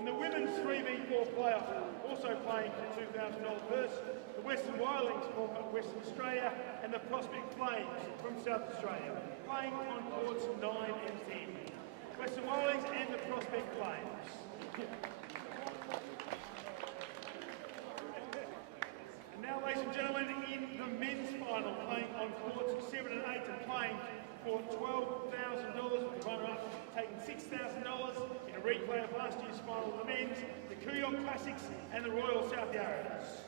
In the women's 3v4 playoff, also playing for $2,000 purse, the Western Wildlings from Western Australia and the Prospect Flames from South Australia, playing on courts 9 and 10. Western Wildlings and the Prospect Flames. And now, ladies and gentlemen, in the men's final, playing on courts 7 and 8 and playing for $12,000, with the runner-up taking $6,000 in a replay of last year's final of the men's, the Kooyong Classics and the Royal South Yarras.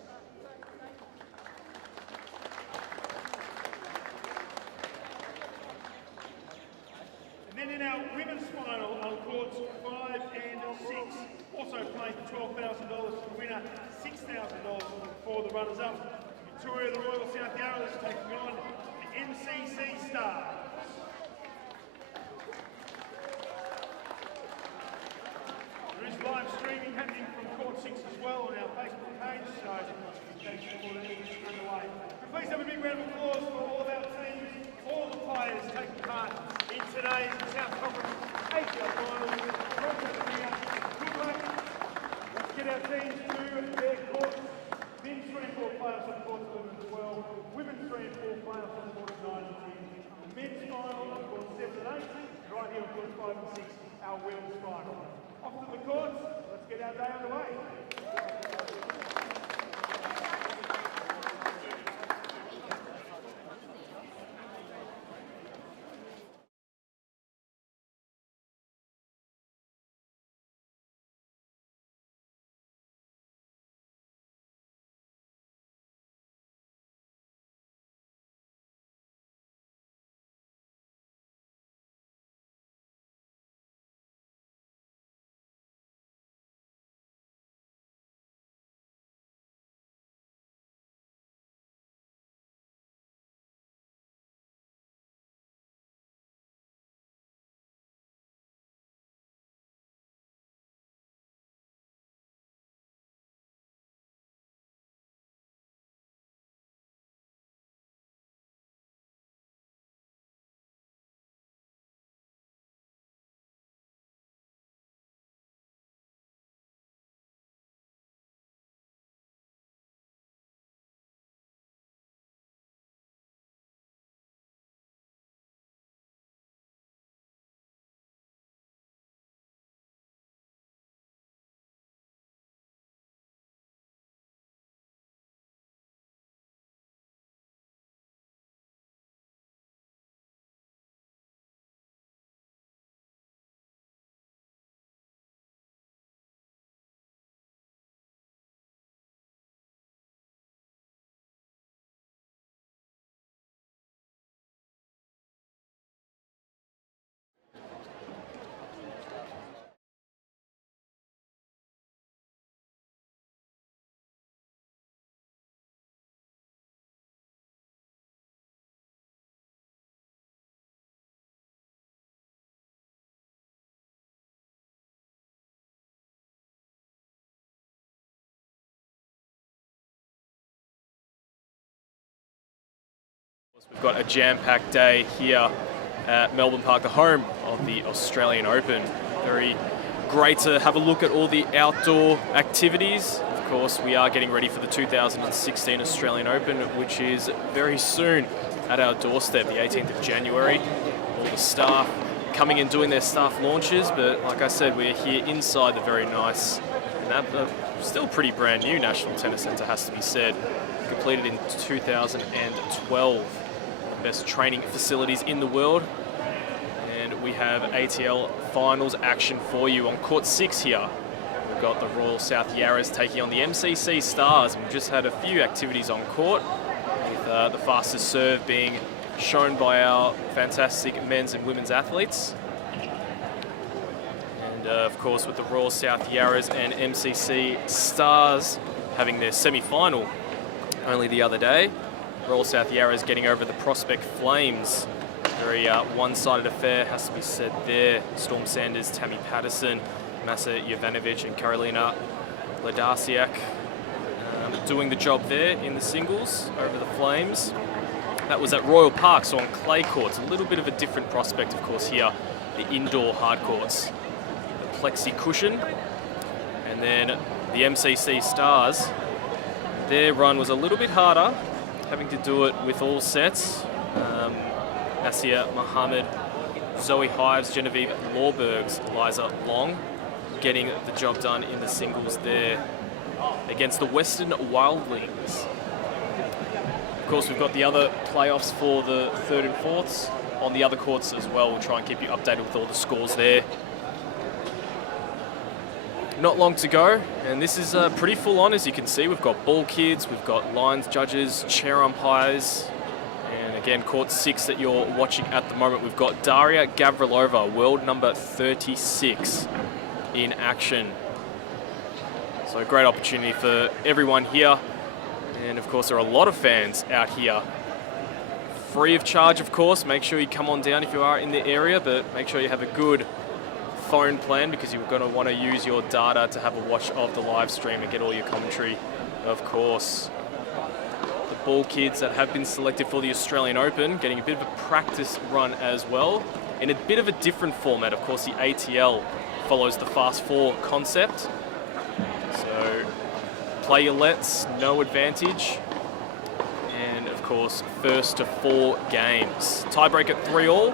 And then in our women's final on courts 5 and 6, also playing for $12,000 for the winner, $6,000 for the runners-up. Victoria, the Royal South Yarras taking on the MCC Stars. There is live streaming happening from Court 6 as well on our Facebook page, so thanks for all that underway. Please have a big round of applause for all of our teams, all the players taking part in today's South Conference ACL Finals. Good luck. Let's get our teams to their courts. Men's 3 and 4 playoffs on courts 11 and 12. Women's 3 and 4 playoffs on courts 9 and 10. The men's final on courts 7 and 8. Right here on courts 5 and 6, our women's final. Off to the courts, let's get our day underway. We've got a jam-packed day here at Melbourne Park, the home of the Australian Open. Very great to have a look at all the outdoor activities. Of course, we are getting ready for the 2016 Australian Open, which is very soon at our doorstep, the 18th of January. All the staff coming in doing their staff launches, but like I said, we're here inside the very nice, and still pretty brand new National Tennis Centre, has to be said. Completed in 2012. Best training facilities in the world. And we have ATL finals action for you on court 6 here. We've got the Royal South Yarras taking on the MCC Stars. We've just had a few activities on court, with the fastest serve being shown by our fantastic men's and women's athletes. And of course, with the Royal South Yarras and MCC Stars having their semi-final only the other day. Royal South Yarras getting over the Prospect Flames. Very one-sided affair, has to be said there. Storm Sanders, Tammy Patterson, Masa Jovanovic and Karolina Ledasiak doing the job there in the singles over the Flames. That was at Royal Park, so on clay courts. A little bit of a different prospect, of course, here. The indoor hard courts. The plexi cushion. And then the MCC Stars, their run was a little bit harder, having to do it with all sets. Nasia Mohammed, Zoe Hives, Genevieve Lawbergs, Liza Long, getting the job done in the singles there against the Western Wildlings. Of course, we've got the other playoffs for the third and fourths on the other courts as well. We'll try and keep you updated with all the scores there. Not long to go, and this is pretty full on, as you can see. We've got ball kids, we've got lines judges, chair umpires, and again, court 6 that you're watching at the moment. We've got Daria Gavrilova, world number 36, in action. So a great opportunity for everyone here. And of course, there are a lot of fans out here. Free of charge, of course. Make sure you come on down if you are in the area, but make sure you have a good phone plan, because you're going to want to use your data to have a watch of the live stream and get all your commentary, of course. The ball kids that have been selected for the Australian Open getting a bit of a practice run as well, in a bit of a different format. Of course, the ATL follows the Fast 4 concept. So play your lets, no advantage. And of course, first to 4 games. Tiebreak at 3-all.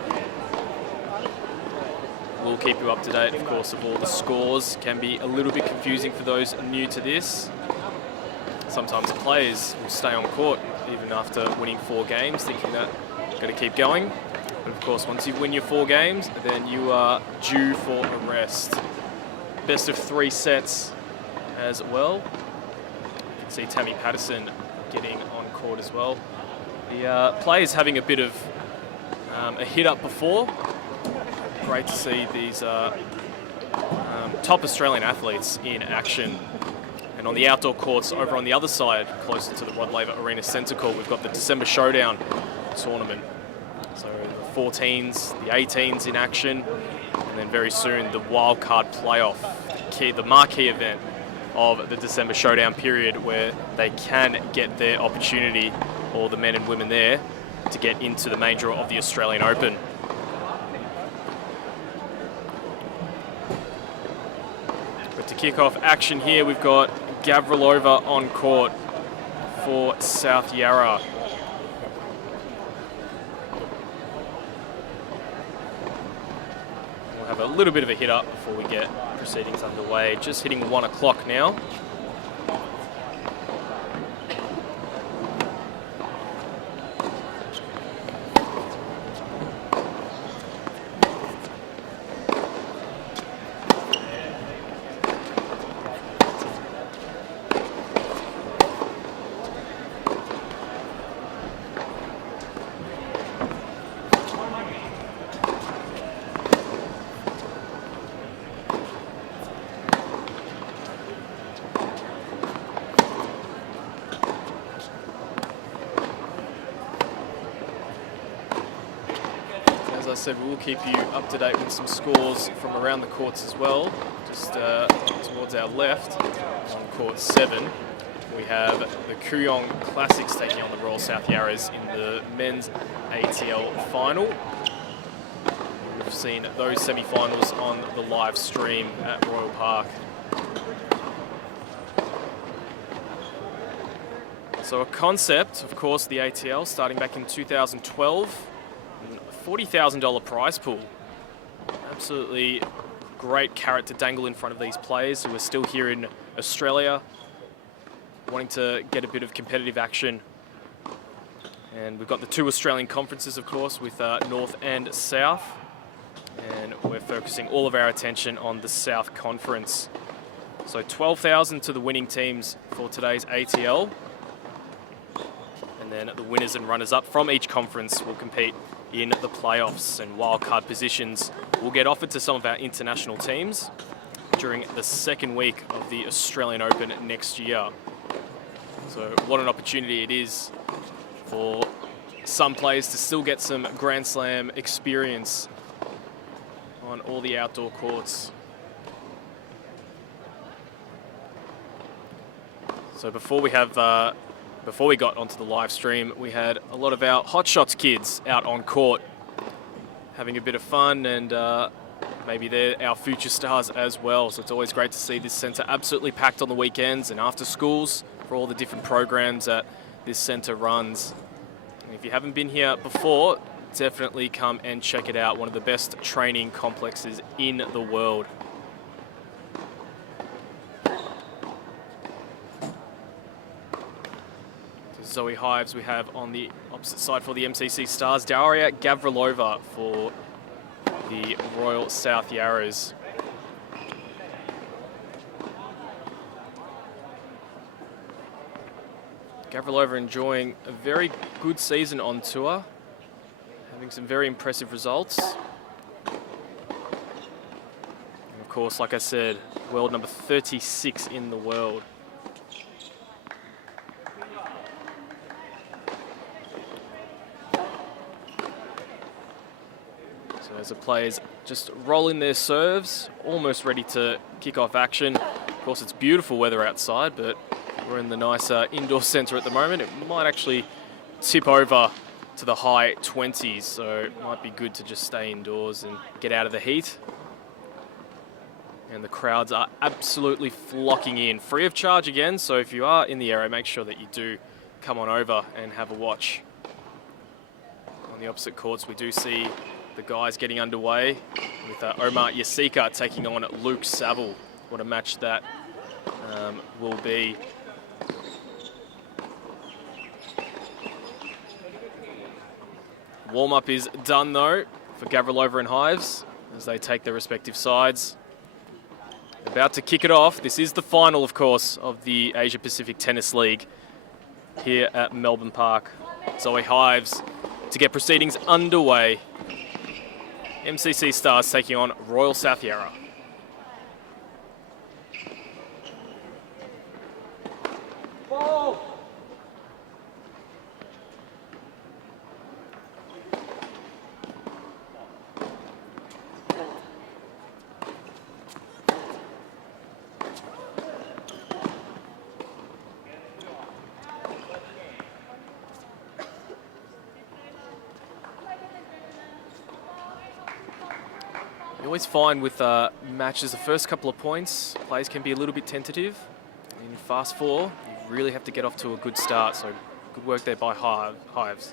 We'll keep you up to date, of course, of all the scores. Can be a little bit confusing for those new to this. Sometimes players will stay on court even after winning 4 games, thinking that you've got to keep going. But of course, once you win your 4 games, then you are due for a rest. Best of 3 sets as well. You can see Tammy Patterson getting on court as well. The players having a bit of a hit up before. Great to see these top Australian athletes in action. And on the outdoor courts over on the other side, closer to the Rod Laver Arena Centre Court, we've got the December Showdown tournament. So the 14s, the 18s in action, and then very soon the wildcard playoff, the marquee event of the December Showdown period, where they can get their opportunity, all the men and women there, to get into the main draw of the Australian Open. But to kick off action here, we've got Gavrilova on court for South Yarra. We'll have a little bit of a hit up before we get proceedings underway. Just hitting 1 o'clock now. As I said, we'll keep you up to date with some scores from around the courts as well. Just towards our left, on court 7, we have the Kooyong Classics taking on the Royal South Yarras in the men's ATL final. We've seen those semi-finals on the live stream at Royal Park. So a concept, of course, the ATL, starting back in 2012. $40,000 prize pool. Absolutely great carrot to dangle in front of these players who are still here in Australia, wanting to get a bit of competitive action. And we've got the 2 Australian conferences, of course, with North and South. And we're focusing all of our attention on the South Conference. So $12,000 to the winning teams for today's ATL. And then the winners and runners-up from each conference will compete in the playoffs, and wildcard positions will get offered to some of our international teams during the second week of the Australian Open next year. So what an opportunity it is for some players to still get some Grand Slam experience on all the outdoor courts. So before we got onto the live stream, we had a lot of our Hot Shots kids out on court having a bit of fun, and maybe they're our future stars as well. So it's always great to see this centre absolutely packed on the weekends and after schools for all the different programs that this centre runs. And if you haven't been here before, definitely come and check it out. One of the best training complexes in the world. Zoe Hives we have on the opposite side for the MCC Stars. Daria Gavrilova for the Royal South Yarras. Gavrilova enjoying a very good season on tour, having some very impressive results. And of course, like I said, world number 36 in the world. So as the players just roll in their serves, almost ready to kick off action. Of course, it's beautiful weather outside, but we're in the nice indoor centre at the moment. It might actually tip over to the high 20s, so it might be good to just stay indoors and get out of the heat. And the crowds are absolutely flocking in, free of charge again, so if you are in the area, make sure that you do come on over and have a watch. On the opposite courts, we do see the guys getting underway with Omar Yasika taking on Luke Saville. What a match that will be. Warm-up is done though for Gavrilova and Hives as they take their respective sides. About to kick it off. This is the final, of course, of the Asia Pacific Tennis League here at Melbourne Park. Zoe Hives to get proceedings underway. MCC Stars taking on Royal South Yarra. Ball. You always find with matches, the first couple of points, players can be a little bit tentative. In fast four, you really have to get off to a good start, so good work there by Hives.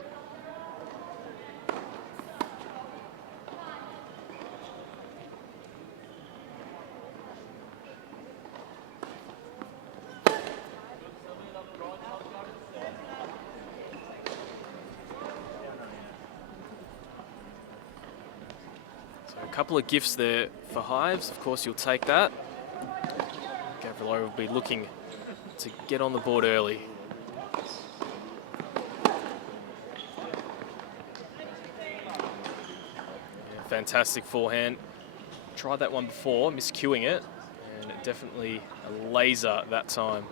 A couple of gifts there for Hives. Of course, you'll take that. Gavrilova will be looking to get on the board early. Yeah, fantastic forehand. Tried that one before, miscuing it, and definitely a laser that time.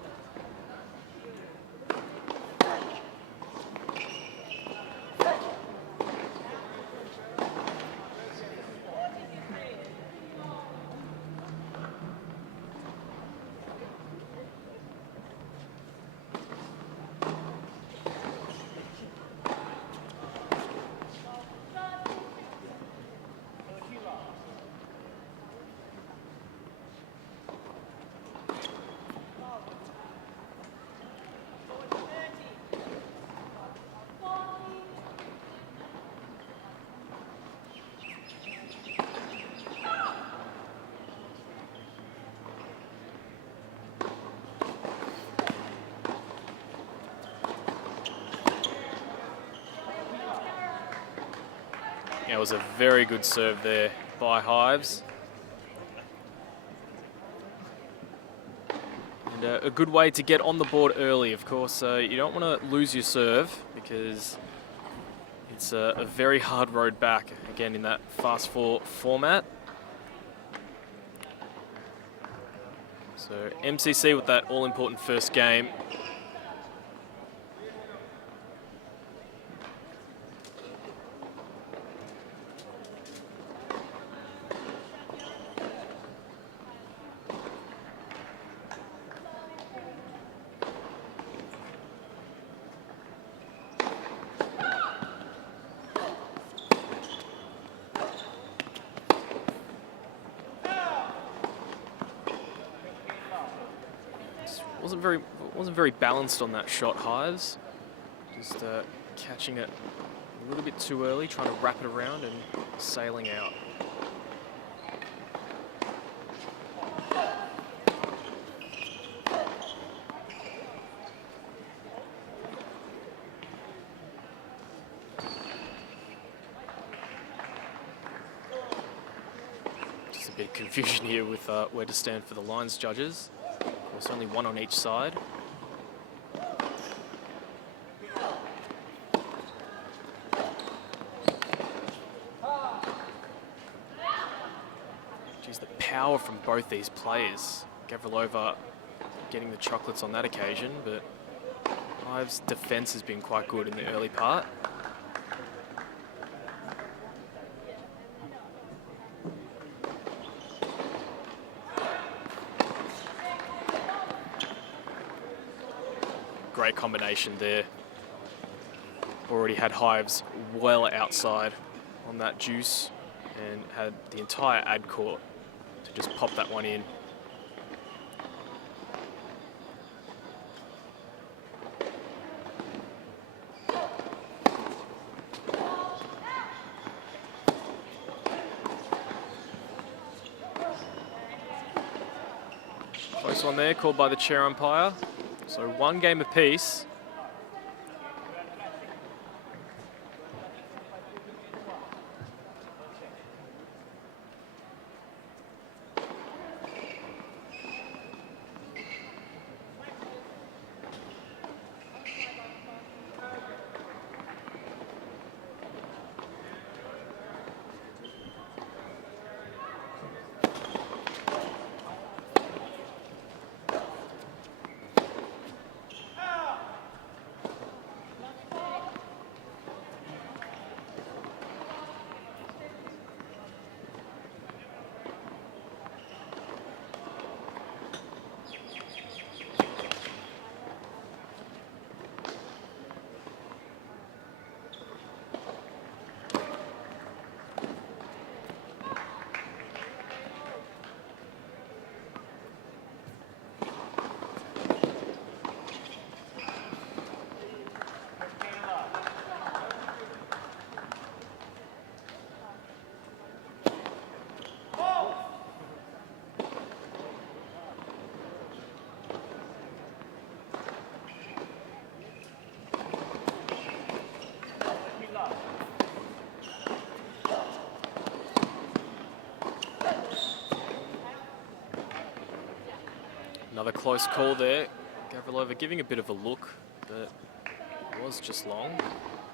It was a very good serve there by Hives. And a good way to get on the board early, of course. You don't want to lose your serve because it's a very hard road back, again, in that fast four format. So MCC with that all-important first game. wasn't very balanced on that shot, Hives. Just catching it a little bit too early, trying to wrap it around and sailing out. Just a bit of confusion here with where to stand for the lines judges. There's only one on each side. Geez, the power from both these players. Gavrilova getting the chocolates on that occasion, but Hives' defense has been quite good in the early part. Great combination there. Already had Hives well outside on that juice and had the entire ad court to just pop that one in. Close one there, called by the chair umpire. So one game apiece. Another close call there. Gavrilova giving a bit of a look, but it was just long.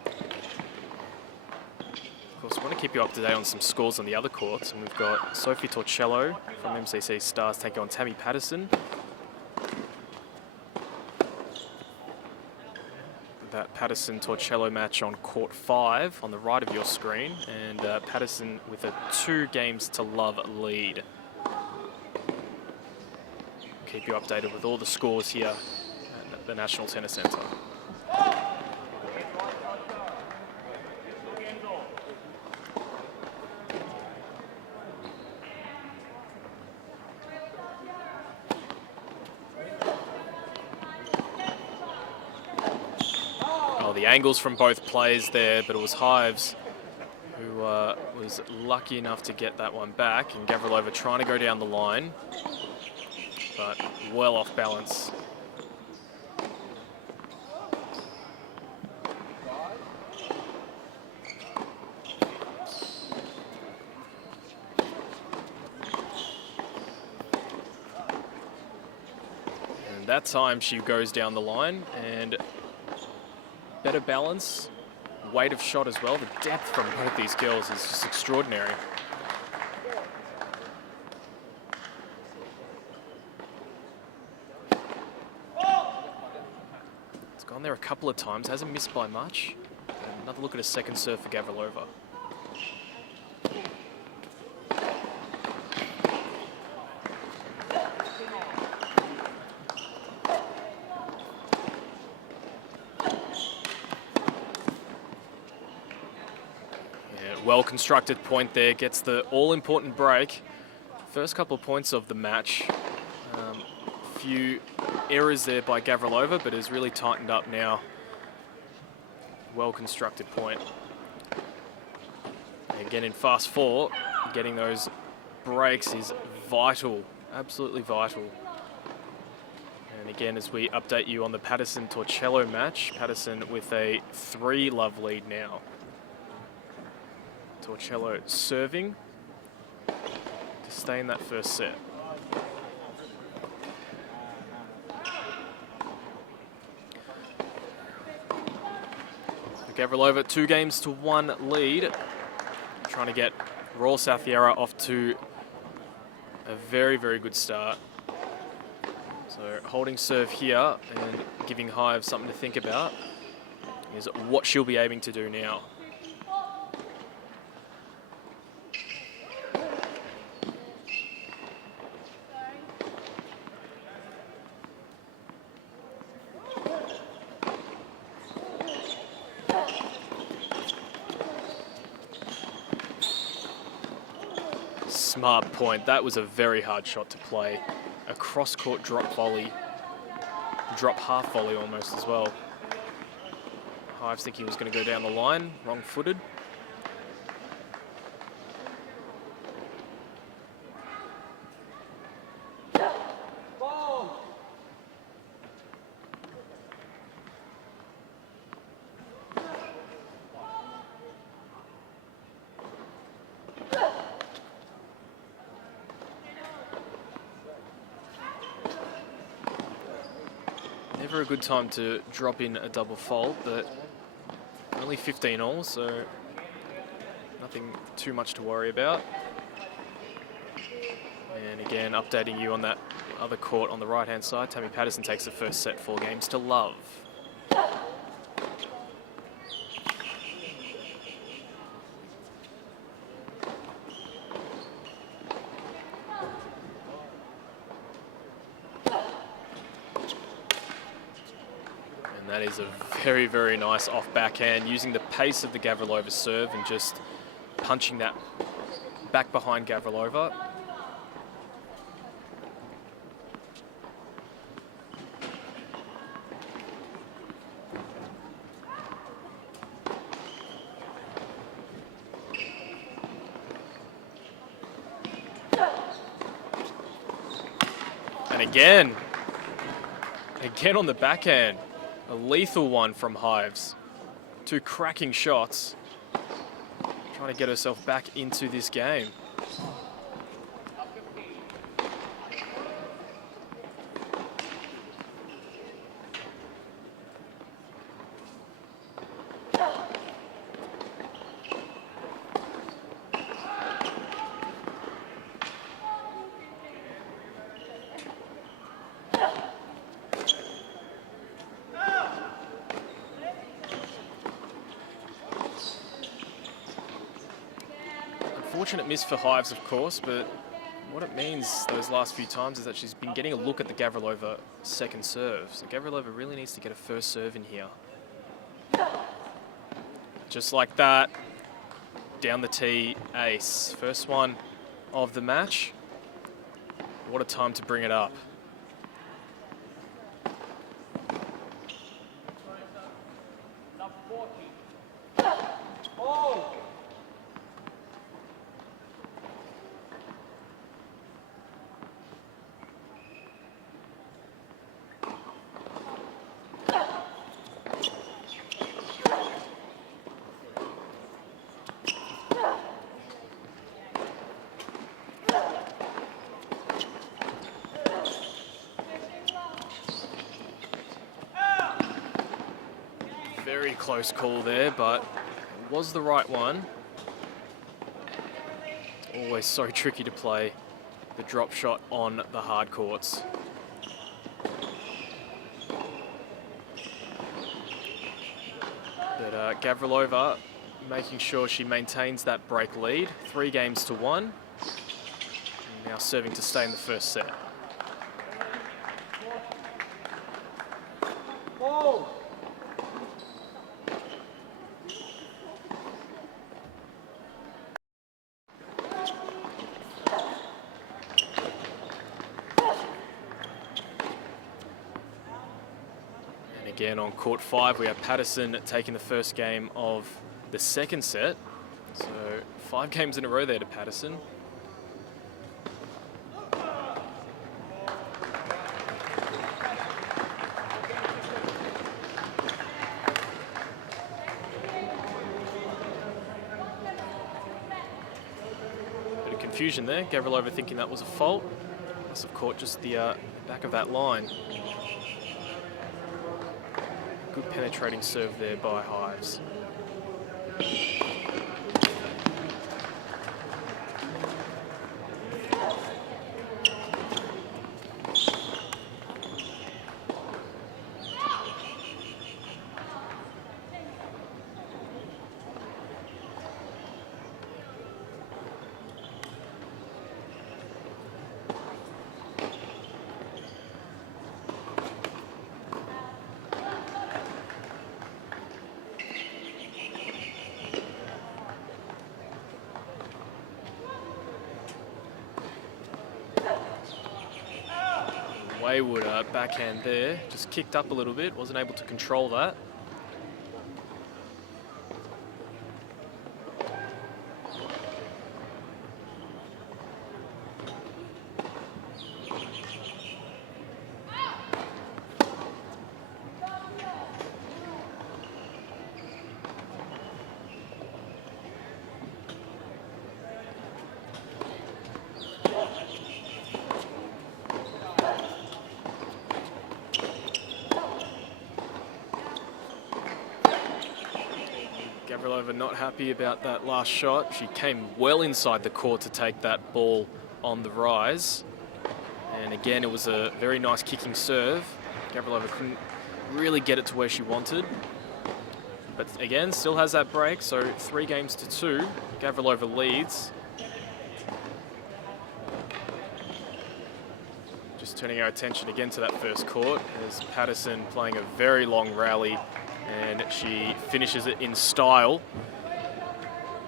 Of course, we want to keep you up to date on some scores on the other courts, and we've got Sophie Torcello from MCC Stars taking on Tammy Patterson. That Patterson-Torcello match on court 5 on the right of your screen, and Patterson with a 2-games-to-love lead. Keep you updated with all the scores here at the National Tennis Centre. Oh, the angles from both players there, but it was Hives who was lucky enough to get that one back, and Gavrilova trying to go down the line, but well off balance. And that time she goes down the line, and better balance, weight of shot as well. The depth from both these girls is just extraordinary. There a couple of times, hasn't missed by much. And another look at a second serve for Gavrilova. Yeah, well-constructed point there, gets the all-important break. First couple of points of the match. few errors there by Gavrilova, but has really tightened up now. Well-constructed point. Again, in fast four, getting those breaks is vital, absolutely vital. And again, as we update you on the Patterson-Torcello match, Patterson with a 3-love lead now. Torcello serving to stay in that first set. Gavrilova 2-1 lead, trying to get Royal South Yarra off to a very, very good start. So holding serve here and giving Hive something to think about is what she'll be aiming to do now. Smart point. That was a very hard shot to play. A cross-court drop volley. Drop half volley almost as well. Hives thinking he was going to go down the line, wrong-footed. Never a good time to drop in a double fault, but only 15 all, so nothing too much to worry about. And again, updating you on that other court on the right-hand side. Tammy Patterson takes the first set, 4-love. That is a very, very nice off backhand, using the pace of the Gavrilova serve and just punching that back behind Gavrilova. And again on the backhand. A lethal one from Hives. 2 cracking shots. Trying to get herself back into this game. Unfortunate miss for Hives, of course, but what it means those last few times is that she's been getting a look at the Gavrilova second serve. So Gavrilova really needs to get a first serve in here. Just like that, down the tee, ace. First one of the match. What a time to bring it up. Very close call there, but it was the right one. Always so tricky to play the drop shot on the hard courts. But Gavrilova making sure she maintains that break lead. 3-1. And now serving to stay in the first set. Again, on court 5, we have Patterson taking the first game of the second set. So 5 games in a row there to Patterson. Bit of confusion there. Gavrilova thinking that was a fault. Must have caught just the back of that line. Good penetrating serve there by Hives. Wayward backhand there, just kicked up a little bit, wasn't able to control that. Gavrilova not happy about that last shot. She came well inside the court to take that ball on the rise. And again, it was a very nice kicking serve. Gavrilova couldn't really get it to where she wanted. But again, still has that break, so 3 games to 2. Gavrilova leads. Just turning our attention again to that first court as Patterson playing a very long rally, and she finishes it in style.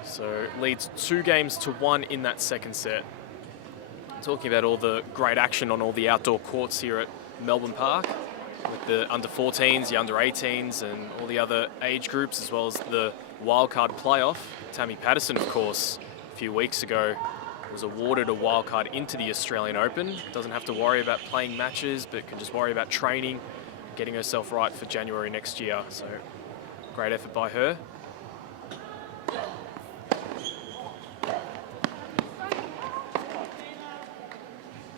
So leads 2 games to 1 in that second set. Talking about all the great action on all the outdoor courts here at Melbourne Park, with the under-14s, the under-18s, and all the other age groups, as well as the wildcard playoff. Tammy Patterson, of course, a few weeks ago was awarded a wildcard into the Australian Open. Doesn't have to worry about playing matches, but can just worry about training, getting herself right for January next year. So great effort by her.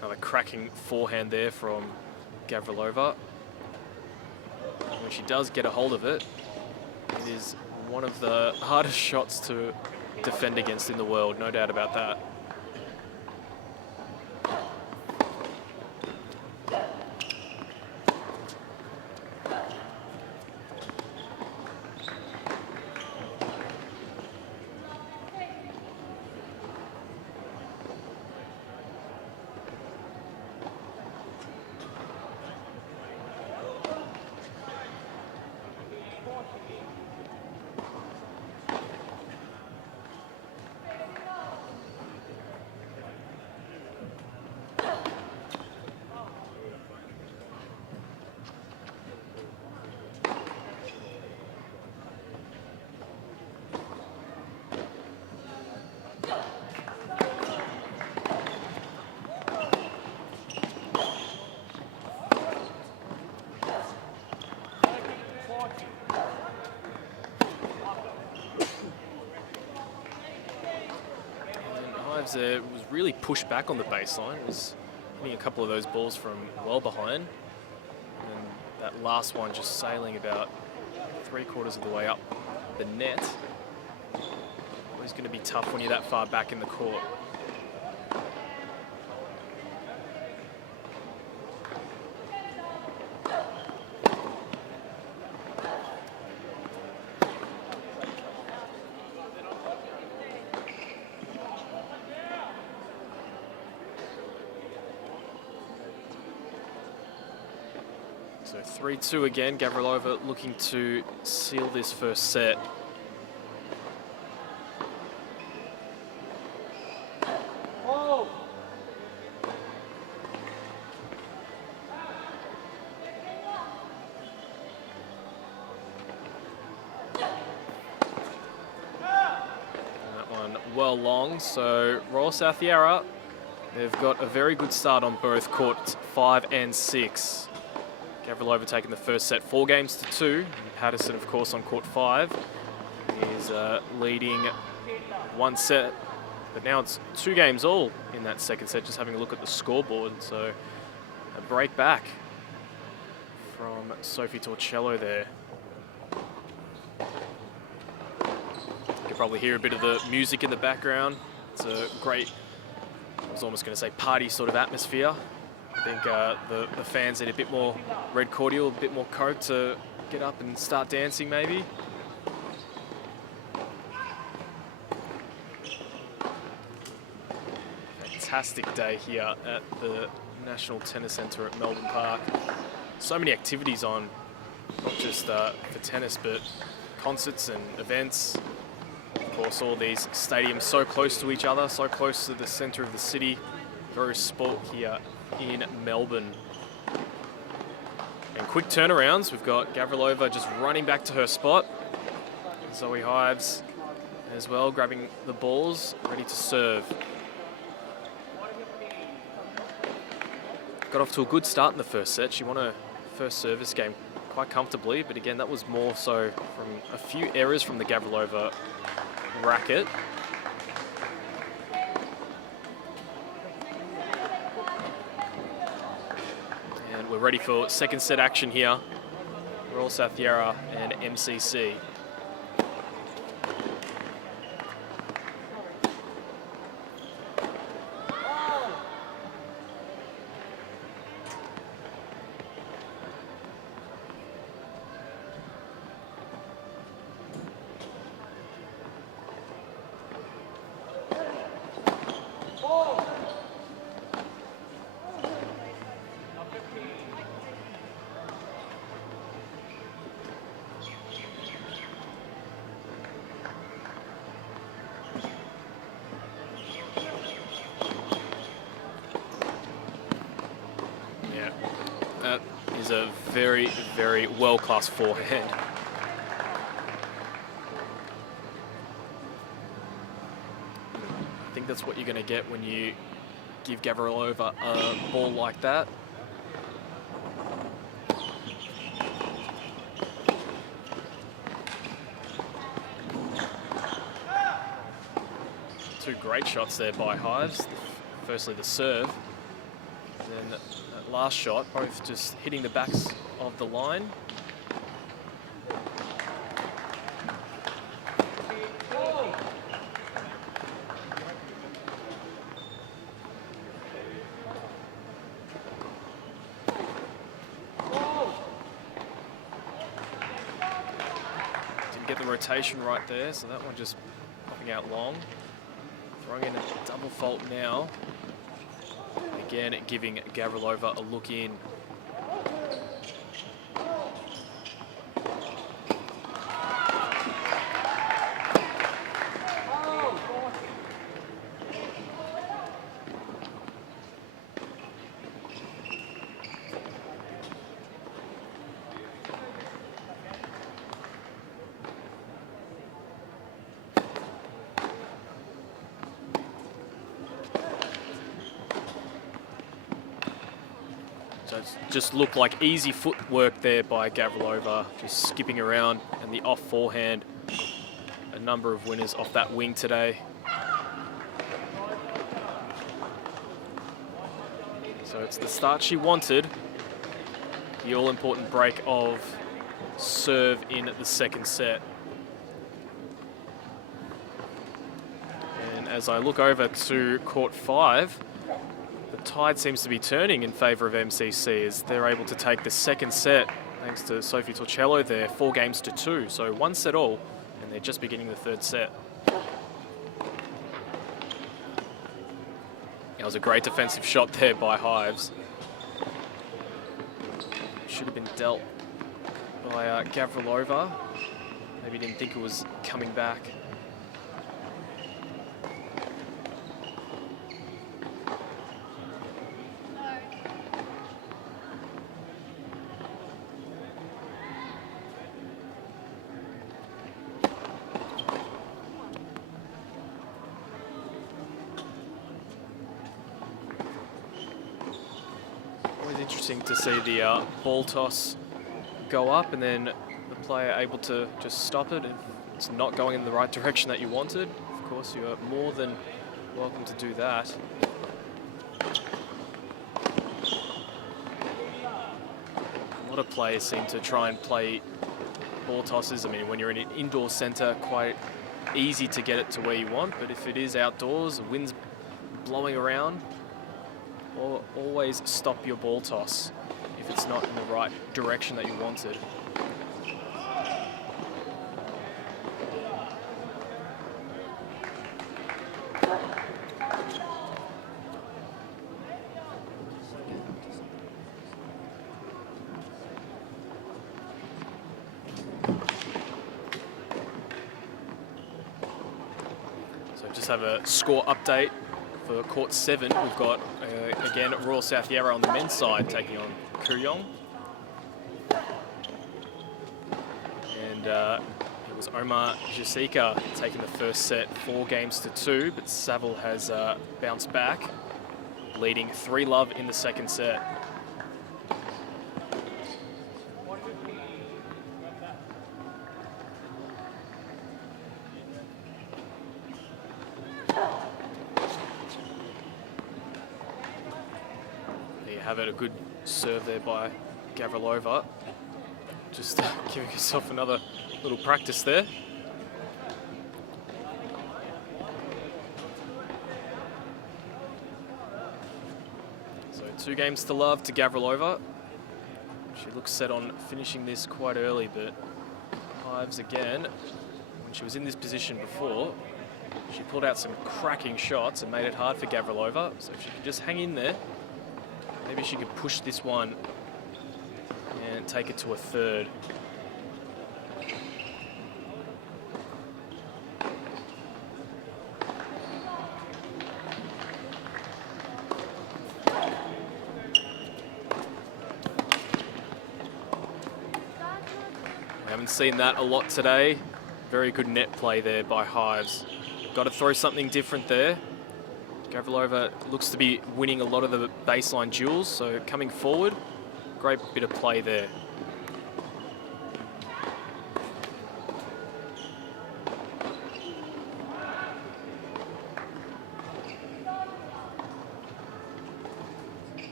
Another cracking forehand there from Gavrilova. When she does get a hold of it, it is one of the hardest shots to defend against in the world, no doubt about that. Was really pushed back on the baseline. Was hitting a couple of those balls from well behind, and that last one just sailing about 3/4 of the way up the net. Always going to be tough when you're that far back in the court. So 3-2 again. Gavrilova looking to seal this first set. well long. So Royal South Yarra, they've got a very good start on both courts 5 and 6. Gavrilova taking the first set 4 games to 2. And Patterson, of course, on court 5 is leading 1 set. But now it's 2 games all in that second set, just having a look at the scoreboard. So a break back from Sophie Torcello there. You can probably hear a bit of the music in the background. It's a great, I was almost going to say party sort of atmosphere. I think the fans need a bit more red cordial, a bit more Coke to get up and start dancing maybe. Fantastic day here at the National Tennis Centre at Melbourne Park. So many activities on, not just for tennis, but concerts and events. Of course, all these stadiums so close to each other, so close to the centre of the city. Very sport here in Melbourne. And quick turnarounds. We've got Gavrilova just running back to her spot. Zoe Hives as well, grabbing the balls, ready to serve. Got off to a good start in the first set. She won her first service game quite comfortably, but again, that was more so from a few errors from the Gavrilova racket. And we're ready for second set action here. Royal South Yarra and MCC. That is a very, very world-class forehand. I think that's what you're going to get when you give Gavrilova a ball like that. Two great shots there by Hives. Firstly, the serve. Then that last shot, both just hitting the backs of the line. Didn't get the rotation right there, so that one just popping out long. Throwing in a double fault now. Again, giving Gavrilova a look in. So it just looked like easy footwork there by Gavrilova, just skipping around, and the off forehand. A number of winners off that wing today. So it's the start she wanted. The all-important break of serve in the second set. And as I look over to court 5, the tide seems to be turning in favour of MCC as they're able to take the second set thanks to Sophie Torcello there, 4 games to 2. So 1 set all, and they're just beginning the third set. That was a great defensive shot there by Hives. Should have been dealt by Gavrilova. Maybe didn't think it was coming back. Always interesting to see the ball toss go up and then the player able to just stop it if it's not going in the right direction that you wanted. Of course, you are more than welcome to do that. A lot of players seem to try and play ball tosses. I mean, when you're in an indoor centre, quite easy to get it to where you want, but if it is outdoors, the wind's blowing around, always stop your ball toss if it's not in the right direction that you wanted. Have a score update for court 7. We've got again Royal South Yarra on the men's side taking on Kooyong, and it was Omar Jasika taking the first set 4-2, but Saville has bounced back, leading 3-love in the second set. Have it, a good serve there by Gavrilova. Just giving herself another little practice there. So 2-love to Gavrilova. She looks set on finishing this quite early, but Hives again, when she was in this position before, she pulled out some cracking shots and made it hard for Gavrilova. So if she could just hang in there, maybe she could push this one and take it to a third. We haven't seen that a lot today. Very good net play there by Hives. Got to throw something different there. Gavrilova looks to be winning a lot of the baseline duels, so coming forward, great bit of play there.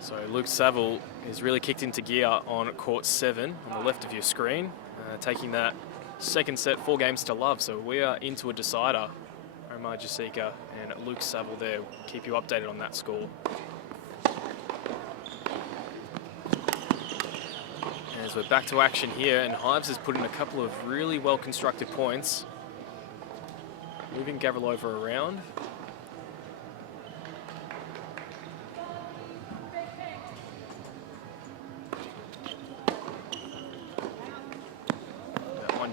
So Luke Saville is really kicked into gear on court 7 on the left of your screen, taking that second set 4-2. So we are into a decider. Omar Jasika and Luke Saville there. We'll keep you updated on that score. As we're back to action here, and Hives has put in a couple of really well-constructed points, moving Gavrilova around.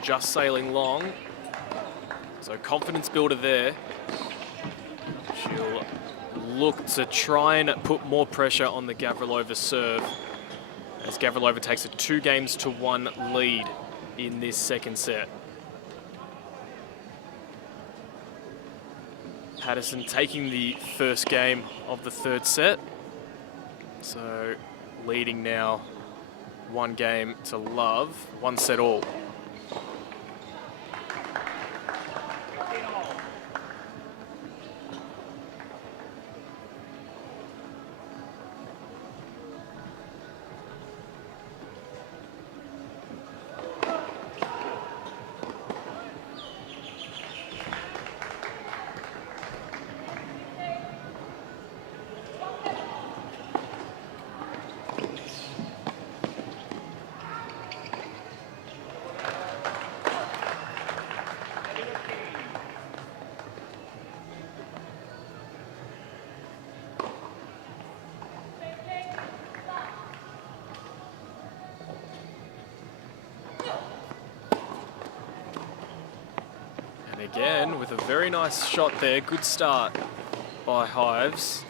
Just sailing long, so confidence builder there. She'll look to try and put more pressure on the Gavrilova serve as Gavrilova takes a 2-1 lead in this second set. Patterson taking the first game of the third set, so leading now 1-0, 1 set all. Again, with a very nice shot there, good start by Hives,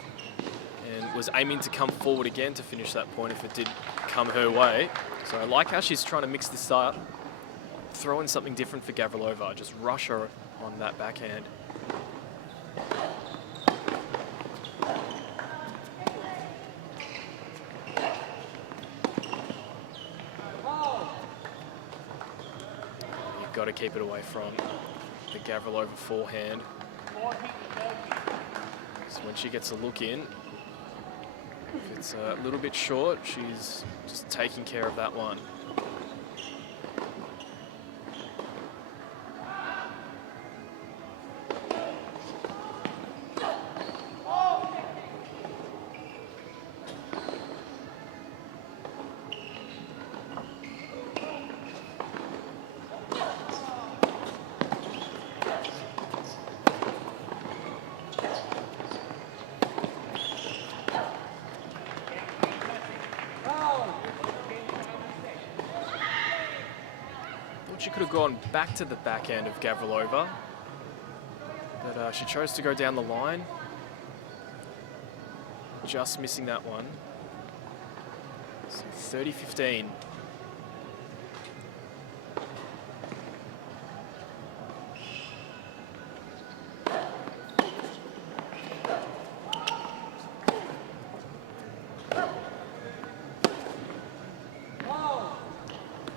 and was aiming to come forward again to finish that point if it did come her way. So I like how she's trying to mix this up, throw in something different for Gavrilova, just rush her on that backhand. got to keep it away from the Gavrilova forehand. So when she gets a look in, if it's a little bit short, she's just taking care of that one. She could have gone back to the backhand of Gavrilova, but she chose to go down the line, just missing that one. So 30-15.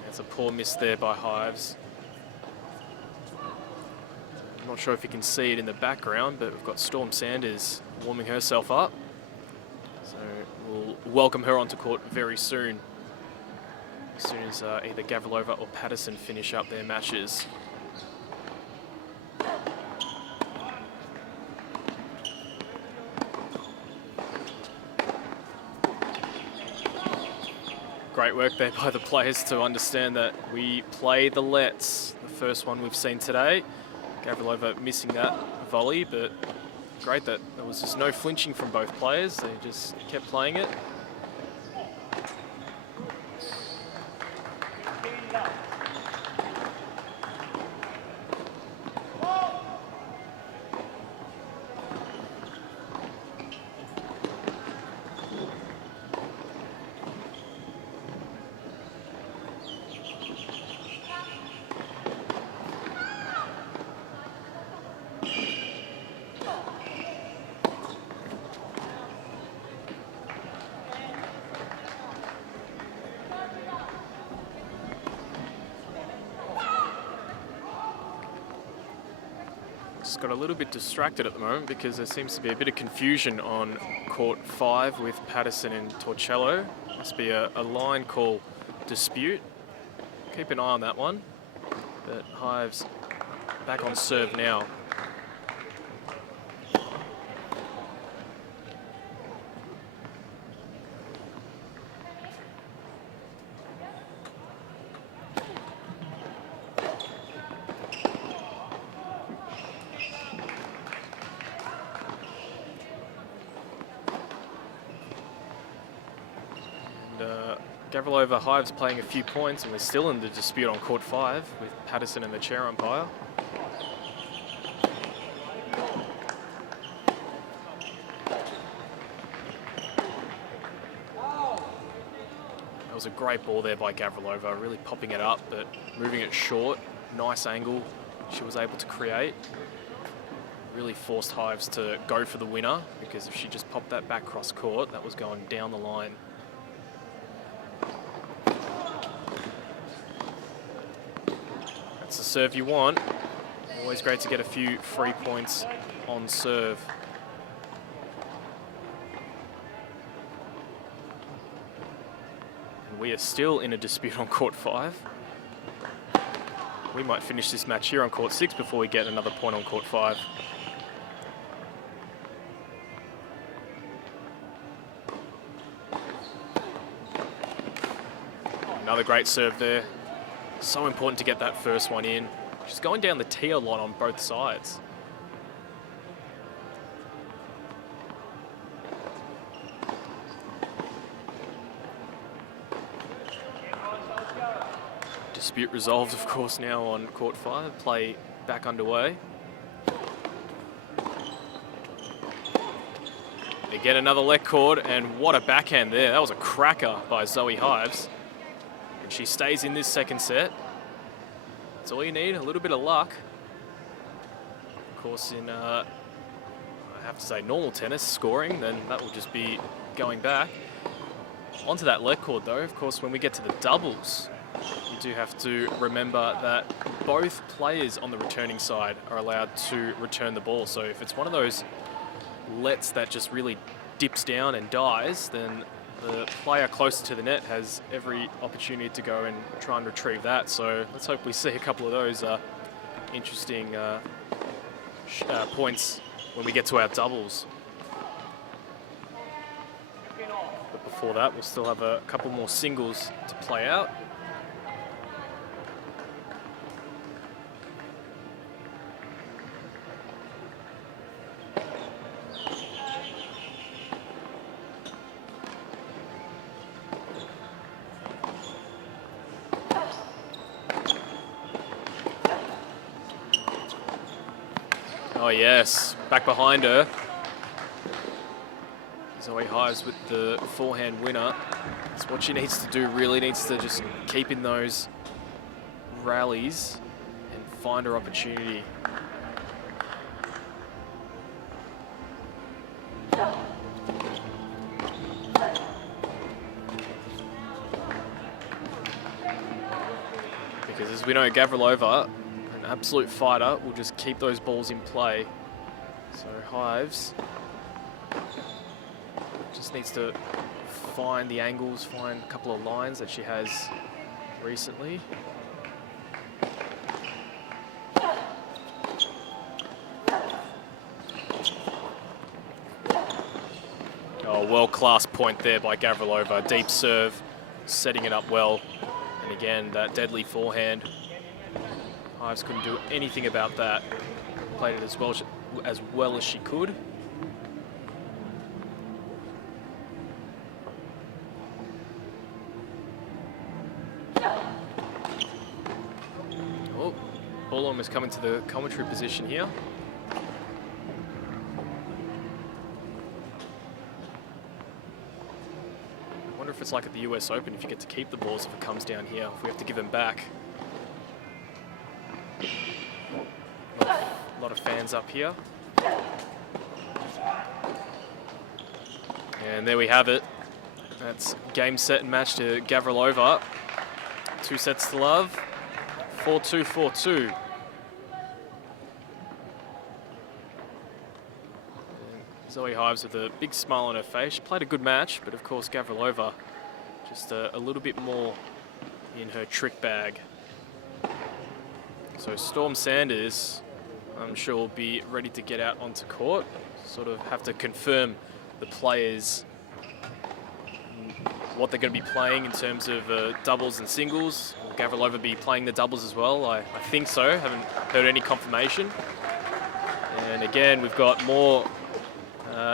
It's a poor miss there by Hives. I'm not sure if you can see it in the background, but we've got Storm Sanders warming herself up. So we'll welcome her onto court very soon, as soon as either Gavrilova or Patterson finish up their matches. Great work there by the players to understand that we play the lets. The first one we've seen today. Gavrilova missing that volley, but great that there was just no flinching from both players. They just kept playing it. Just got a little bit distracted at the moment because there seems to be a bit of confusion on court 5 with Patterson and Torcello. Must be a line call dispute. Keep an eye on that one. But Hives back on serve now. Gavrilova Hives playing a few points, and we're still in the dispute on court 5 with Patterson and the chair umpire. That was a great ball there by Gavrilova, really popping it up, but moving it short. Nice angle she was able to create. Really forced Hives to go for the winner, because if she just popped that back cross court, that was going down the line. That's the serve you want. Always great to get a few free points on serve. And we are still in a dispute on court 5. We might finish this match here on court 6 before we get another point on court 5. Another great serve there. So important to get that first one in. She's going down the tee a lot on both sides. Dispute resolved, of course, now on court 5. Play back underway. They get another leg cord, and what a backhand there. That was a cracker by Zoe Hives. And she stays in this second set. That's all you need, a little bit of luck. Of course, in, I have to say, normal tennis, scoring, then that will just be going back. Onto that leg cord, though, of course, when we get to the doubles, you do have to remember that both players on the returning side are allowed to return the ball. So if it's one of those lets that just really dips down and dies, then the player closer to the net has every opportunity to go and try and retrieve that. So let's hope we see a couple of those interesting points when we get to our doubles. But before that, we'll still have a couple more singles to play out. Oh yes, back behind her. Zoe Hives with the forehand winner. That's what she needs to do, really needs to just keep in those rallies and find her opportunity. Because as we know, Gavrilova, an absolute fighter, will just keep those balls in play. So Hives just needs to find the angles, find a couple of lines that she has recently. Oh, world-class point there by Gavrilova. Deep serve, setting it up well. And again, that deadly forehand. Hives couldn't do anything about that. Played it as well as she could. Oh, ball almost coming to the commentary position here. I wonder if it's like at the US Open, if you get to keep the balls if it comes down here, if we have to give them back. A lot of fans up here. And there we have it. That's game, set, and match to Gavrilova. 2 sets to love. 4-2, 4-2. Zoe Hives with a big smile on her face. She played a good match, but of course Gavrilova just a little bit more in her trick bag. So Storm Sanders, I'm sure, will be ready to get out onto court. Sort of have to confirm the players, what they're going to be playing in terms of doubles and singles. Will Gavrilova be playing the doubles as well? I think so. Haven't heard any confirmation. And again, we've got more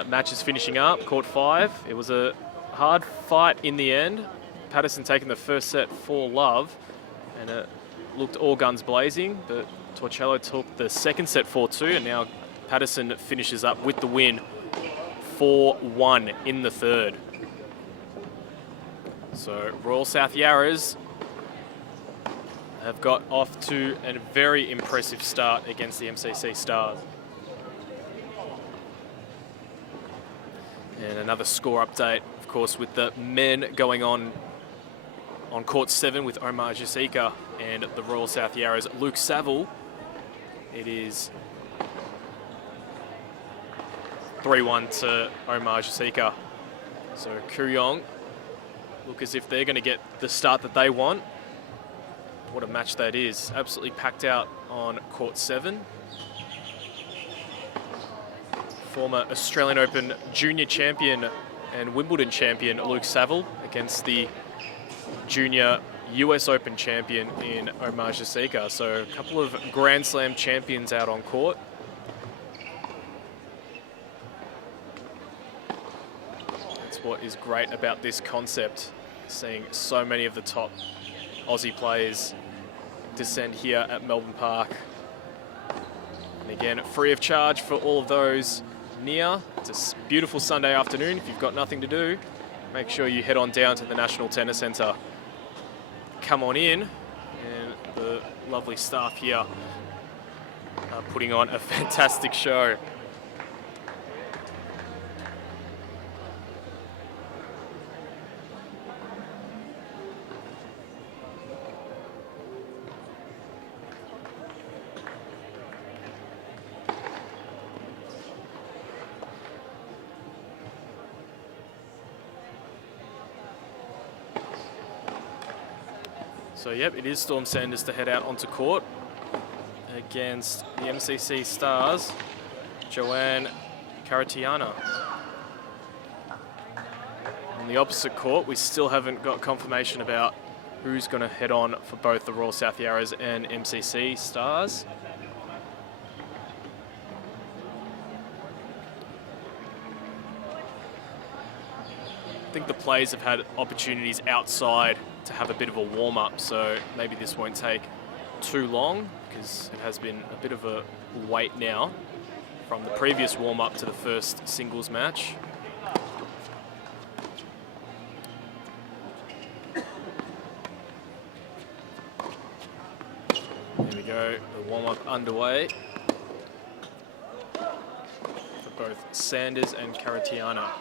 matches finishing up. Court 5. It was a hard fight in the end. Patterson taking the first set 4-love, and it looked all guns blazing, but Torcello took the second set 4-2, and now Patterson finishes up with the win 4-1 in the third. So Royal South Yarras have got off to a very impressive start against the MCC Stars. And another score update, of course, with the men going on court 7 with Omar Jasika and the Royal South Yarras, Luke Saville. It is 3-1 to Omar Jasika. So Kooyong look as if they're going to get the start that they want. What a match that is. Absolutely packed out on court 7. Former Australian Open junior champion and Wimbledon champion Luke Saville against the junior US Open champion in Omar Jasika. So a couple of Grand Slam champions out on court. That's what is great about this concept, seeing so many of the top Aussie players descend here at Melbourne Park. And again, free of charge for all of those near. It's a beautiful Sunday afternoon. If you've got nothing to do, make sure you head on down to the National Tennis Centre. Come on in, and the lovely staff here are putting on a fantastic show. So, yep, it is Storm Sanders to head out onto court against the MCC Stars, Joanne Karatantcheva. On the opposite court, we still haven't got confirmation about who's going to head on for both the Royal South Yarras and MCC Stars. I think the players have had opportunities outside to have a bit of a warm-up, so maybe this won't take too long because it has been a bit of a wait now from the previous warm-up to the first singles match. Here we go, the warm-up underway for both Sanders and Karatantcheva.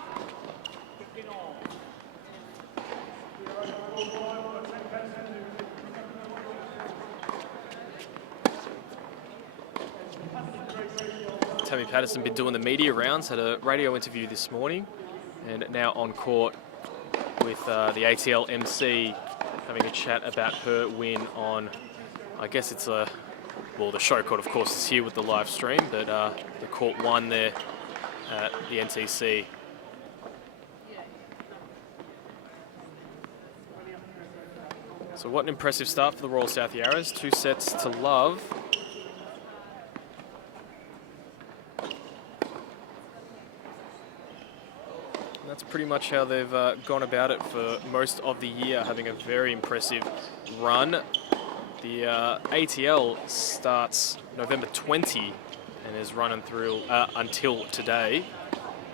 Tammy Patterson been doing the media rounds, had a radio interview this morning, and now on court with the ATL MC, having a chat about her win on, I guess it's well, the show court, of course, is here with the live stream, but the court won there at the NTC. So what an impressive start for the Royal South Yarras, 2 sets to love. That's pretty much how they've gone about it for most of the year, having a very impressive run. The ATL starts November 20 and is running through until today.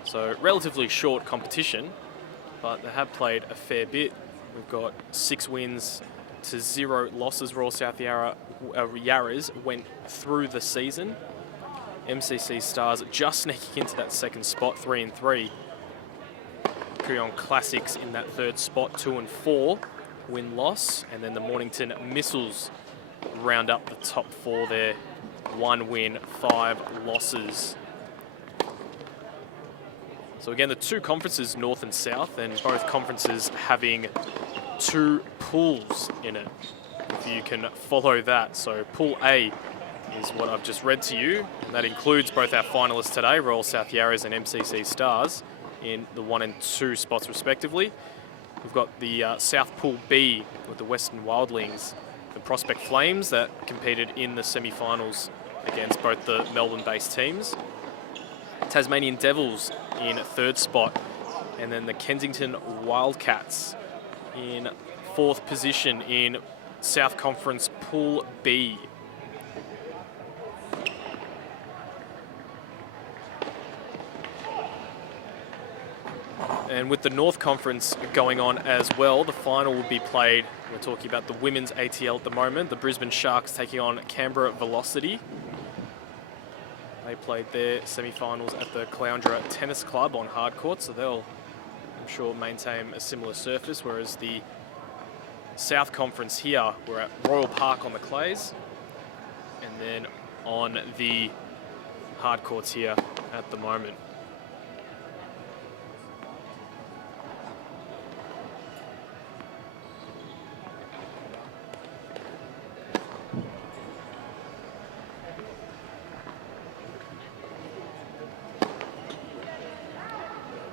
So relatively short competition, but they have played a fair bit. We've got 6 wins to 0 losses. Royal South Yarras went through the season. MCC Stars just sneaking into that second spot, 3-3. Kooyong Classics in that third spot, 2-4 win-loss, and then the Mornington Missiles round up the top 4 there, 1 win, 5 losses. So again, the 2 conferences, North and South, and both conferences having 2 pools in it, if you can follow that. So Pool A is what I've just read to you, and that includes both our finalists today, Royal South Yarras and MCC Stars, in the 1 and 2 spots respectively. We've got the South Pool B with the Western Wildlings, the Prospect Flames that competed in the semi-finals against both the Melbourne-based teams, Tasmanian Devils in 3rd spot, and then the Kensington Wildcats in 4th position in South Conference Pool B. And with the North Conference going on as well, the final will be played. We're talking about the women's ATL at the moment. The Brisbane Sharks taking on Canberra Velocity. They played their semi-finals at the Caloundra Tennis Club on hard court, so they'll, I'm sure, maintain a similar surface, whereas the South Conference here, we're at Royal Park on the clays, and then on the hard courts here at the moment.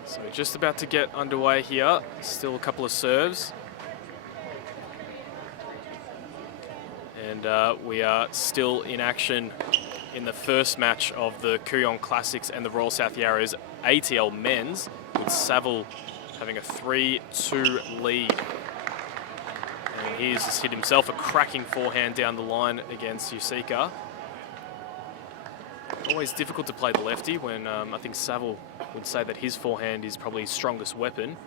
So just about to get underway here. Still a couple of serves. And we are still in action in the first match of the Kooyong Classics and the Royal South Yarras ATL men's, with Saville having a 3-2 lead. And he's just hit himself a cracking forehand down the line against Yusika. Always difficult to play the lefty when I think Saville would say that his forehand is probably his strongest weapon.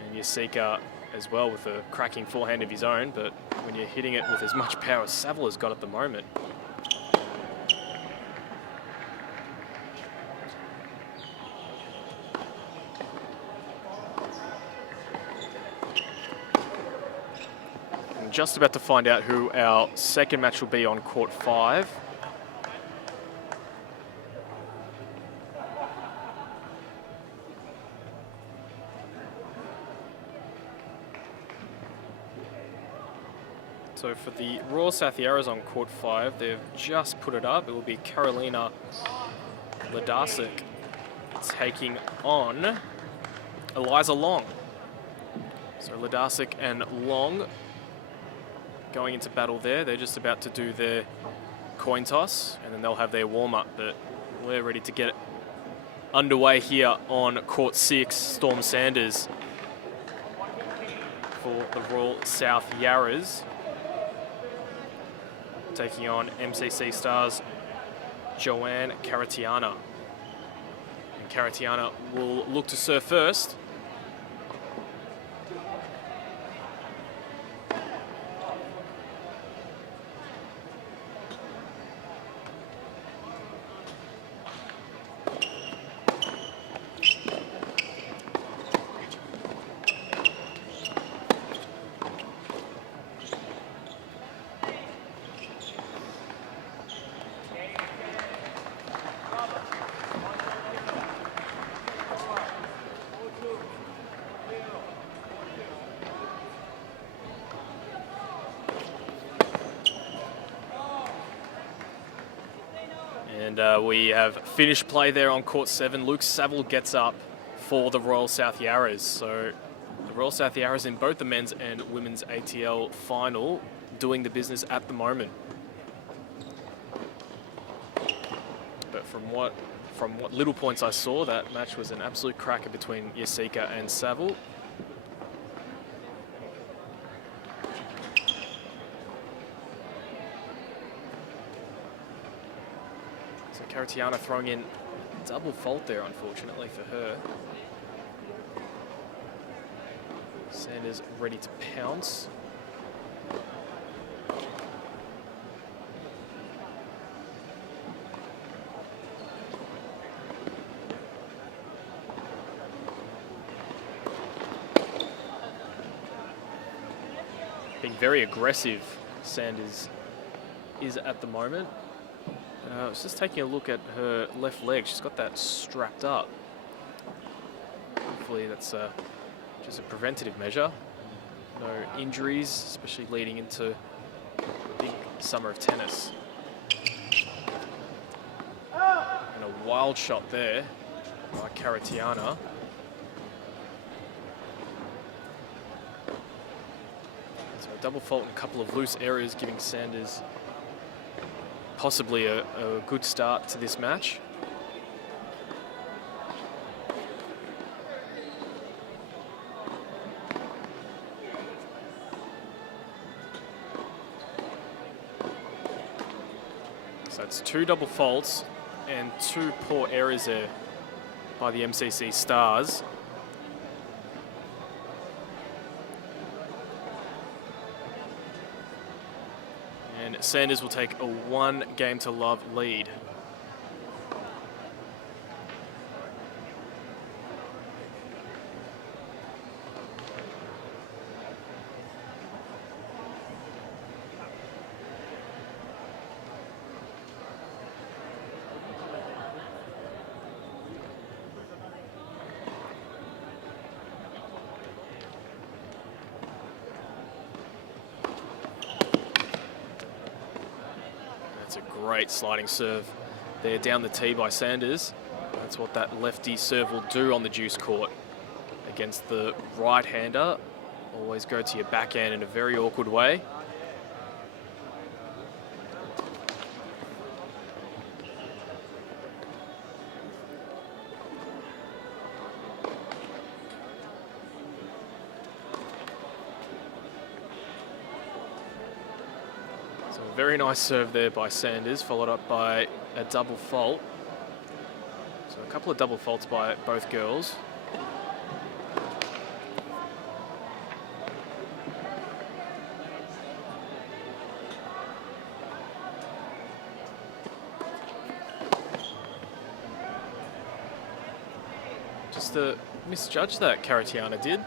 And Yusika as well with a cracking forehand of his own, but when you're hitting it with as much power as Saville has got at the moment. I'm just about to find out who our second match will be on court 5. So for the Royal South Yarras on court 5, they've just put it up. It will be Karolina Ledasic taking on Eliza Long. So Ledasic and Long going into battle there. They're just about to do their coin toss, and then they'll have their warm-up. But we're ready to get underway here on court 6. Storm Sanders for the Royal South Yarras, taking on MCC stars Joanne Karatantcheva. And Karatantcheva will look to serve first. And we have finished play there on court 7. Luke Saville gets up for the Royal South Yarras. So the Royal South Yarras in both the men's and women's ATL final doing the business at the moment. But from what little points I saw, that match was an absolute cracker between Yasika and Saville. Karatantcheva throwing in double fault there, unfortunately for her. Sanders ready to pounce. Being very aggressive, Sanders is at the moment. I was just taking a look at her left leg. She's got that strapped up. Hopefully that's just a preventative measure. No injuries, especially leading into the big summer of tennis. And a wild shot there by Karatantcheva. So a double fault and a couple of loose areas, giving Sanders possibly a good start to this match. So it's 2 double faults and 2 poor errors there by the MCC stars. Sanders will take a 1-game-to-love lead. Great sliding serve there down the tee by Sanders. That's what that lefty serve will do on the deuce court against the right-hander. Always go to your backhand in a very awkward way. Very nice serve there by Sanders, followed up by a double fault. So a couple of double faults by both girls. Just misjudged that, Karatantcheva did.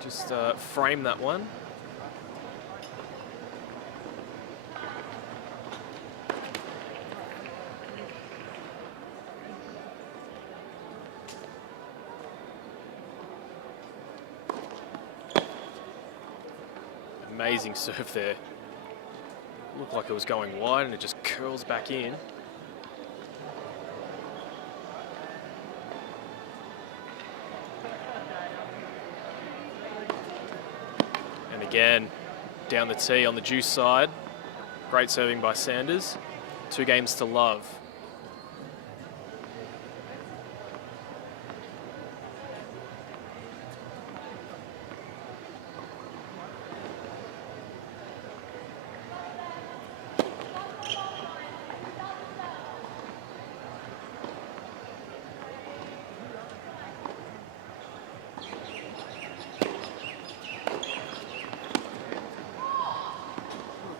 Just framed that one. Amazing serve there. Looked like it was going wide and it just curls back in. And again, down the tee on the juice side. Great serving by Sanders. 2 games to love.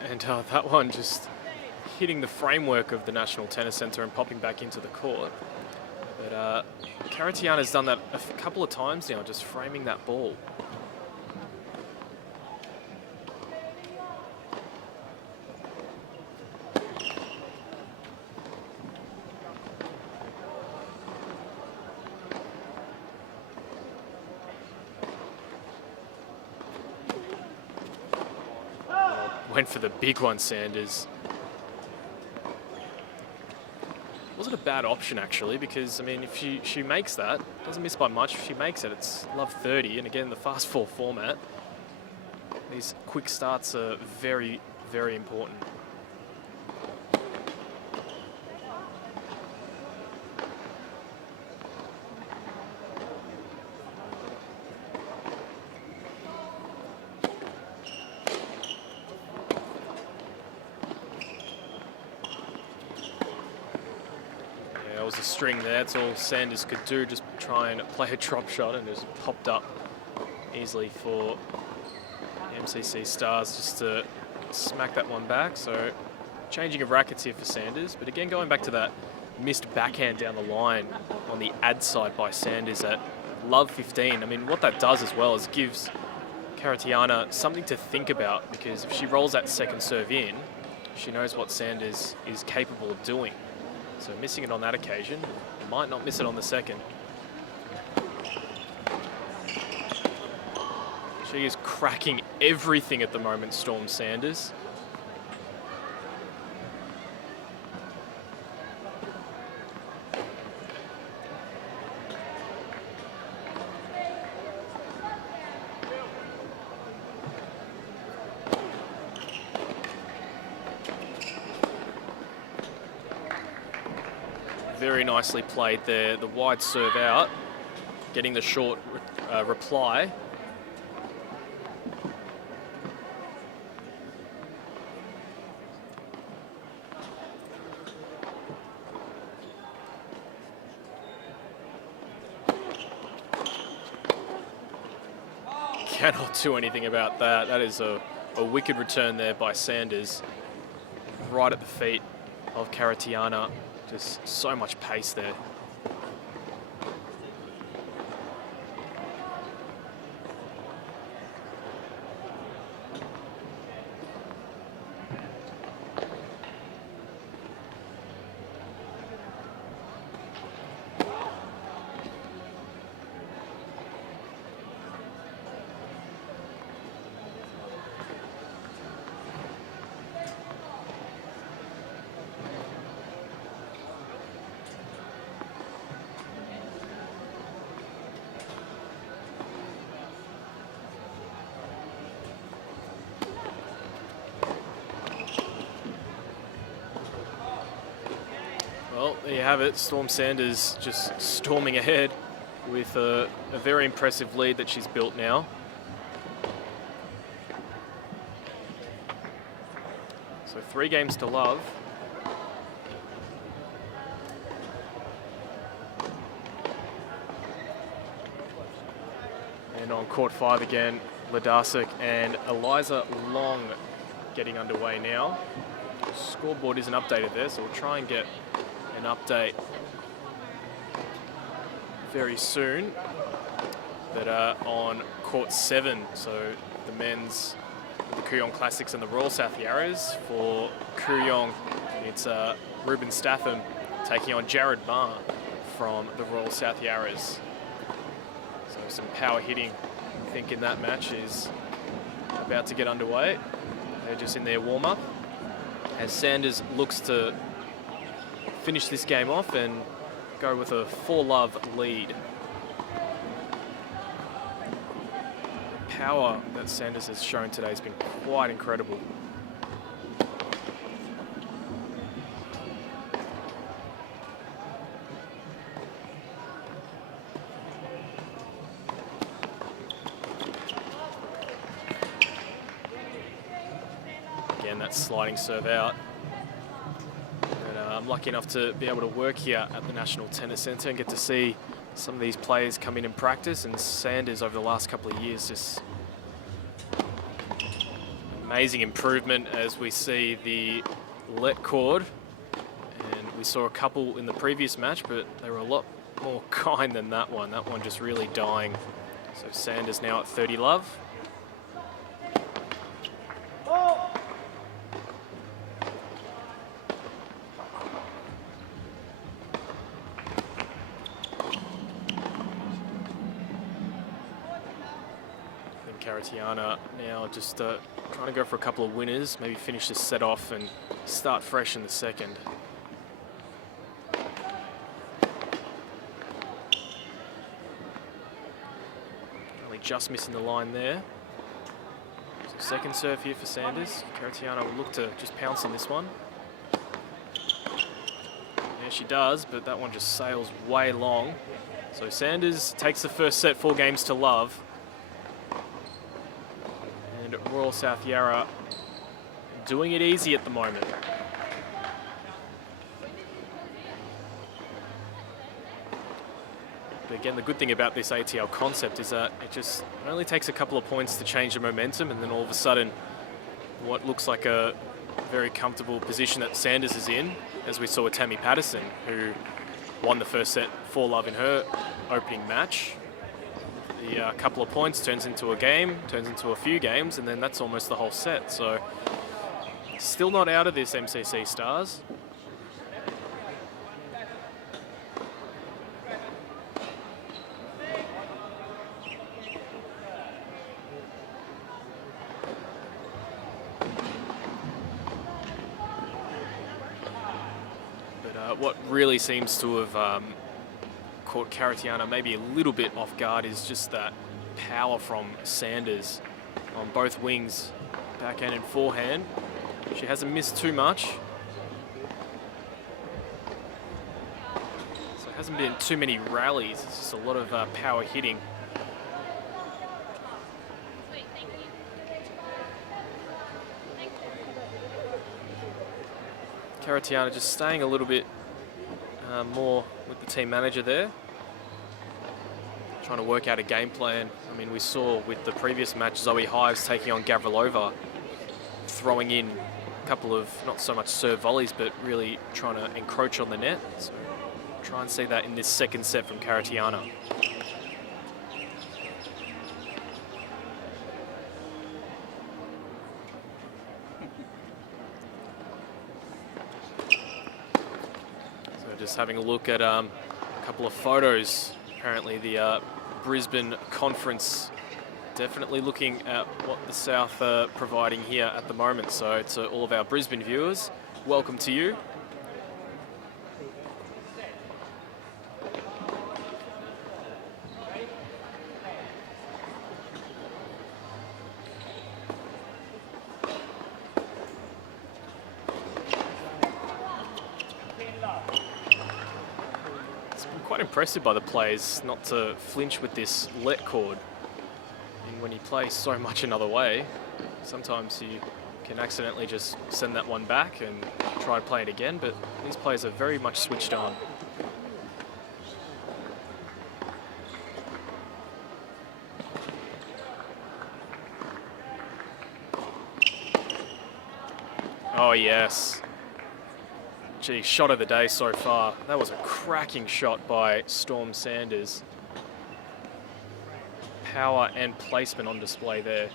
And that one just hitting the framework of the National Tennis Centre and popping back into the court. But Karatantcheva's done that a couple of times now, just framing that ball. Went for the big one, Sanders. Wasn't a bad option, actually, because, I mean, if she makes that, doesn't miss by much. If she makes it, it's love 30. And again, the fast fall format, these quick starts are very, very important. Was a string there. That's all Sanders could do, just try and play a drop shot, and just popped up easily for MCC Stars just to smack that one back. So changing of rackets here for Sanders, but again going back to that missed backhand down the line on the ad side by Sanders at love 15. I mean, what that does as well is gives Karatantcheva something to think about, because if she rolls that second serve in, she knows what Sanders is capable of doing. So missing it on that occasion, might not miss it on the second. She is cracking everything at the moment, Storm Sanders. Very nicely played there. The wide serve out, getting the short reply. Cannot do anything about that. That is a wicked return there by Sanders, right at the feet of Karatantcheva. Just so much pace there. Well, there you have it. Storm Sanders just storming ahead with a very impressive lead that she's built now. So 3 games to love. And on court 5 again, Ladasic and Eliza Long getting underway now. Scoreboard isn't updated there, so we'll try and get an update very soon. That are on court 7, so the men's, the Kooyong Classics and the Royal South Yarras. For Kooyong, it's Ruben Statham taking on Jared Ma from the Royal South Yarras. So some power hitting, I think, in that match is about to get underway. They're just in their warm-up as Sanders looks to finish this game off and go with a 4-love lead. The power that Sanders has shown today has been quite incredible. Again, that sliding serve out. I'm lucky enough to be able to work here at the National Tennis Centre and get to see some of these players come in and practice, and Sanders over the last couple of years just amazing improvement as we see the let cord, and we saw a couple in the previous match, but they were a lot more kind than that one. That one just really dying. So Sanders now at 30 love. Karatantcheva now just trying to go for a couple of winners, maybe finish this set off and start fresh in the second. Only just missing the line there. So second serve here for Sanders. Karatantcheva will look to just pounce on this one. Yeah, she does, but that one just sails way long. So Sanders takes the first set, 4 games to love. And Royal South Yarra doing it easy at the moment. But again, the good thing about this ATL concept is that it only takes a couple of points to change the momentum, and then all of a sudden what looks like a very comfortable position that Sanders is in, as we saw with Tammy Patterson, who won the first set 4-love in her opening match. The couple of points turns into a game, turns into a few games, and then that's almost the whole set. So still not out of this, MCC Stars. But what really seems to have caught Karatantcheva maybe a little bit off guard is just that power from Sanders on both wings, backhand and forehand. She hasn't missed too much. So it hasn't been too many rallies, it's just a lot of power hitting. Karatantcheva just staying a little bit more with the team manager there, trying to work out a game plan. I mean, we saw with the previous match Zoe Hives taking on Gavrilova, throwing in a couple of not so much serve volleys, but really trying to encroach on the net. So try and see that in this second set from Karatantcheva. Just having a look at a couple of photos. Apparently the Brisbane conference definitely looking at what the South are providing here at the moment. So to all of our Brisbane viewers, welcome to you. Quite impressive by the players not to flinch with this let cord. And when you play so much another way, sometimes you can accidentally just send that one back and try to play it again, but these players are very much switched on. Oh yes. Gee, shot of the day so far. That was a cracking shot by Storm Sanders. Power and placement on display there.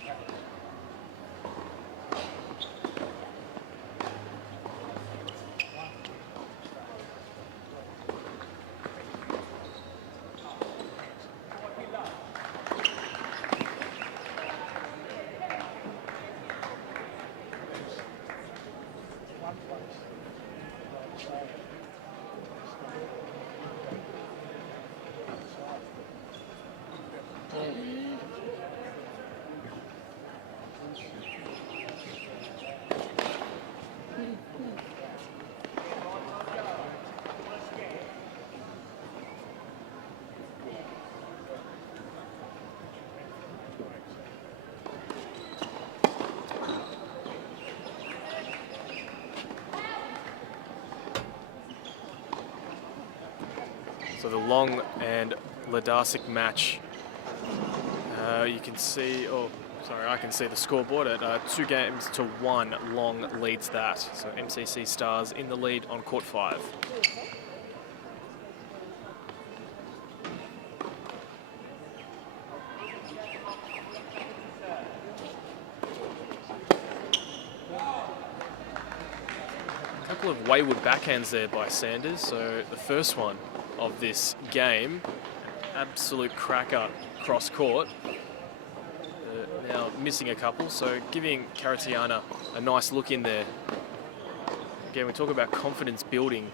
the long and Ladasic match. You can see, I can see the scoreboard at 2-1. Long leads that. So MCC Stars in the lead on court 5. A couple of wayward backhands there by Sanders. So the first one of this game, absolute cracker cross court. Now missing a couple, so giving Karatantcheva a nice look in there. Again, we talk about confidence building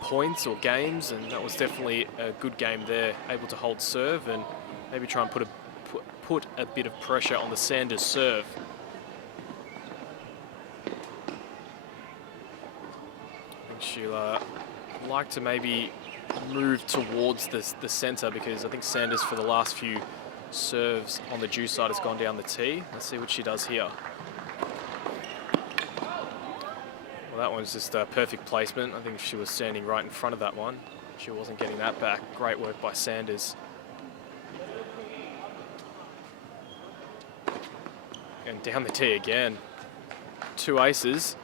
points or games, and that was definitely a good game there. Able to hold serve and maybe try and put a bit of pressure on the Sanders serve. I think she'll like to maybe move towards the centre, because I think Sanders for the last few serves on the due side has gone down the tee. Let's see what she does here. Well, that one's just a perfect placement. I think if she was standing right in front of that one, she wasn't getting that back. Great work by Sanders. And down the tee again. 2 aces.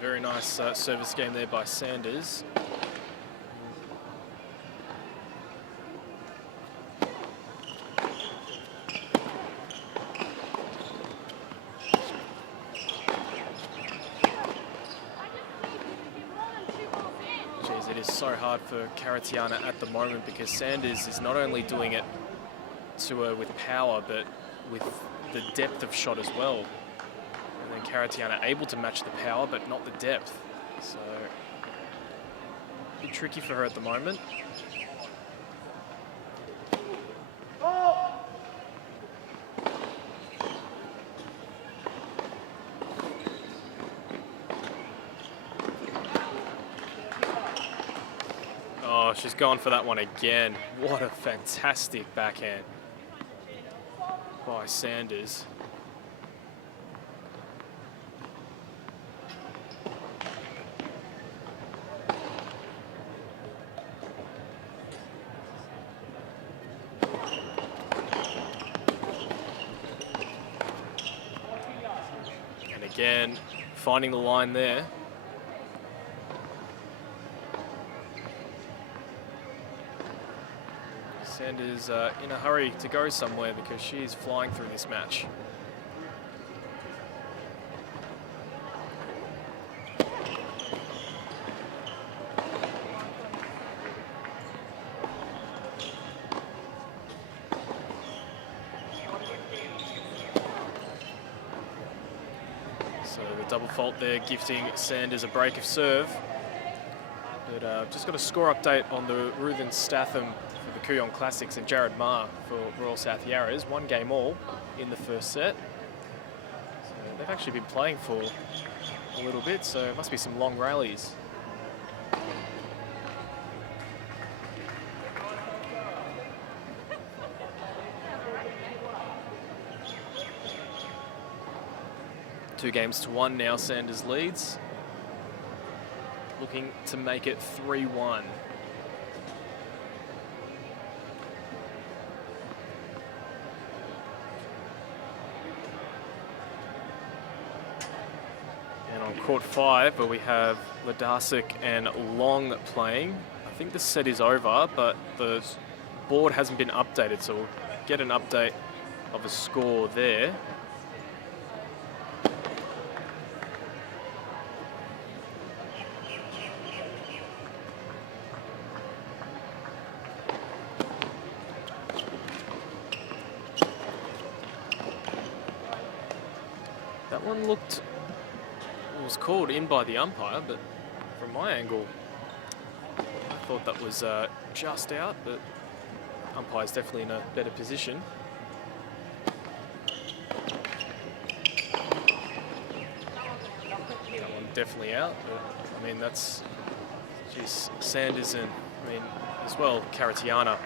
Very nice service game there by Sanders. Jeez, it is so hard for Karatantcheva at the moment, because Sanders is not only doing it to her with power, but with the depth of shot as well. And then Karatantcheva able to match the power, but not the depth. So, a bit tricky for her at the moment. Oh, she's gone for that one again. What a fantastic backhand by Sanders. Again, finding the line there. Sanders in a hurry to go somewhere, because she's flying through this match. Double fault there, gifting Sanders a break of serve. But just got a score update on the Ruthen Statham for the Kooyong Classics and Jared Ma for Royal South Yarras. 1 game all in the first set. So they've actually been playing for a little bit, so it must be some long rallies. Two games to 1 now, Sanders leads. Looking to make it 3-1. On court 5, where we have Ladasic and Long playing. I think the set is over, but the board hasn't been updated, so we'll get an update of a score there. That one looked, was called in by the umpire, but from my angle, I thought that was just out, but umpire's definitely in a better position. That one definitely out, but I mean, that's just Sanders and, I mean, as well, Karatantcheva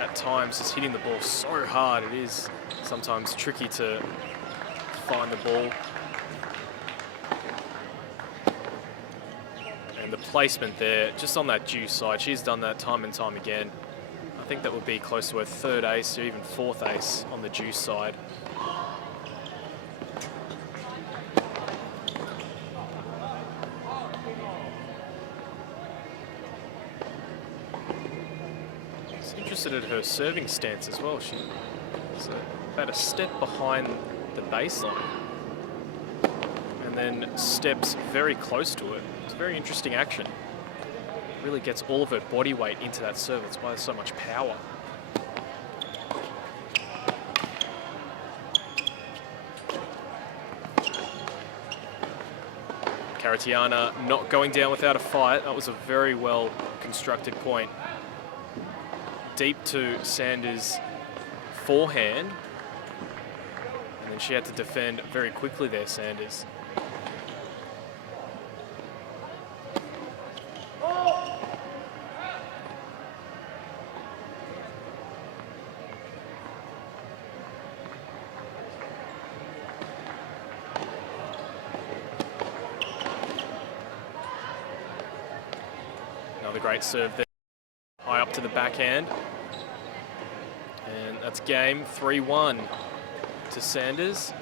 at times is hitting the ball so hard. It is sometimes tricky to find the ball. And the placement there, just on that due side, she's done that time and time again. I think that would be close to her third ace or even fourth ace on the due side. Just interested at her serving stance as well. She is about a step behind the baseline and then steps very close to it. It's a very interesting action. Really gets all of her body weight into that serve. That's why there's so much power. Karatantcheva not going down without a fight. That was a very well constructed point. Deep to Sanders' forehand. And then she had to defend very quickly there, Sanders. Another great serve there. High up to the backhand. And that's game 3-1 to Sanders.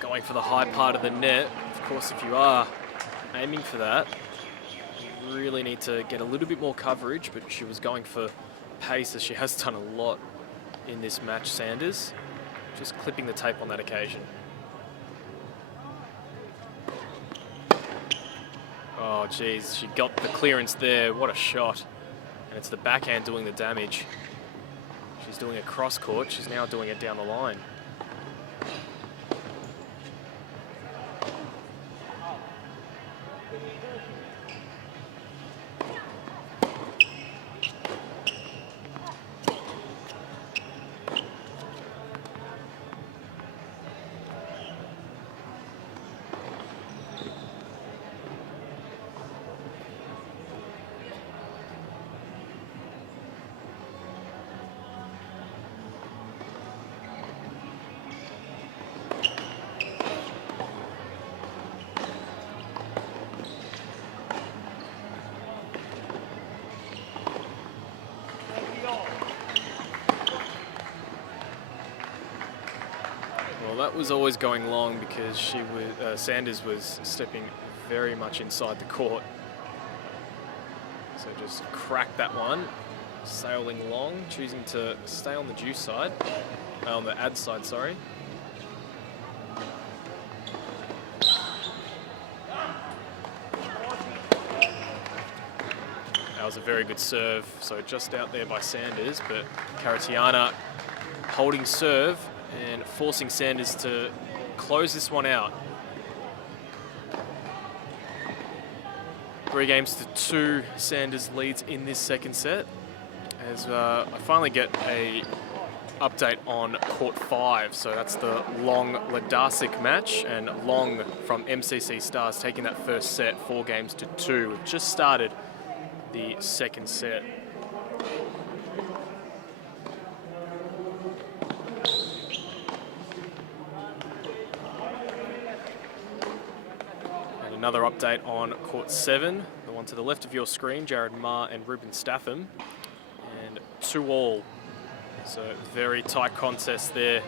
Going for the high part of the net. Of course, if you are aiming for that, you really need to get a little bit more coverage, but she was going for pace, as she has done a lot in this match, Sanders. Just clipping the tape on that occasion. Oh, geez, she got the clearance there. What a shot. And it's the backhand doing the damage. She's doing it cross court. She's now doing it down the line. Well, that was always going long because Sanders was stepping very much inside the court. So just cracked that one, sailing long, choosing to stay on the deuce side, on the ad side, sorry. That was a very good serve, so just out there by Sanders, but Karatantcheva holding serve and forcing Sanders to close this one out. 3-2 Sanders leads in this second set. As I finally get a update on court 5, so that's the Long Ladasic match, and Long from MCC Stars taking that first set 4-2. We've just started the second set. And another update on court 7, the one to the left of your screen, Jared Ma and Ruben Statham, and 2-all. So very tight contest there.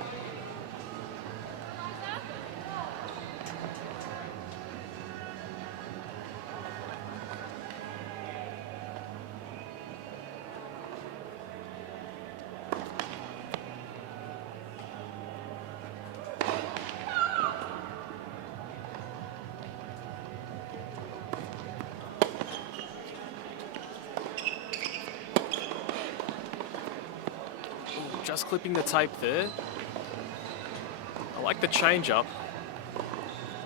Just clipping the tape there. I like the change-up.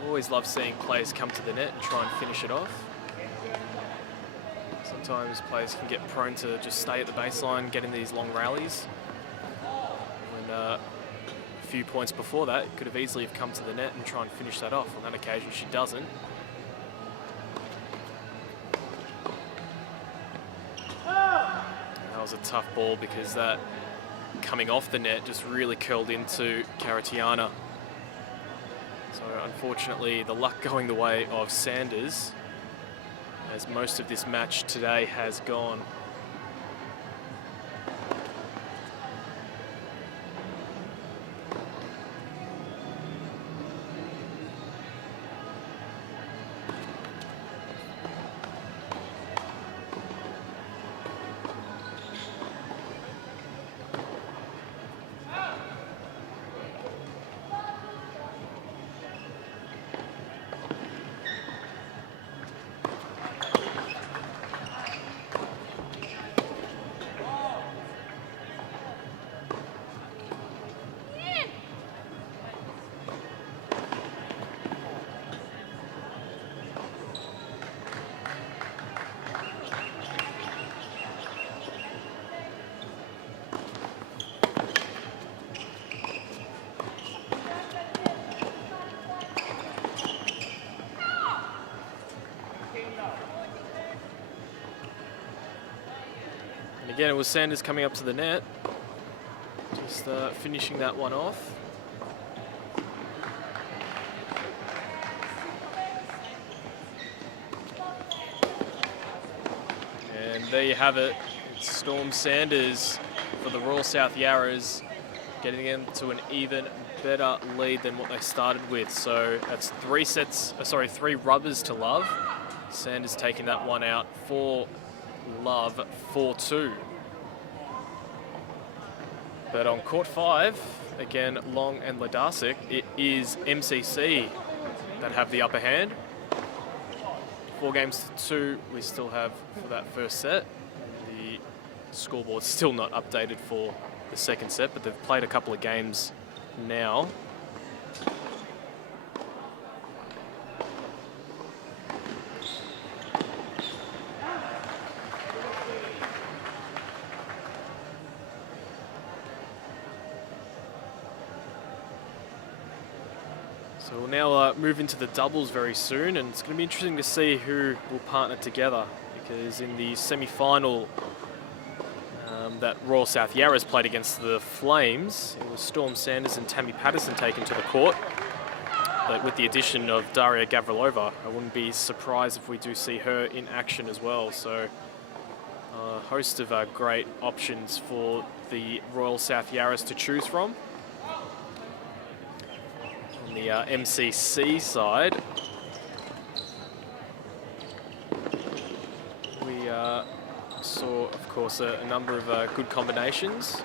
Always love seeing players come to the net and try and finish it off. Sometimes players can get prone to just stay at the baseline, get in these long rallies. And a few points before that, it could have easily have come to the net and try and finish that off. On that occasion, she doesn't. That was a tough ball because that coming off the net just really curled into Karatantcheva. So unfortunately, the luck going the way of Sanders, as most of this match today has gone. Again, it was Sanders coming up to the net, just finishing that one off. And there you have it. It's Storm Sanders for the Royal South Yarras, getting into an even better lead than what they started with. So that's 3 rubbers to love. Sanders taking that one out for love, 4-2. But on court 5, again, Long and Ladasic, it is MCC that have the upper hand. 4-2 we still have for that first set. The scoreboard's still not updated for the second set, but they've played a couple of games now. So we'll now move into the doubles very soon, and it's going to be interesting to see who will partner together, because in the semi-final that Royal South Yarras played against the Flames, it was Storm Sanders and Tammy Patterson taken to the court. But with the addition of Daria Gavrilova, I wouldn't be surprised if we do see her in action as well. So a host of great options for the Royal South Yarras to choose from. On the MCC side, we saw, of course, a number of good combinations.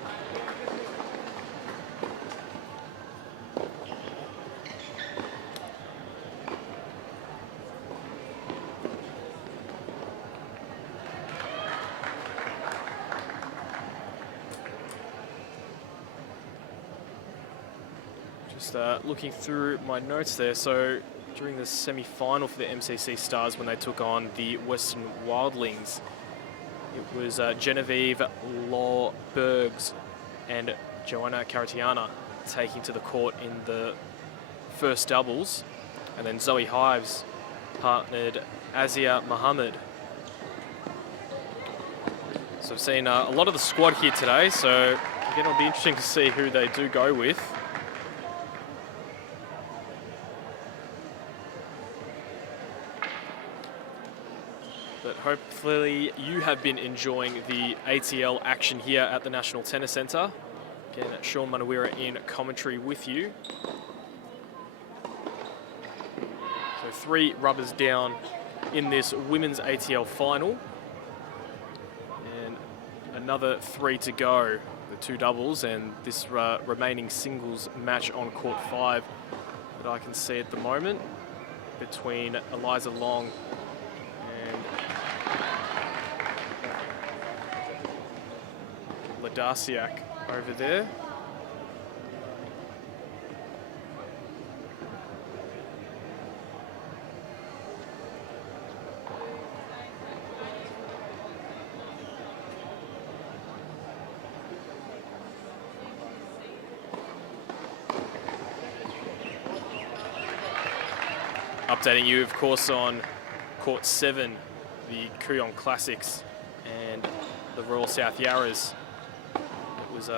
Looking through my notes there, so during the semi-final for the MCC Stars when they took on the Western Wildlings, it was Genevieve Law-Bergs and Joanna Karatantcheva taking to the court in the first doubles, and then Zoe Hives partnered Azia Mohammed. So I've seen a lot of the squad here today, so again it'll be interesting to see who they do go with. But hopefully you have been enjoying the ATL action here at the National Tennis Centre. Again, Sean Manawira in commentary with you. So 3 rubbers down in this women's ATL final. And another 3 to go. The 2 doubles and this remaining singles match on court 5 that I can see at the moment between Eliza Long and Ladasiak over there. Updating you, of course, on court 7, the Kooyong Classics and the Royal South Yarras. It was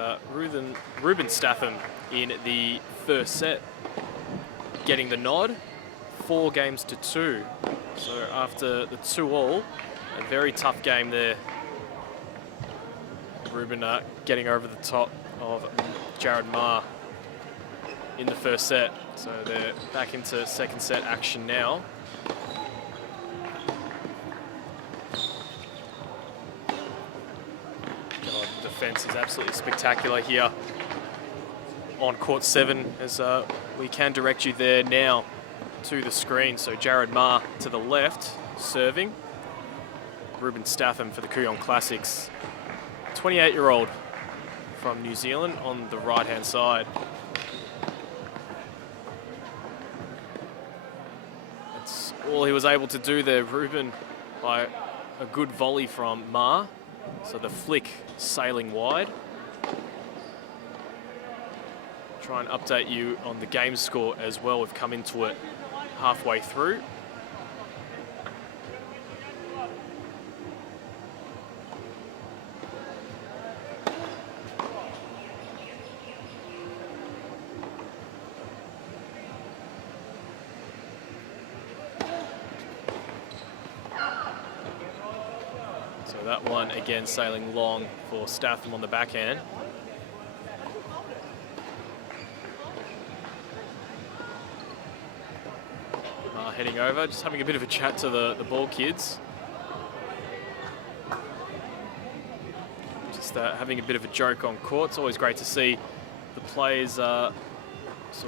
Ruben Statham in the first set, getting the nod, 4 games to 2. So after the 2-all, a very tough game there. Ruben getting over the top of Jared Ma in the first set. So they're back into second set action now. God, the defense is absolutely spectacular here on court 7, as we can direct you there now to the screen. So Jared Ma to the left, serving. Ruben Statham for the Kooyong Classics. 28-year-old from New Zealand on the right-hand side. That's all he was able to do there, Ruben, by a good volley from Ma. So the flick sailing wide. Try and update you on the game score as well. We've come into it halfway through. So that one again sailing long for Statham on the backhand. Heading over, just having a bit of a chat to the ball kids. Just having a bit of a joke on court. It's always great to see the players sort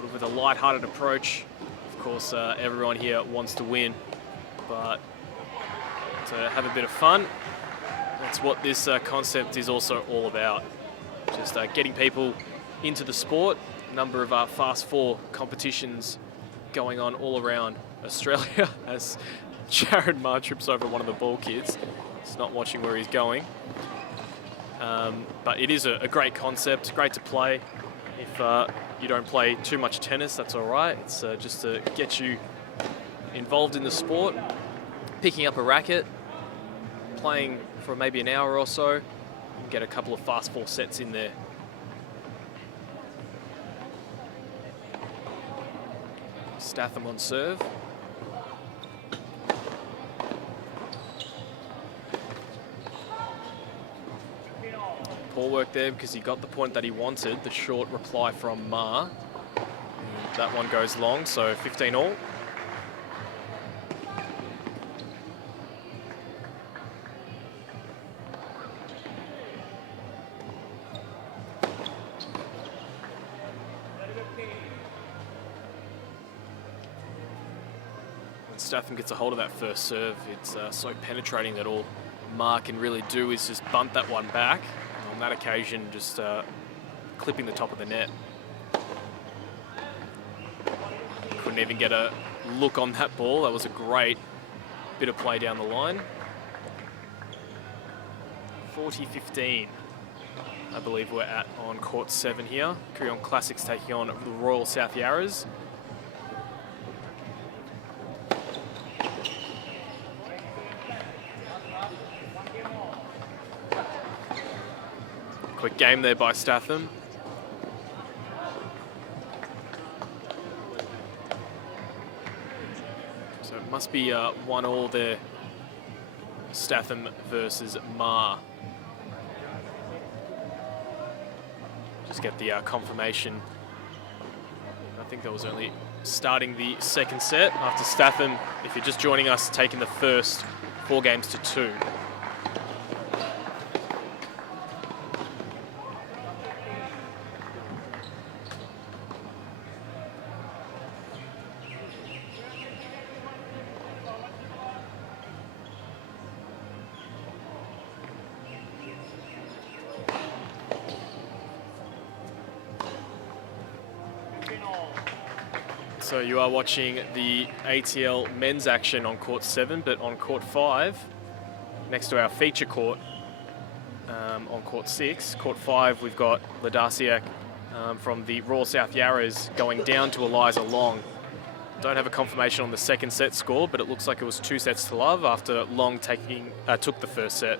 of with a light-hearted approach. Of course, everyone here wants to win, but to have a bit of fun, that's what this concept is also all about. Just getting people into the sport. A number of Fast 4 competitions going on all around Australia as Jared Ma trips over one of the ball kids. He's not watching where he's going. But it is a great concept, great to play. If you don't play too much tennis, that's all right. It's just to get you involved in the sport, picking up a racket, playing for maybe an hour or so, and get a couple of Fast 4 sets in there. Statham on serve. Poor work there because he got the point that he wanted, the short reply from Ma. That one goes long, so 15 all. When Statham gets a hold of that first serve, it's so penetrating that all Mark can really do is just bunt that one back. On that occasion, just clipping the top of the net. Couldn't even get a look on that ball. That was a great bit of play down the line. 40-15, I believe we're at on court 7 here. Kooyong Classics taking on the Royal South Yarras. Quick game there by Statham. So it must be 1-1 there. Statham versus Ma. Just get the confirmation. I think that was only starting the second set after Statham, if you're just joining us, taking the first 4 games to 2. So you are watching the ATL men's action on court 7, but on court 5, next to our feature court, on court 6. Court 5, we've got Ladasiak from the Royal South Yarras going down to Eliza Long. Don't have a confirmation on the second set score, but it looks like it was 2 sets to love after Long took the first set,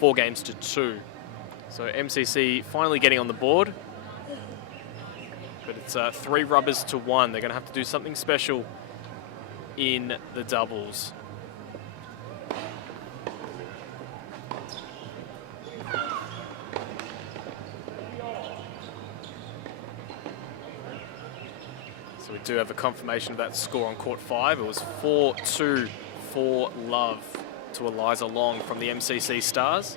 4 games to 2. So MCC finally getting on the board. But it's 3 rubbers to 1. They're going to have to do something special in the doubles. So we do have a confirmation of that score on court 5. It was 4-2 for love to Eliza Long from the MCC Stars.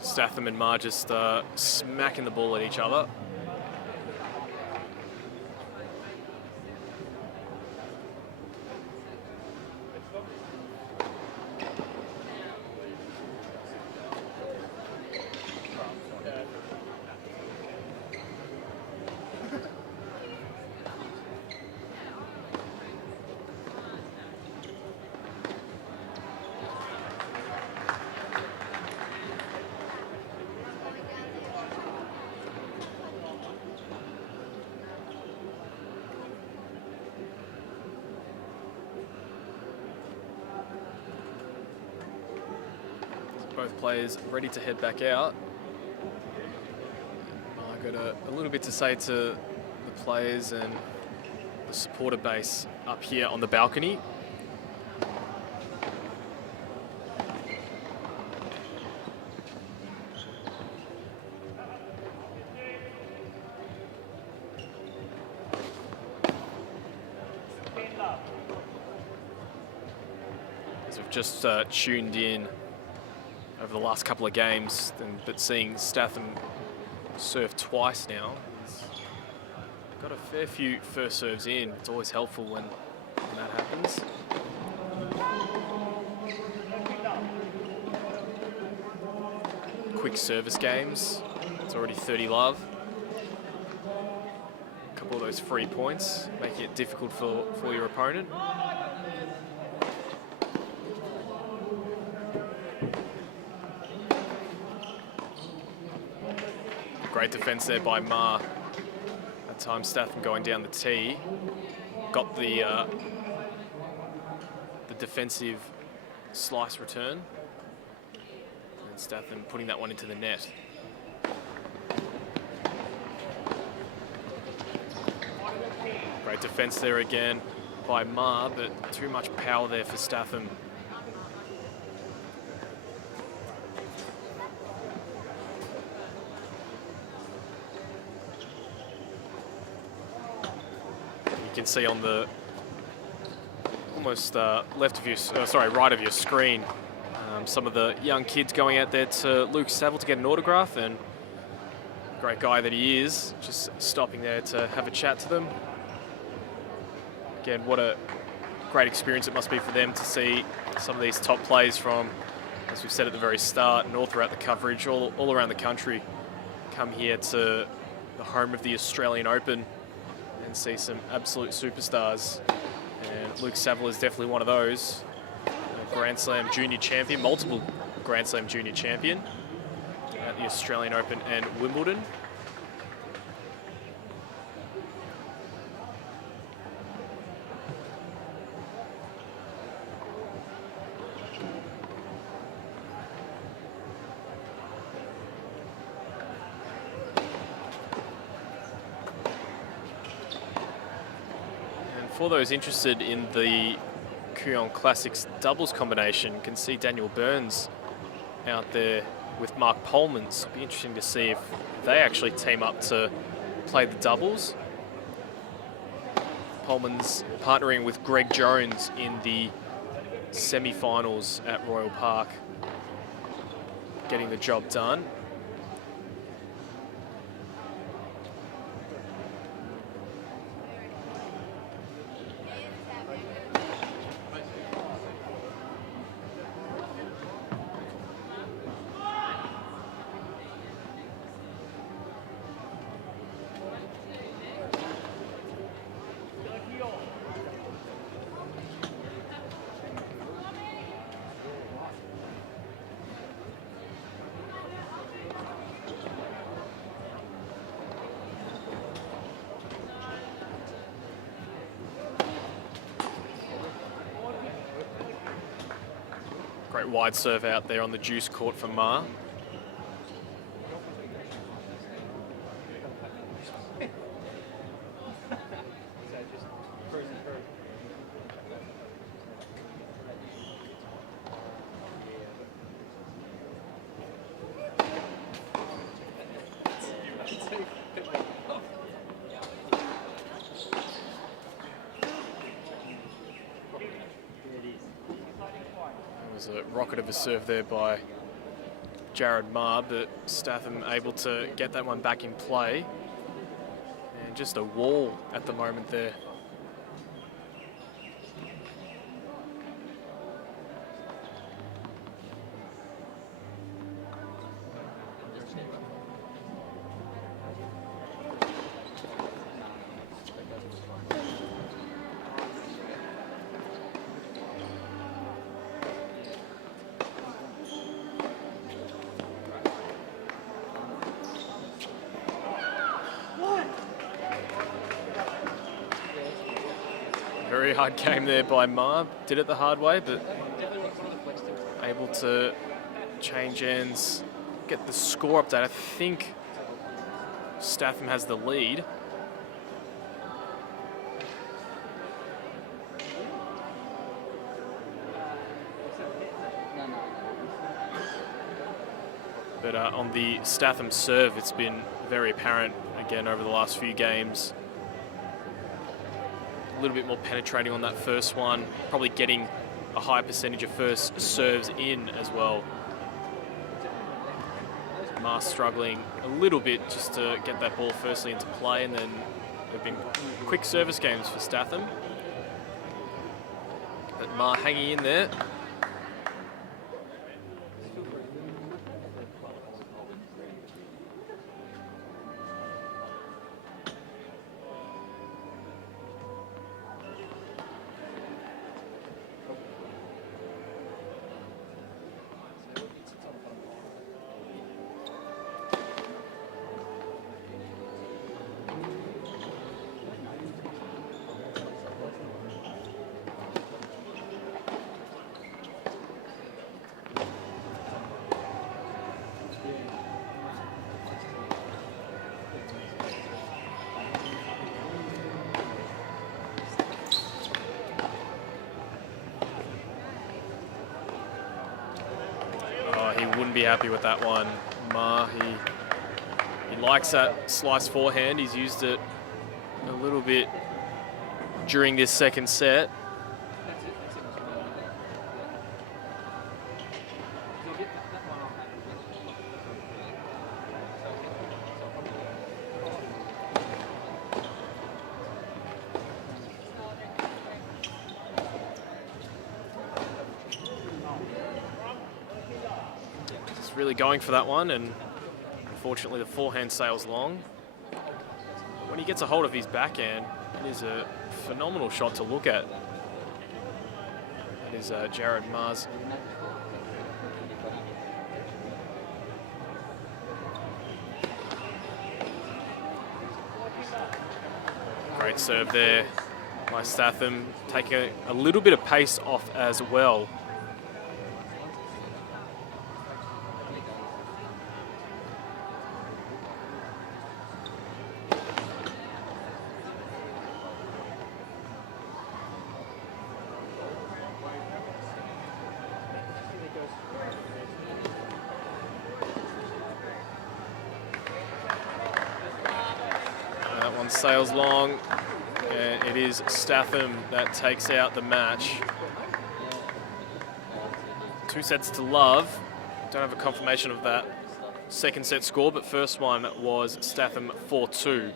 Statham and Ma just smacking the ball at each other. Both players ready to head back out. I've got a little bit to say to the players and the supporter base up here on the balcony. As we've just tuned in over the last couple of games, but seeing Statham serve twice now. He's got a fair few first serves in. It's always helpful when that happens. Quick service games. It's already 30 love. A couple of those free points, making it difficult for your opponent. Great defence there by Ma. That time Statham going down the tee. Got the defensive slice return. And Statham putting that one into the net. Great defence there again by Ma, but too much power there for Statham. You can see on the almost left of your, right of your screen, some of the young kids going out there to Luke Saville to get an autograph, and great guy that he is, just stopping there to have a chat to them. Again, what a great experience it must be for them to see some of these top players from, as we've said at the very start, and all throughout the coverage, all around the country, come here to the home of the Australian Open and see some absolute superstars. And Luke Saville is definitely one of those. A Grand Slam junior champion, multiple Grand Slam junior champion at the Australian Open and Wimbledon. For those interested in the Kooyong Classics doubles combination, you can see Daniel Burns out there with Mark Polmans. It'll be interesting to see if they actually team up to play the doubles. Polmans partnering with Greg Jones in the semi-finals at Royal Park, getting the job done. Great wide serve out there on the juice court for Ma. A rocket of a serve there by Jared Ma, but Statham able to get that one back in play. And just a wall at the moment there. Very hard game there by Ma. Did it the hard way, but able to change ends, get the score update. I think Statham has the lead. But on the Statham serve, it's been very apparent again over the last few games. A little bit more penetrating on that first one, probably getting a high percentage of first serves in as well. Ma struggling a little bit just to get that ball firstly into play, and then there have been quick service games for Statham. But Ma hanging in there. Be happy with that one. Ma, he likes that slice forehand. He's used it a little bit during this second set. Really going for that one, and unfortunately the forehand sails long. When he gets a hold of his backhand, it is a phenomenal shot to look at. That is Jared Ma's. Great serve there by Statham, taking a little bit of pace off as well. Sails long, and it is Statham that takes out the match. 2 sets to love. Don't have a confirmation of that second set score, but first one was Statham 4-2.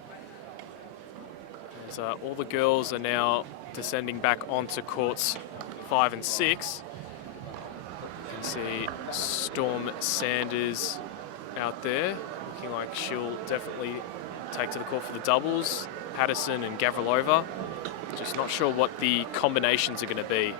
As all the girls are now descending back onto courts 5 and 6. You can see Storm Sanders out there, looking like she'll definitely take to the court for the doubles. Patterson and Gavrilova. Just not sure what the combinations are going to be.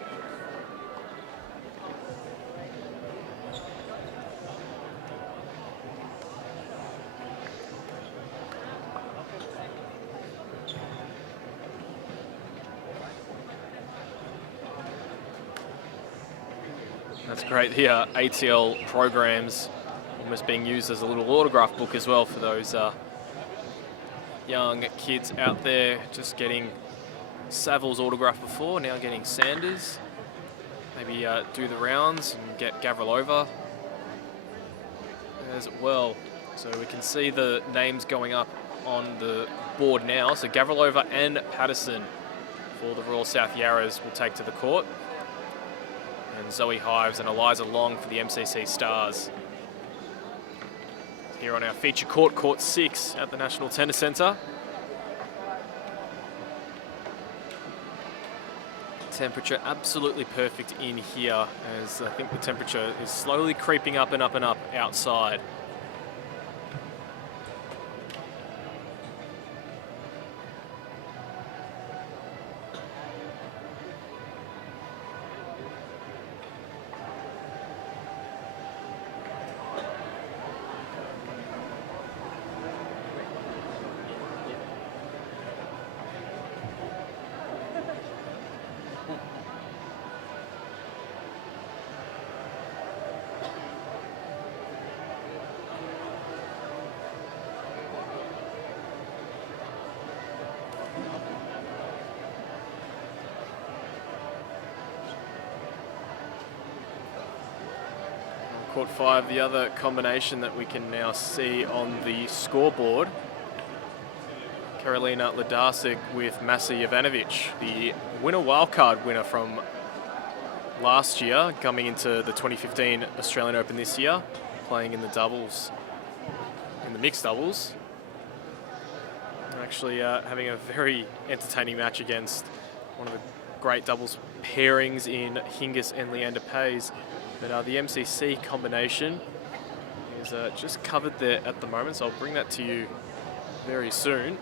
That's great here. ATL programs almost being used as a little autograph book as well for those young kids out there, just getting Saville's autograph before, now getting Sanders. Maybe do the rounds and get Gavrilova as well. So we can see the names going up on the board now. So Gavrilova and Patterson for the Royal South Yarras will take to the court. And Zoe Hives and Eliza Long for the MCC Stars. Here on our feature court, court 6 at the National Tennis Centre. Temperature absolutely perfect in here, as I think the temperature is slowly creeping up and up and up outside. court 5, the other combination that we can now see on the scoreboard. Karolina Ledarsic with Masa Jovanovic, the wildcard winner from last year, coming into the 2015 Australian Open this year, playing in the doubles, in the mixed doubles. Actually having a very entertaining match against one of the great doubles pairings in Hingis and Leander Paes. But the MCC combination is just covered there at the moment, so I'll bring that to you very soon.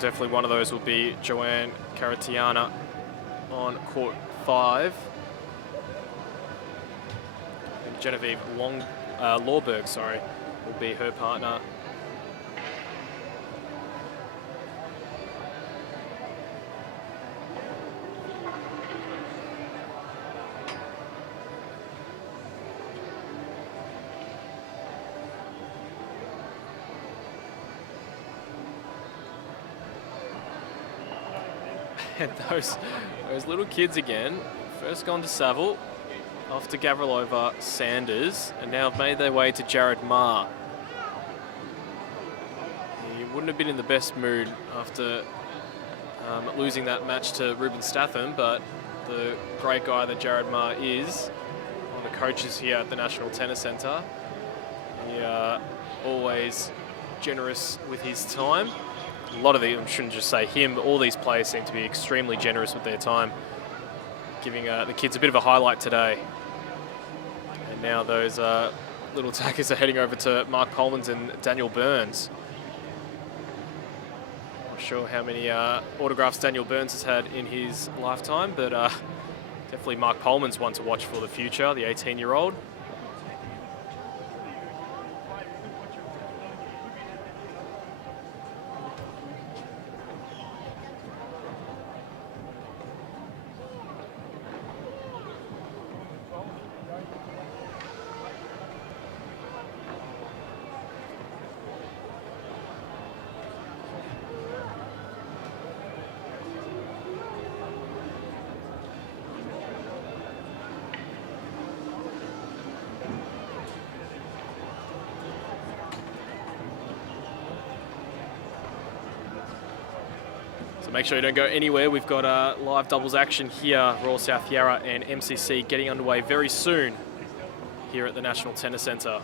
Definitely one of those will be Joanne Karatantcheva on court 5. And Genevieve Lawberg, will be her partner. And those little kids again, first gone to Saville, off to Gavrilova, Sanders, and now have made their way to Jared Marr. He wouldn't have been in the best mood after losing that match to Ruben Statham, but the great guy that Jared Marr is, one of the coaches here at the National Tennis Centre, he always generous with his time. A lot of I shouldn't just say him, but all these players seem to be extremely generous with their time, giving the kids a bit of a highlight today. And now those little attackers are heading over to Mark Polmans and Daniel Burns. Not sure how many autographs Daniel Burns has had in his lifetime, but definitely Mark Polmans one to watch for the future, the 18-year-old. Make sure you don't go anywhere. We've got live doubles action here. Royal South Yarra and MCC getting underway very soon here at the National Tennis Centre.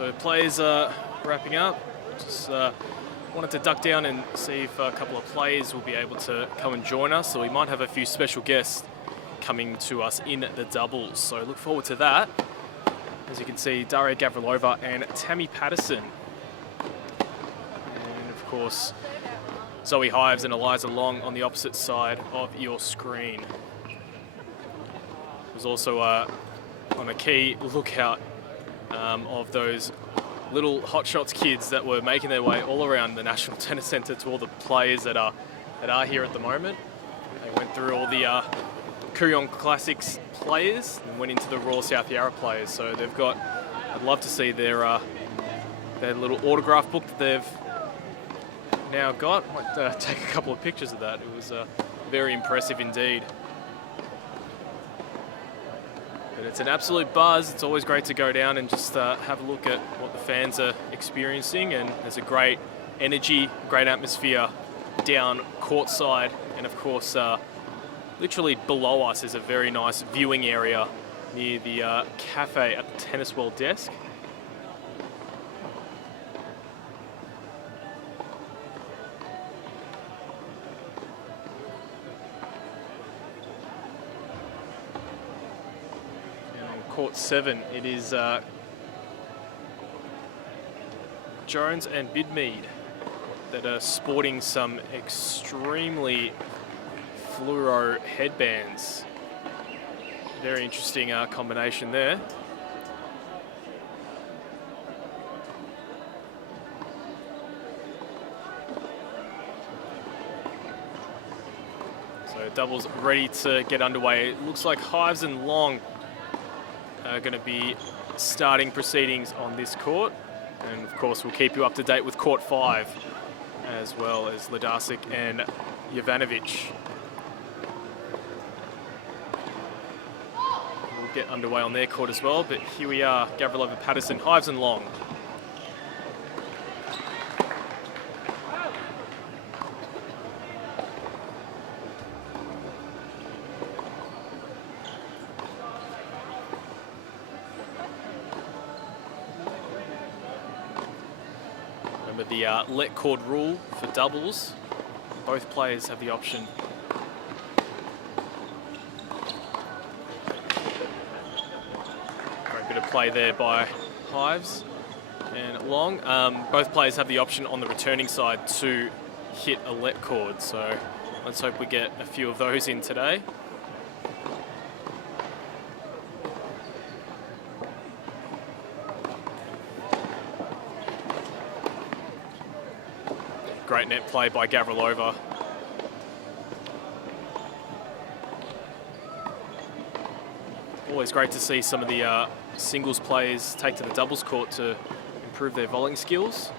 So players are wrapping up. Just wanted to duck down and see if a couple of players will be able to come and join us. So we might have a few special guests coming to us in the doubles. So look forward to that. As you can see, Daria Gavrilova and Tammy Patterson. And of course, Zoe Hives and Eliza Long on the opposite side of your screen. There's also on a key lookout of those little Hot Shots kids that were making their way all around the National Tennis Centre to all the players that are here at the moment. They went through all the Kooyong Classics players and went into the Royal South Yarra players. So they've got, I'd love to see their little autograph book that they've now got. Might take a couple of pictures of that. It was very impressive indeed. But it's an absolute buzz. It's always great to go down and just have a look at what the fans are experiencing, and there's a great energy, great atmosphere down courtside, and of course literally below us is a very nice viewing area near the cafe at the Tennis World desk. Court 7, it is Jones and Bidmead that are sporting some extremely fluoro headbands. Very interesting combination there. So doubles ready to get underway. It looks like Hives and Long are going to be starting proceedings on this court, and of course we'll keep you up to date with court 5 as well as Ledasic and Jovanovic. We'll get underway on their court as well, but here we are, Gavrilova, Patterson, Hives and Long. The let cord rule for doubles. Both players have the option. Great bit of play there by Hives and Long. Both players have the option on the returning side to hit a let cord, so let's hope we get a few of those in today. Great net play by Gavrilova. Always great to see some of the singles players take to the doubles court to improve their volleying skills.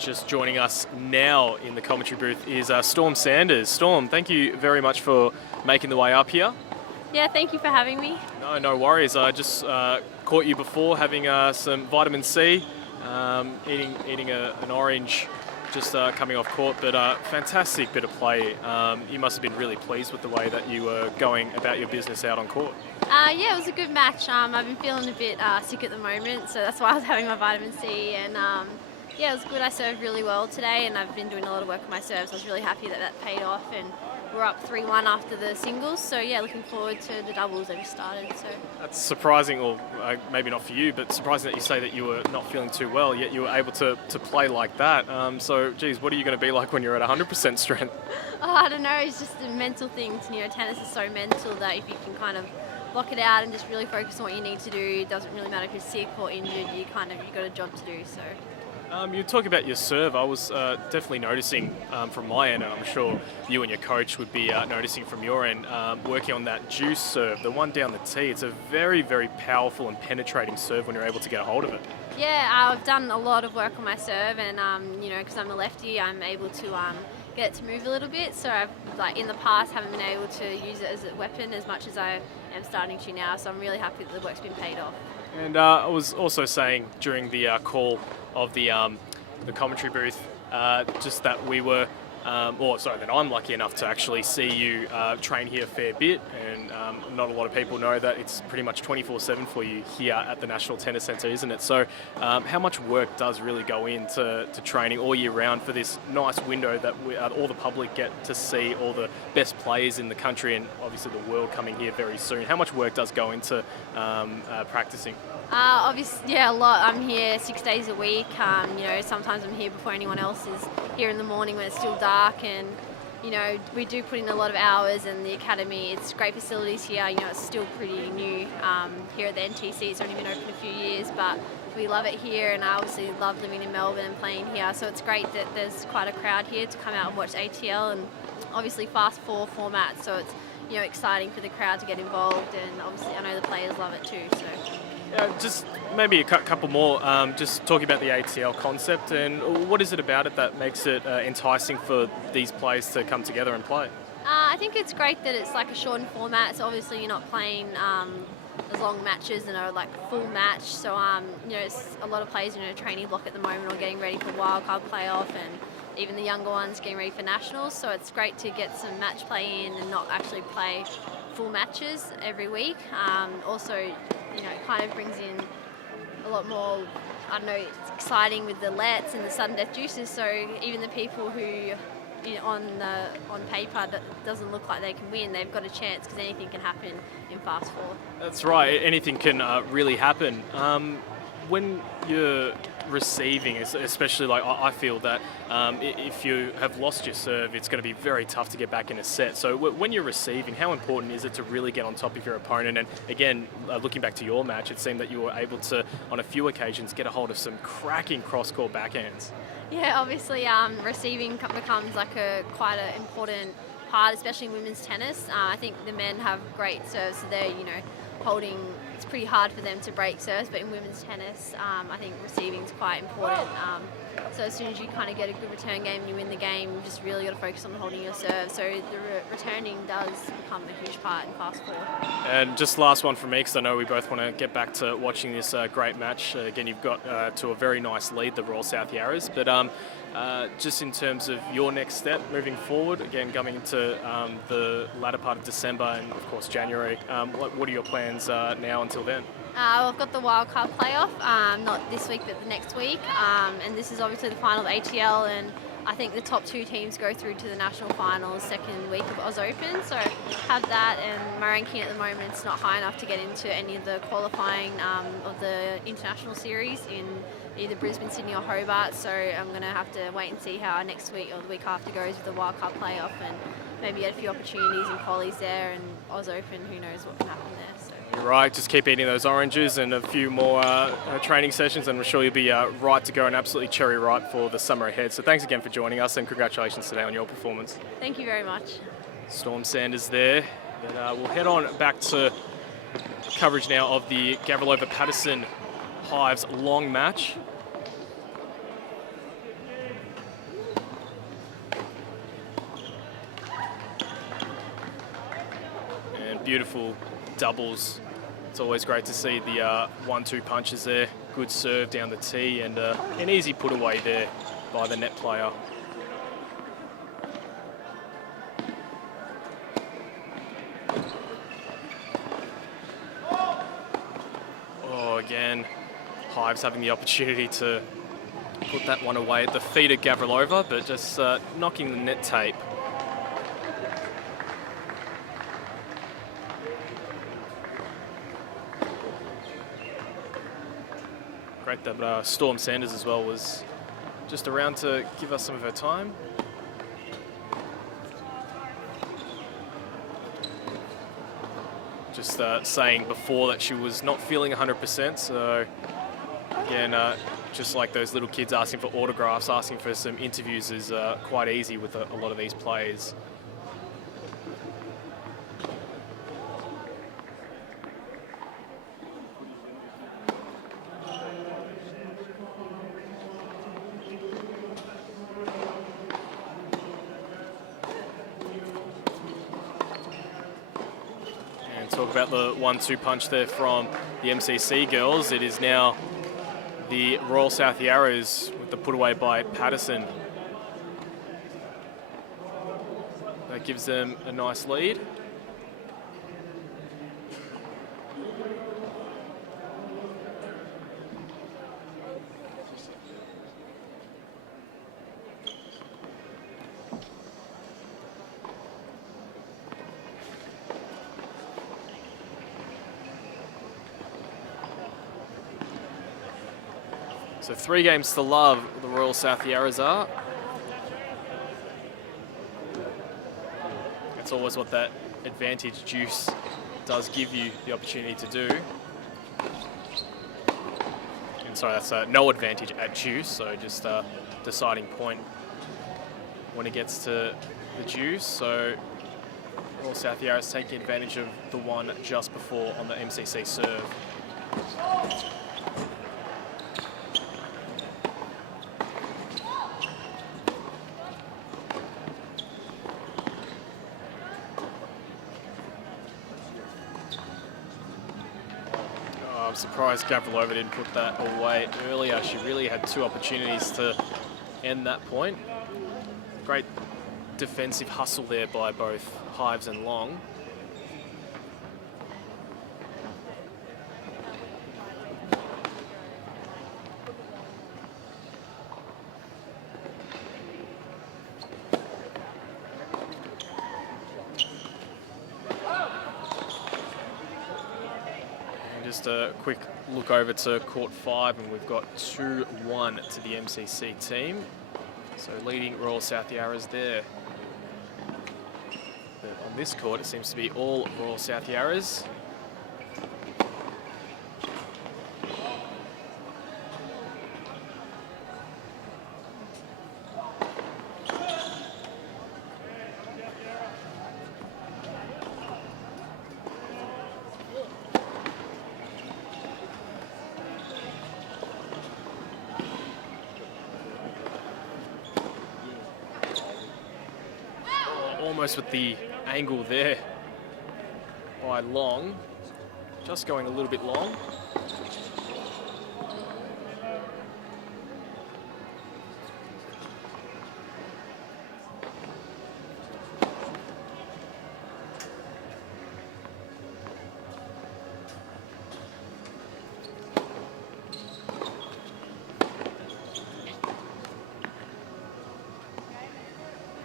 Just joining us now in the commentary booth is Storm Sanders. Storm, thank you very much for making the way up here. Yeah, thank you for having me. No worries. I just caught you before having some vitamin C, eating an orange just coming off court, but fantastic bit of play. You must have been really pleased with the way that you were going about your business out on court. Yeah, it was a good match. I've been feeling a bit sick at the moment, so that's why I was having my vitamin C, and yeah, it was good. I served really well today, and I've been doing a lot of work on my serves. I was really happy that paid off, and we're up 3-1 after the singles. So yeah, looking forward to the doubles that just started. So that's surprising, or maybe not for you, but surprising that you say that you were not feeling too well, yet you were able to play like that. So, geez, what are you going to be like when you're at 100% strength? Oh, I don't know. It's just a mental thing. You know, tennis is so mental that if you can kind of block it out and just really focus on what you need to do, it doesn't really matter if you're sick or injured. You've got a job to do. So. You talk about your serve. I was definitely noticing from my end, and I'm sure you and your coach would be noticing from your end, working on that juice serve, the one down the tee. It's a very, very powerful and penetrating serve when you're able to get a hold of it. Yeah, I've done a lot of work on my serve, and you know, because I'm a lefty, I'm able to get it to move a little bit. So I've, in the past, haven't been able to use it as a weapon as much as I am starting to now. So I'm really happy that the work's been paid off. And I was also saying during the call of the the commentary booth, just that we were, that I'm lucky enough to actually see you train here a fair bit, and not a lot of people know that it's pretty much 24/7 for you here at the National Tennis Centre, isn't it? So how much work does really go into training all year round for this nice window that all the public get to see all the best players in the country and obviously the world coming here very soon? How much work does go into practicing? Obviously, yeah, a lot. I'm here 6 days a week. Sometimes I'm here before anyone else is here in the morning when it's still dark, and we do put in a lot of hours. And the academy, it's great facilities here. It's still pretty new here at the NTC. It's only been open a few years, but we love it here, and I obviously love living in Melbourne and playing here. So it's great that there's quite a crowd here to come out and watch ATL, and obviously fast four format. So it's exciting for the crowd to get involved, and obviously I know the players love it too. So. Just maybe a couple more, just talking about the ATL concept, and what is it about it that makes it enticing for these players to come together and play? I think it's great that it's like a shortened format, so obviously you're not playing as long matches and like a full match. So it's a lot of players in a training block at the moment or getting ready for wildcard playoff, and even the younger ones getting ready for nationals. So it's great to get some match play in and not actually play full matches every week. Also, it kind of brings in a lot more, it's exciting with the lets and the sudden death juices. So even the people who, on paper, doesn't look like they can win, they've got a chance, because anything can happen in fast four. That's right. Anything can really happen. When you're receiving, especially like I feel that if you have lost your serve, it's going to be very tough to get back in a set. So when you're receiving, how important is it to really get on top of your opponent? And again, looking back to your match, it seemed that you were able to, on a few occasions, get a hold of some cracking cross-court backhands. Yeah, obviously receiving becomes like quite an important part, especially in women's tennis. I think the men have great serves, so they're holding. It's pretty hard for them to break serves, but in women's tennis, I think receiving is quite important. So as soon as you kind of get a good return game and you win the game, you just really got to focus on holding your serve. So the returning does become a huge part in fast four. And just last one from me, because I know we both want to get back to watching this great match. Again, you've got to a very nice lead, the Royal South Yarras, but just in terms of your next step moving forward, again, coming into the latter part of December and, of course, January, what are your plans now until then? I've got the wildcard playoff, not this week, but the next week. And this is obviously the final of ATL, and I think the top two teams go through to the national finals second week of Oz Open. So have that, and my ranking at the moment, it's not high enough to get into any of the qualifying of the international series in either Brisbane, Sydney or Hobart. So I'm going to have to wait and see how next week or the week after goes with the wildcard playoff, and maybe get a few opportunities in qualies there, and Oz Open, who knows what can happen there. So. Right, just keep eating those oranges and a few more training sessions, and I'm sure you'll be right to go and absolutely cherry ripe for the summer ahead. So thanks again for joining us, and congratulations today on your performance. Thank you very much. Storm Sanders there. But, we'll head on back to coverage now of the Gavrilova-Patterson Hives long match. And beautiful doubles. It's always great to see the 1-2 punches there. Good serve down the tee, and an easy put away there by the net player. Oh, again, Hives having the opportunity to put that one away at the feet of Gavrilova, but just knocking the net tape. Great that Storm Sanders as well was just around to give us some of her time. Just saying before that she was not feeling 100%, so again, just like those little kids asking for autographs, asking for some interviews is quite easy with a lot of these players. Talk about the 1-2 punch there from the MCC girls. It is now the Royal South Yarras with the put away by Patterson. That gives them a nice lead. So 3 games to love, the Royal South Yarras are. It's always what that advantage juice does give you the opportunity to do. And sorry, that's no advantage at juice, so just a deciding point when it gets to the juice. So Royal South Yarras taking advantage of the one just before on the MCC serve. I'm surprised Gavrilova didn't put that away earlier. She really had 2 opportunities to end that point. Great defensive hustle there by both Hives and Long. Just a quick look over to court 5, and we've got 2-1 to the MCC team. So leading Royal South Yarras there. But on this court, it seems to be all Royal South Yarras. Almost with the angle there by Long, just going a little bit long.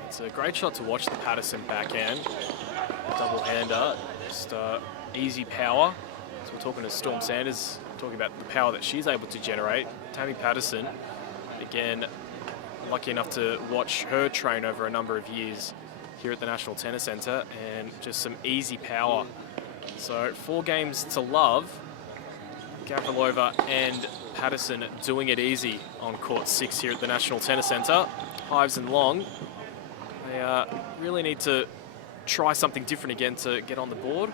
It's a great shot to watch the Patterson backhand. Double-hander, just easy power. So we're talking to Storm Sanders, talking about the power that she's able to generate. Tammy Patterson, again, lucky enough to watch her train over a number of years here at the National Tennis Centre, and just some easy power. So 4 games to love. Gavrilova and Patterson doing it easy on court 6 here at the National Tennis Centre. Hives and Long, they really need to try something different again to get on the board.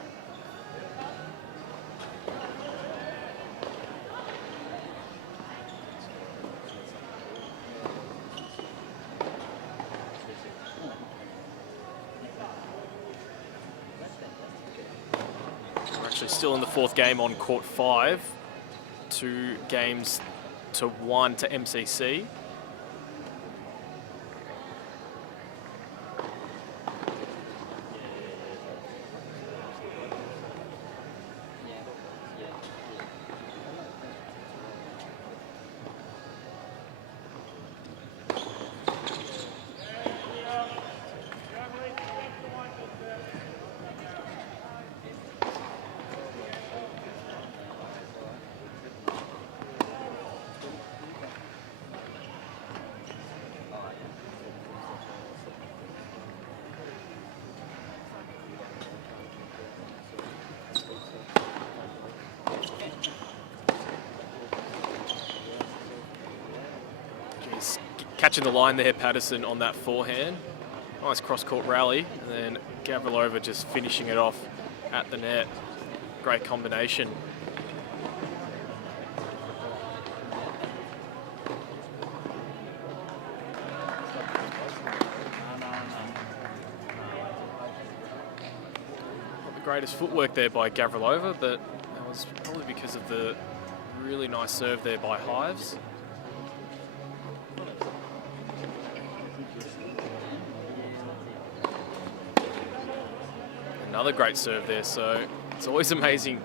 We're actually still in the 4th game on court 5. 2 games to 1 to MCC. Catching the line there, Patterson, on that forehand. Nice cross-court rally, and then Gavrilova just finishing it off at the net. Great combination. Not the greatest footwork there by Gavrilova, but that was probably because of the really nice serve there by Hives. Another great serve there. So it's always amazing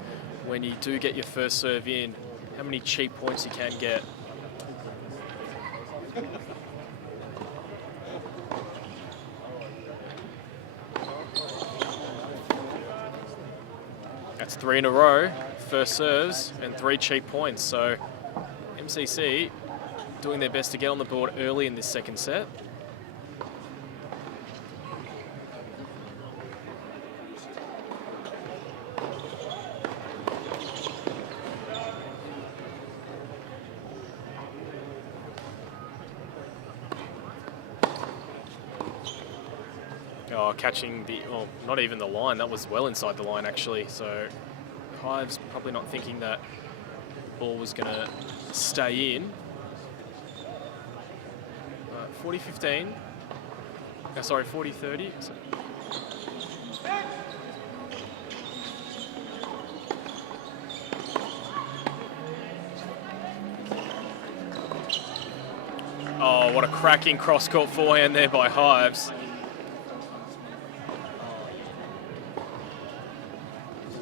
when you do get your first serve in, how many cheap points you can get. That's 3 in a row, first serves, and 3 cheap points. So MCC doing their best to get on the board early in this second set. Oh, catching the, well, not even the line, that was well inside the line actually. So Hives probably not thinking that ball was going to stay in. 40-15. Sorry, 40-30. Oh, what a cracking cross-court forehand there by Hives.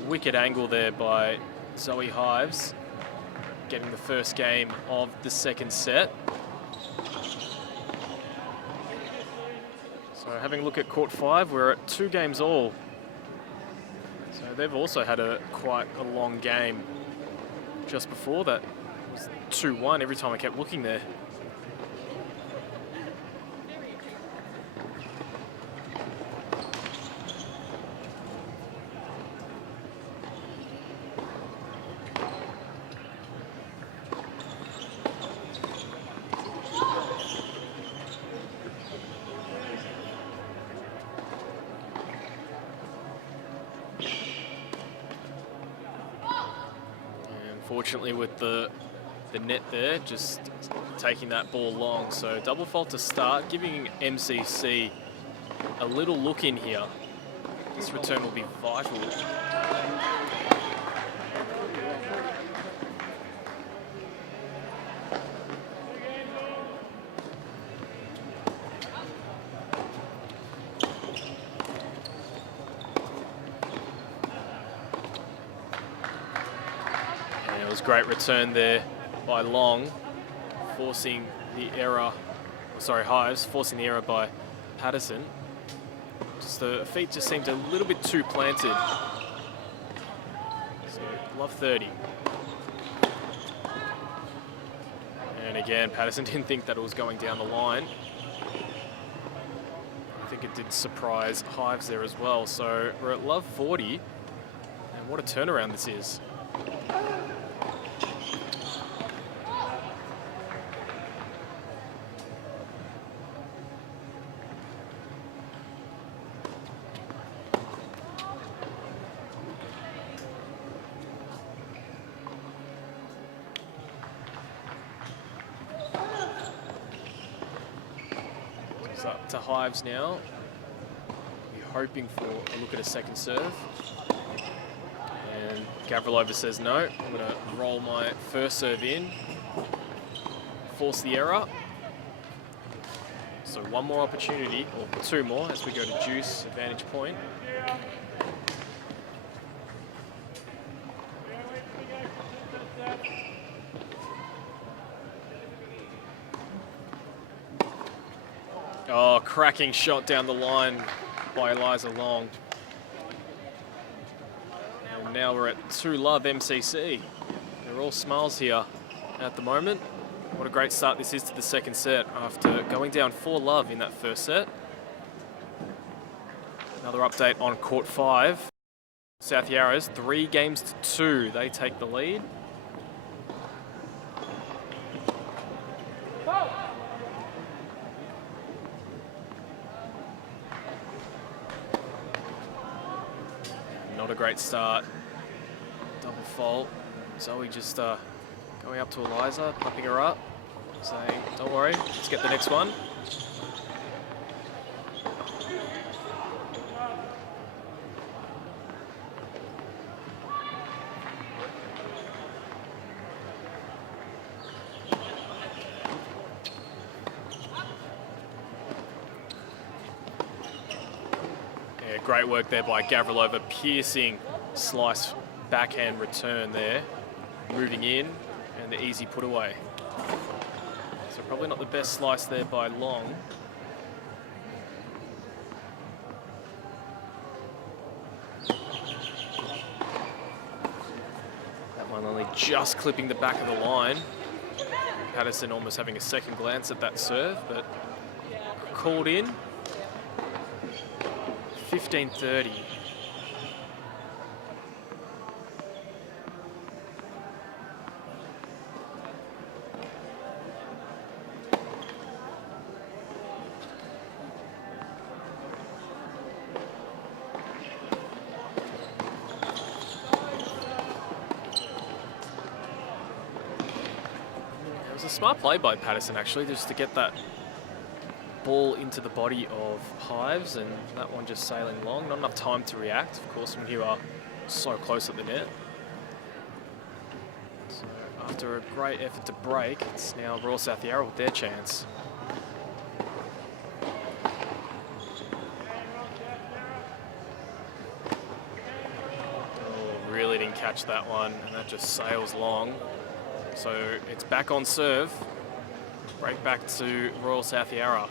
Wicked angle there by Zoe Hives, getting the first game of the second set. So having a look at court 5, we're at 2 games all. So they've also had quite a long game just before that. It was 2-1 every time I kept looking there. Unfortunately with the net there, just taking that ball long. So double fault to start, giving MCC a little look in here. This return will be vital. Great return there by Long, forcing the error, Hives, forcing the error by Patterson. Just the feet just seemed a little bit too planted. So, love 30. And again, Patterson didn't think that it was going down the line. I think it did surprise Hives there as well. So we're at love 40, and what a turnaround this is. Up to Hives now. We're hoping for a look at a second serve. And Gavrilova says no. I'm going to roll my first serve in. Force the error. So one more opportunity, or 2 more, as we go to juice advantage point. Oh, cracking shot down the line by Eliza Long. And now we're at 2-love MCC. They're all smiles here at the moment. What a great start this is to the second set after going down 4-love in that first set. Another update on court 5. South Yarras, 3 games to 2. They take the lead. Not a great start. Double fault. Zoe just going up to Eliza, pumping her up, saying, don't worry, let's get the next one. Great work there by Gavrilova, piercing slice backhand return there, moving in, and the easy put away. So probably not the best slice there by Long. That one only just clipping the back of the line. Patterson almost having a second glance at that serve, but called in. 15-30. It was a smart play by Patterson, actually, just to get that ball into the body of Hives, and that one just sailing long. Not enough time to react, of course, when you are so close at the net. So after a great effort to break, it's now Royal South Yarra with their chance. Oh, really didn't catch that one, and that just sails long. So it's back on serve. Break back to Royal South Yarra.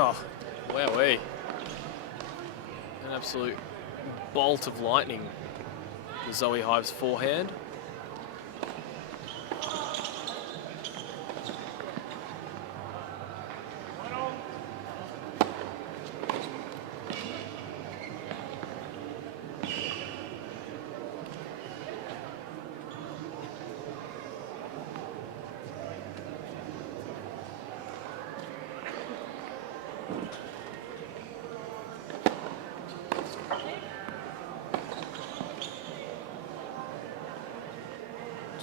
Oh, wowee. An absolute bolt of lightning for Zoe Hives' forehand.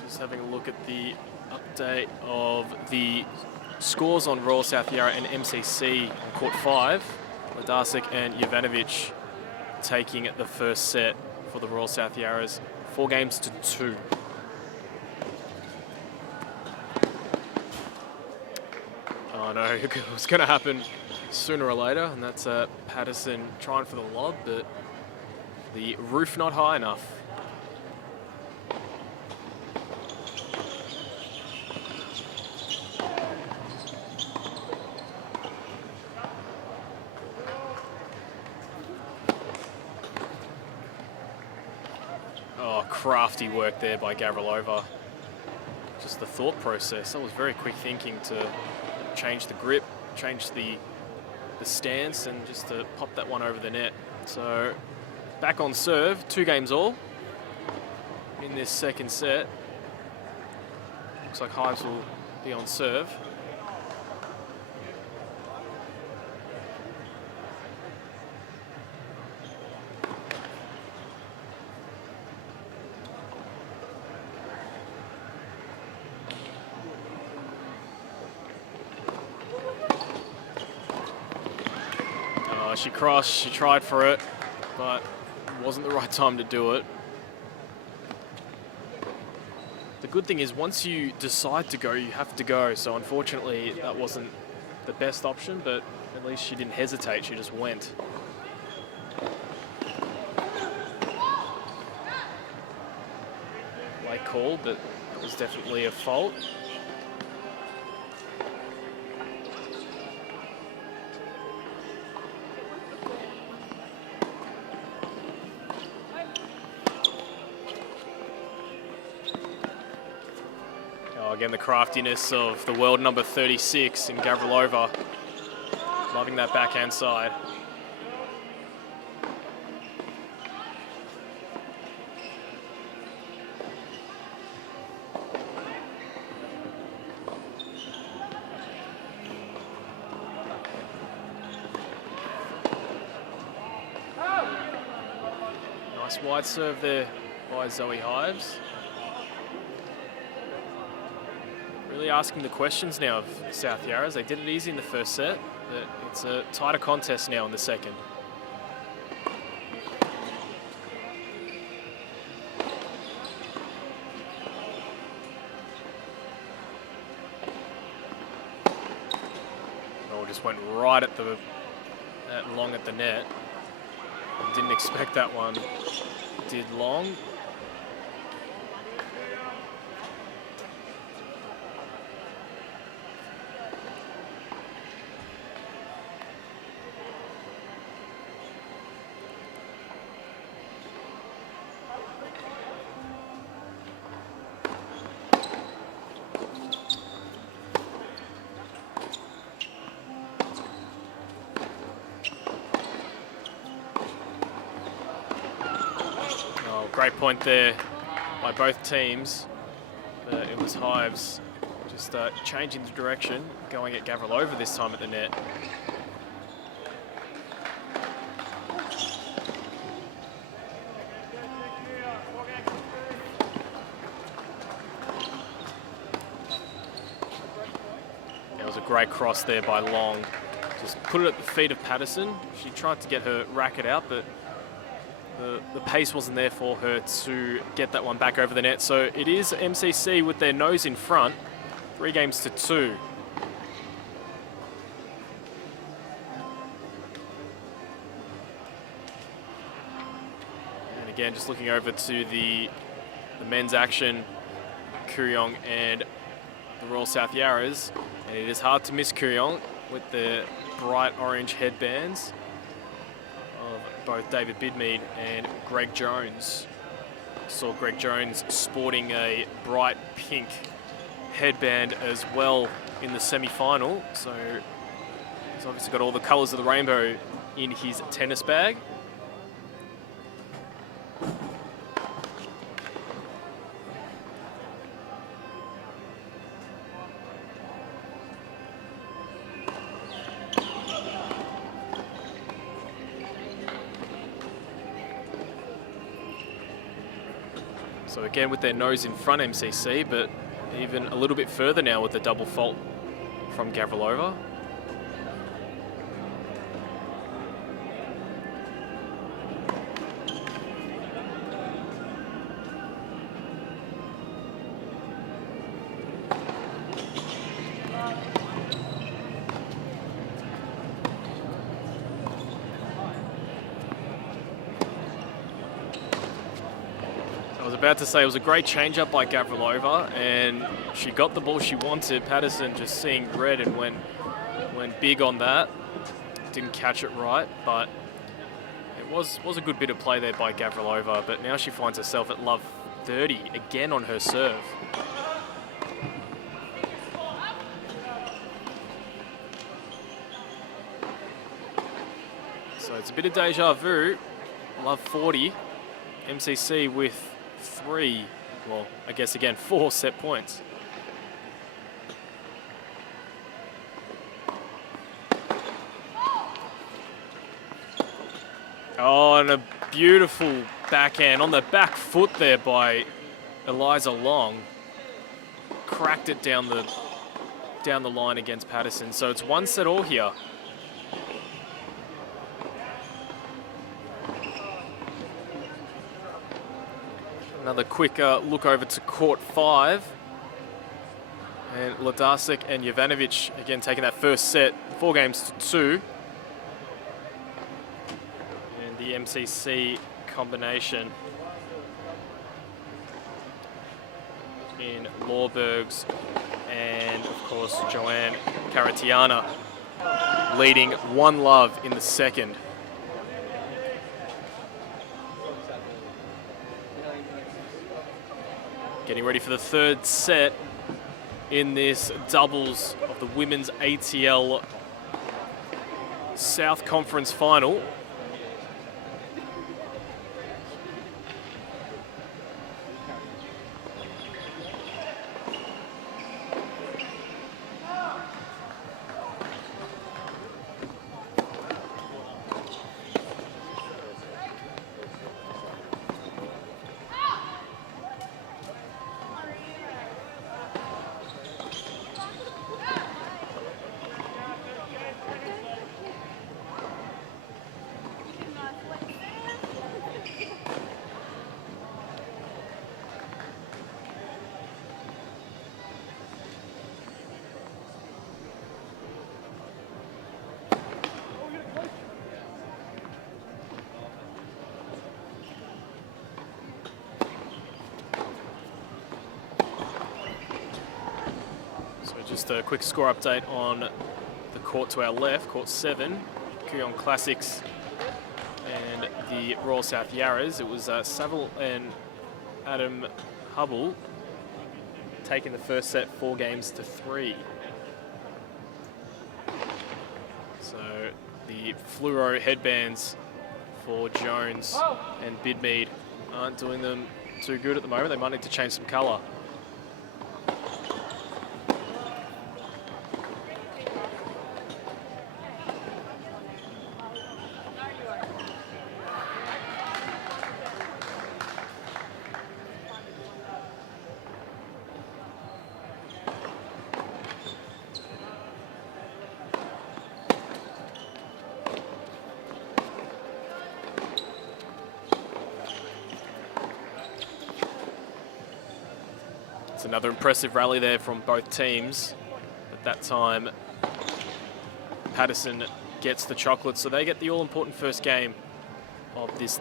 Just having a look at the update of the scores on Royal South Yarra and MCC on court 5. Ladasic and Jovanovic taking the first set for the Royal South Yarras, 4-2. Oh no, it was going to happen sooner or later, and that's Patterson trying for the lob, but the roof not high enough. Oh, crafty work there by Gavrilova. Just the thought process. That was very quick thinking to change the grip, change the stance, and just to pop that one over the net. So back on serve, 2 games all in this second set. Looks like Hives will be on serve. She crossed, she tried for it, but it wasn't the right time to do it. The good thing is once you decide to go, you have to go. So unfortunately, that wasn't the best option, but at least she didn't hesitate, she just went. Late call, but it was definitely a fault. Again, the craftiness of the world number 36 in Gavrilova. Loving that backhand side. Nice wide serve there by Zoe Hives. Really asking the questions now of South Yarras. They did it easy in the first set, but it's a tighter contest now in the second. Oh, just went right at the long at the net. Didn't expect that one. Did long. Great point there by both teams. It was Hives just changing the direction, going at Gavrilova this time at the net. It was a great cross there by Long. Just put it at the feet of Patterson. She tried to get her racket out, but the pace wasn't there for her to get that one back over the net. So it is MCC with their nose in front, 3-2. And again, just looking over to the men's action, Kooryong and the Royal South Yarras. And it is hard to miss Kooryong with the bright orange headbands of both David Bidmead and Greg Jones. Saw Greg Jones sporting a bright pink headband as well in the semi-final. So he's obviously got all the colours of the rainbow in his tennis bag. So again with their nose in front, MCC, but even a little bit further now with the double fault from Gavrilova. About to say it was a great change up by Gavrilova, and she got the ball she wanted. Patterson just seeing red and went big on that. Didn't catch it right, but it was a good bit of play there by Gavrilova. But now she finds herself at love 30 again on her serve. So it's a bit of deja vu. Love 40. MCC with 3, well, I guess again 4 set points. Oh, and a beautiful backhand on the back foot there by Eliza Long. Cracked it down the line against Patterson. So it's 1-all here. Another quick look over to court 5. And Ladasic and Jovanovic again taking that first set, 4-2. And the MCC combination in Lawbergs and of course Joanne Karatiana leading 1-love in the second. Getting ready for the third set in this doubles of the Women's ATL South Conference Final. Just a quick score update on the court to our left, court 7, Kooyong Classics and the Royal South Yarras. It was Saville and Adam Hubble taking the first set 4-3. So the fluoro headbands for Jones and Bidmead aren't doing them too good at the moment. They might need to change some colour. Another impressive rally there from both teams. At that time, Patterson gets the chocolate, so they get the all-important first game of this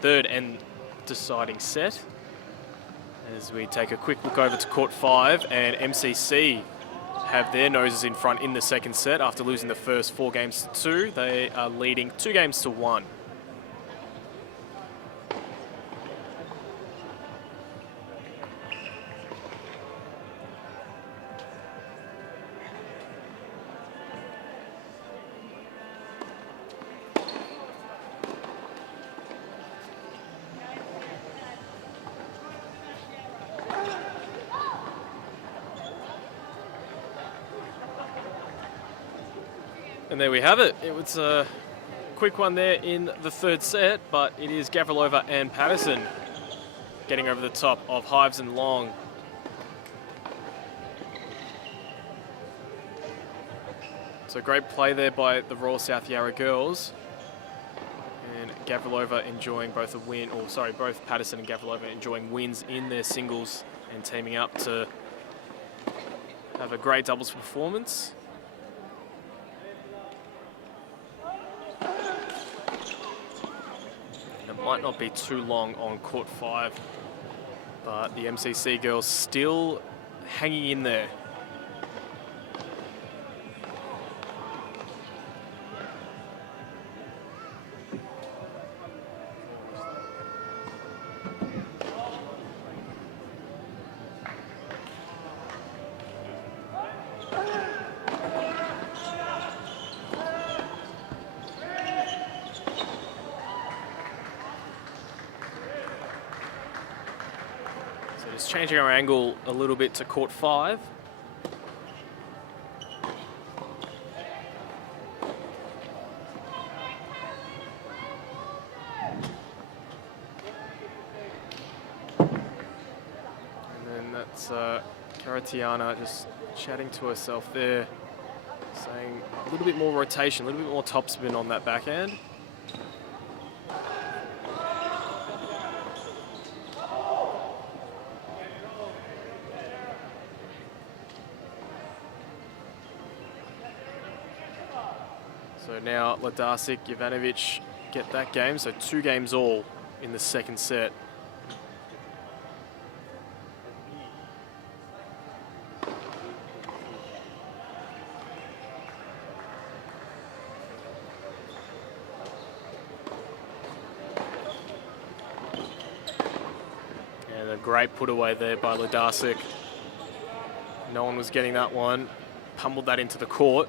third and deciding set. As we take a quick look over to court 5, and MCC have their noses in front in the second set after losing the first 4-2. They are leading 2-1. And there we have it. It was a quick one there in the third set, but it is Gavrilova and Patterson getting over the top of Hives and Long. So great play there by the Royal South Yarra girls. And Gavrilova enjoying both a win, or sorry, both Patterson and Gavrilova enjoying wins in their singles and teaming up to have a great doubles performance. Might not be too long on court 5, but the MCC girls still hanging in there. Changing our angle a little bit to court 5. And then that's Karatantcheva just chatting to herself there, saying a little bit more rotation, a little bit more topspin on that backhand. So now Ladasic, Jovanovic get that game, so 2-all in the second set. And a great put away there by Ladasic. No one was getting that one. Pummeled that into the court.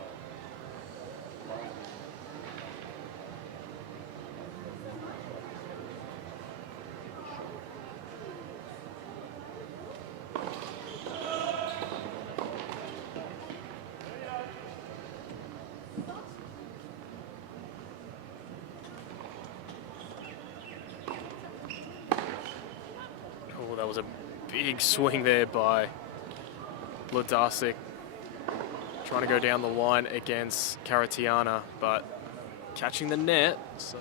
That was a big swing there by Ladasic, trying to go down the line against Karatantcheva, but catching the net, so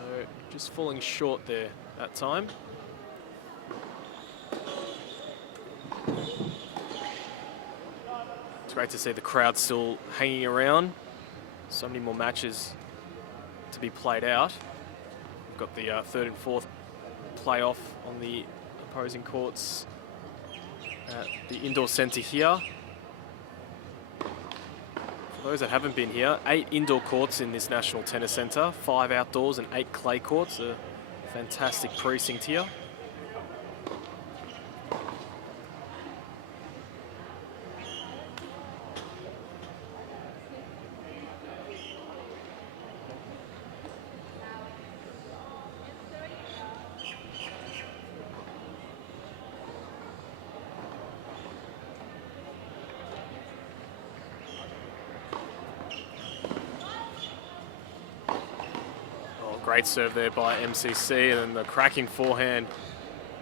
just falling short there that time. It's great to see the crowd still hanging around. So many more matches to be played out. We've got the third and fourth playoff on the opposing courts at the indoor centre here. For those that haven't been here, 8 indoor courts in this National Tennis Centre, 5 outdoors and 8 clay courts. A fantastic precinct here. Great serve there by MCC, and then the cracking forehand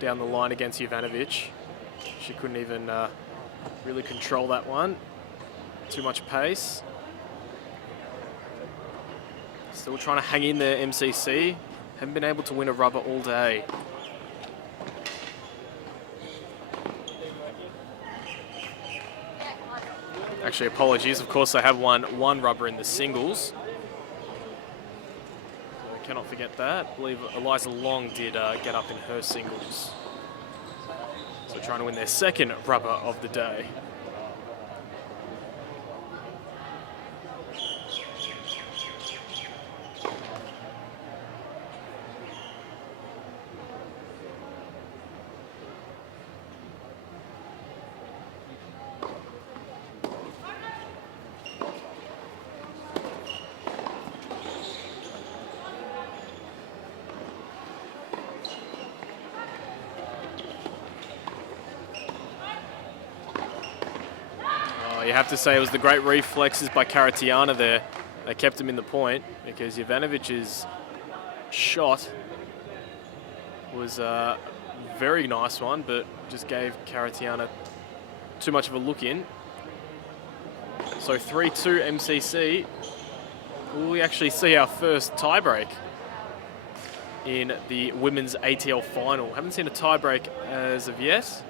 down the line against Jovanovic. She couldn't even really control that one. Too much pace. Still trying to hang in there, MCC. Haven't been able to win a rubber all day. Actually, apologies. Of course, they have won 1 rubber in the singles. Cannot forget that. I believe Eliza Long did get up in her singles. So trying to win their 2nd rubber of the day. You have to say it was the great reflexes by Karatantcheva there. They kept him in the point, because Jovanovic's shot was a very nice one, but just gave Karatantcheva too much of a look in. So 3-2 MCC. Will we actually see our first tiebreak in the women's ATL final? Haven't seen a tiebreak as of yet.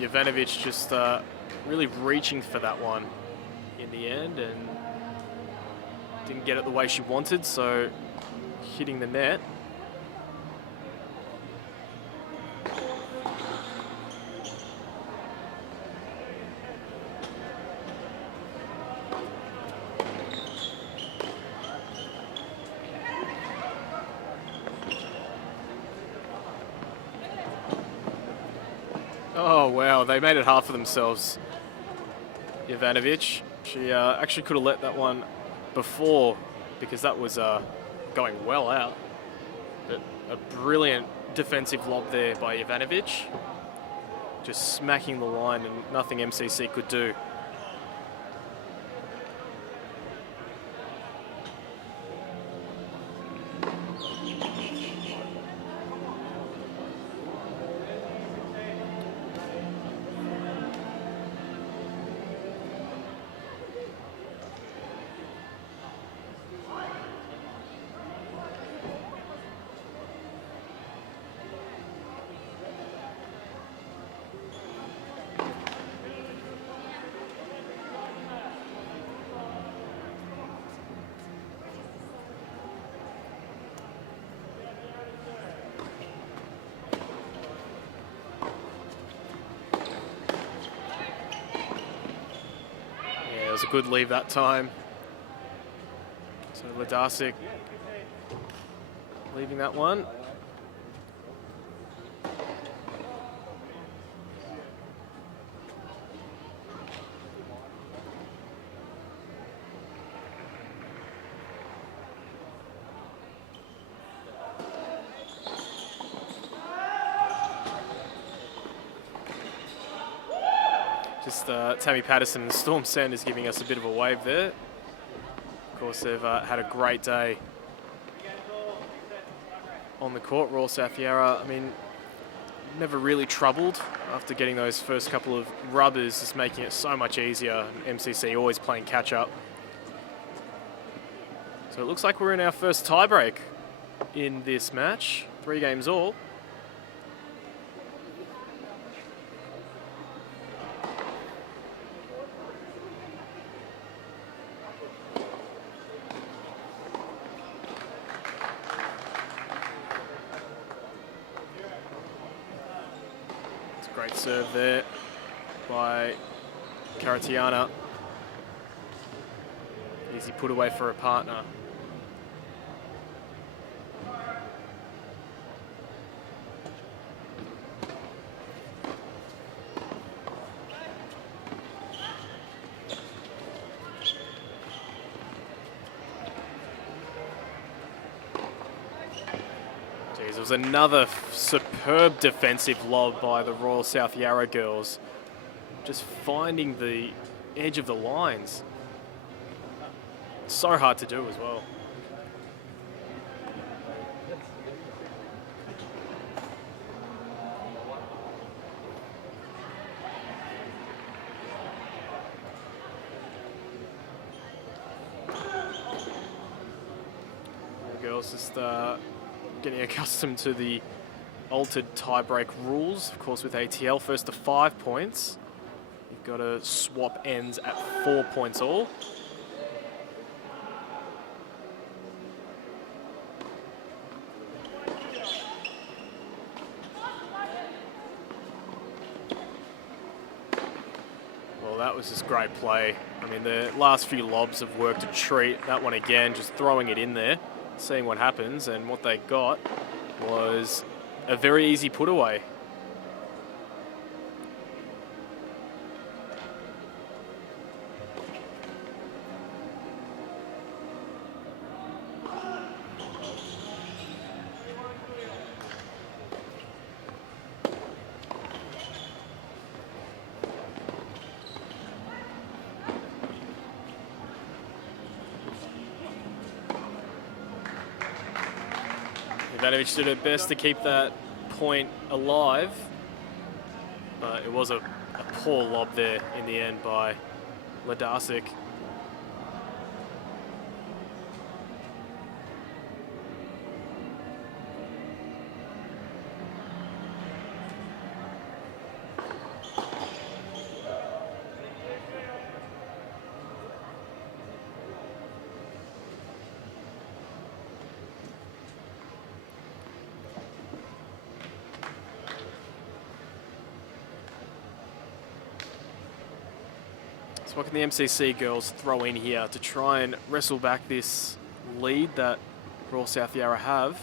Jovanovic just really reaching for that one in the end, and didn't get it the way she wanted, so hitting the net. Oh, wow, they made it hard for themselves. Jovanovic, she actually could have let that one before, because that was going well out. But a brilliant defensive lob there by Jovanovic. Just smacking the line, and nothing MCC could do. It was a good leave that time. So Ladasic leaving that one. Just Tammy Patterson and Storm Sanders giving us a bit of a wave there. Of course, they've had a great day on the court. Royal South Yarra, I mean, never really troubled after getting those first couple of rubbers, just making it so much easier. MCC always playing catch up. So it looks like we're in our first tiebreak in this match. 3 games all. Great serve there by Karatantcheva. Easy put away for a partner. It was another superb defensive lob by the Royal South Yarra girls. Just finding the edge of the lines. So hard to do as well. The girls just getting accustomed to the altered tiebreak rules. Of course, with ATL, first to 5 points. You've got to swap ends at 4 points all. Well, that was just great play. I mean, the last few lobs have worked a treat. That one again, just throwing it in there, seeing what happens, and what they got was a very easy put away. Ivanovic did her best to keep that point alive, but it was a poor lob there in the end by Ladasic. So what can the MCC girls throw in here to try and wrestle back this lead that Royal South Yarra have?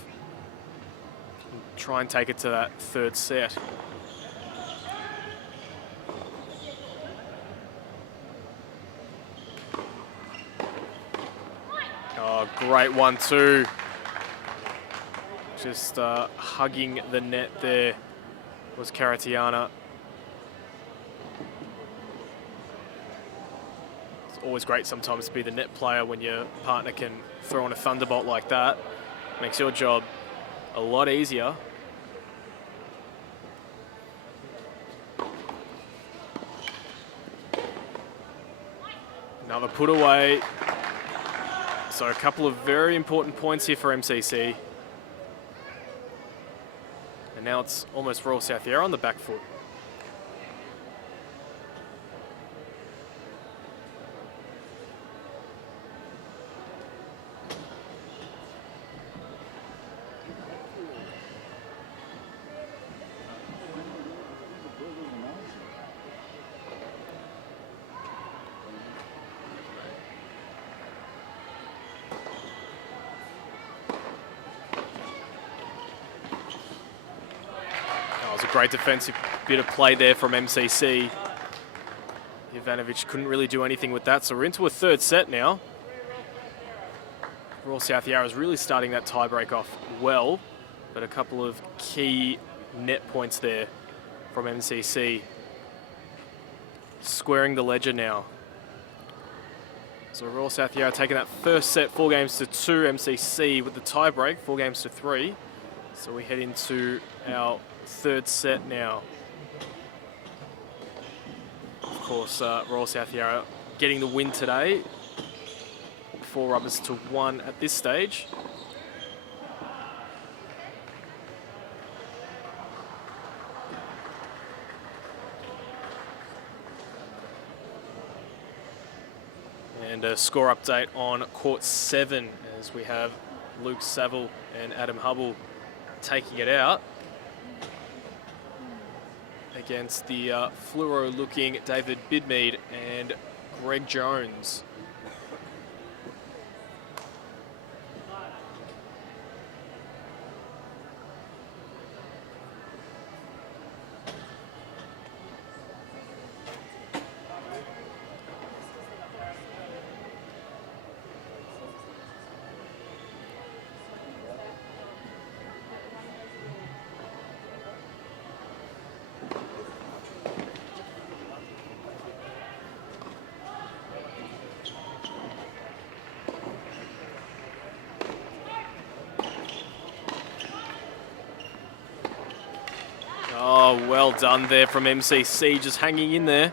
And try and take it to that 3rd set. Oh, great 1-2. Just hugging the net there was Karatantcheva. Always great sometimes to be the net player when your partner can throw on a thunderbolt like that. Makes your job a lot easier. Another put away. So a couple of very important points here for MCC. And now it's almost Royal South Yarra on the back foot. Great defensive bit of play there from MCC. Ivanovic couldn't really do anything with that, so we're into a 3rd set now. Royal South Yarra is really starting that tiebreak off well, but a couple of key net points there from MCC. squaring the ledger now. So Royal South Yarra taking that first set 4-2, MCC with the tie break, 4-3. So we head into our third set now. Of course, Royal South Yarra getting the win today. 4-1 at this stage. And a score update on court 7 as we have Luke Saville and Adam Hubble taking it out against the fluoro-looking David Bidmead and Greg Jones. Oh, well done there from MCC, just hanging in there.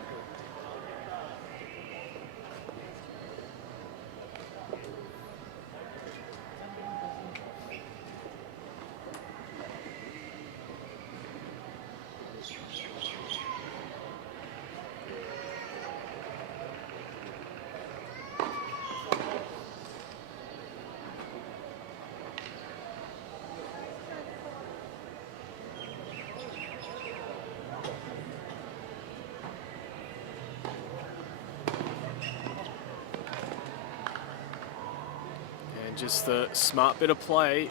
Just a smart bit of play.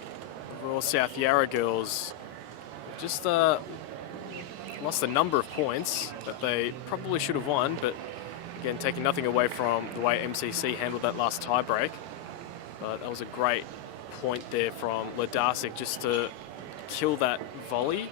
Royal South Yarra girls just lost a number of points that they probably should have won, but again, taking nothing away from the way MCC handled that last tie break. But that was a great point there from Ladasic just to kill that volley.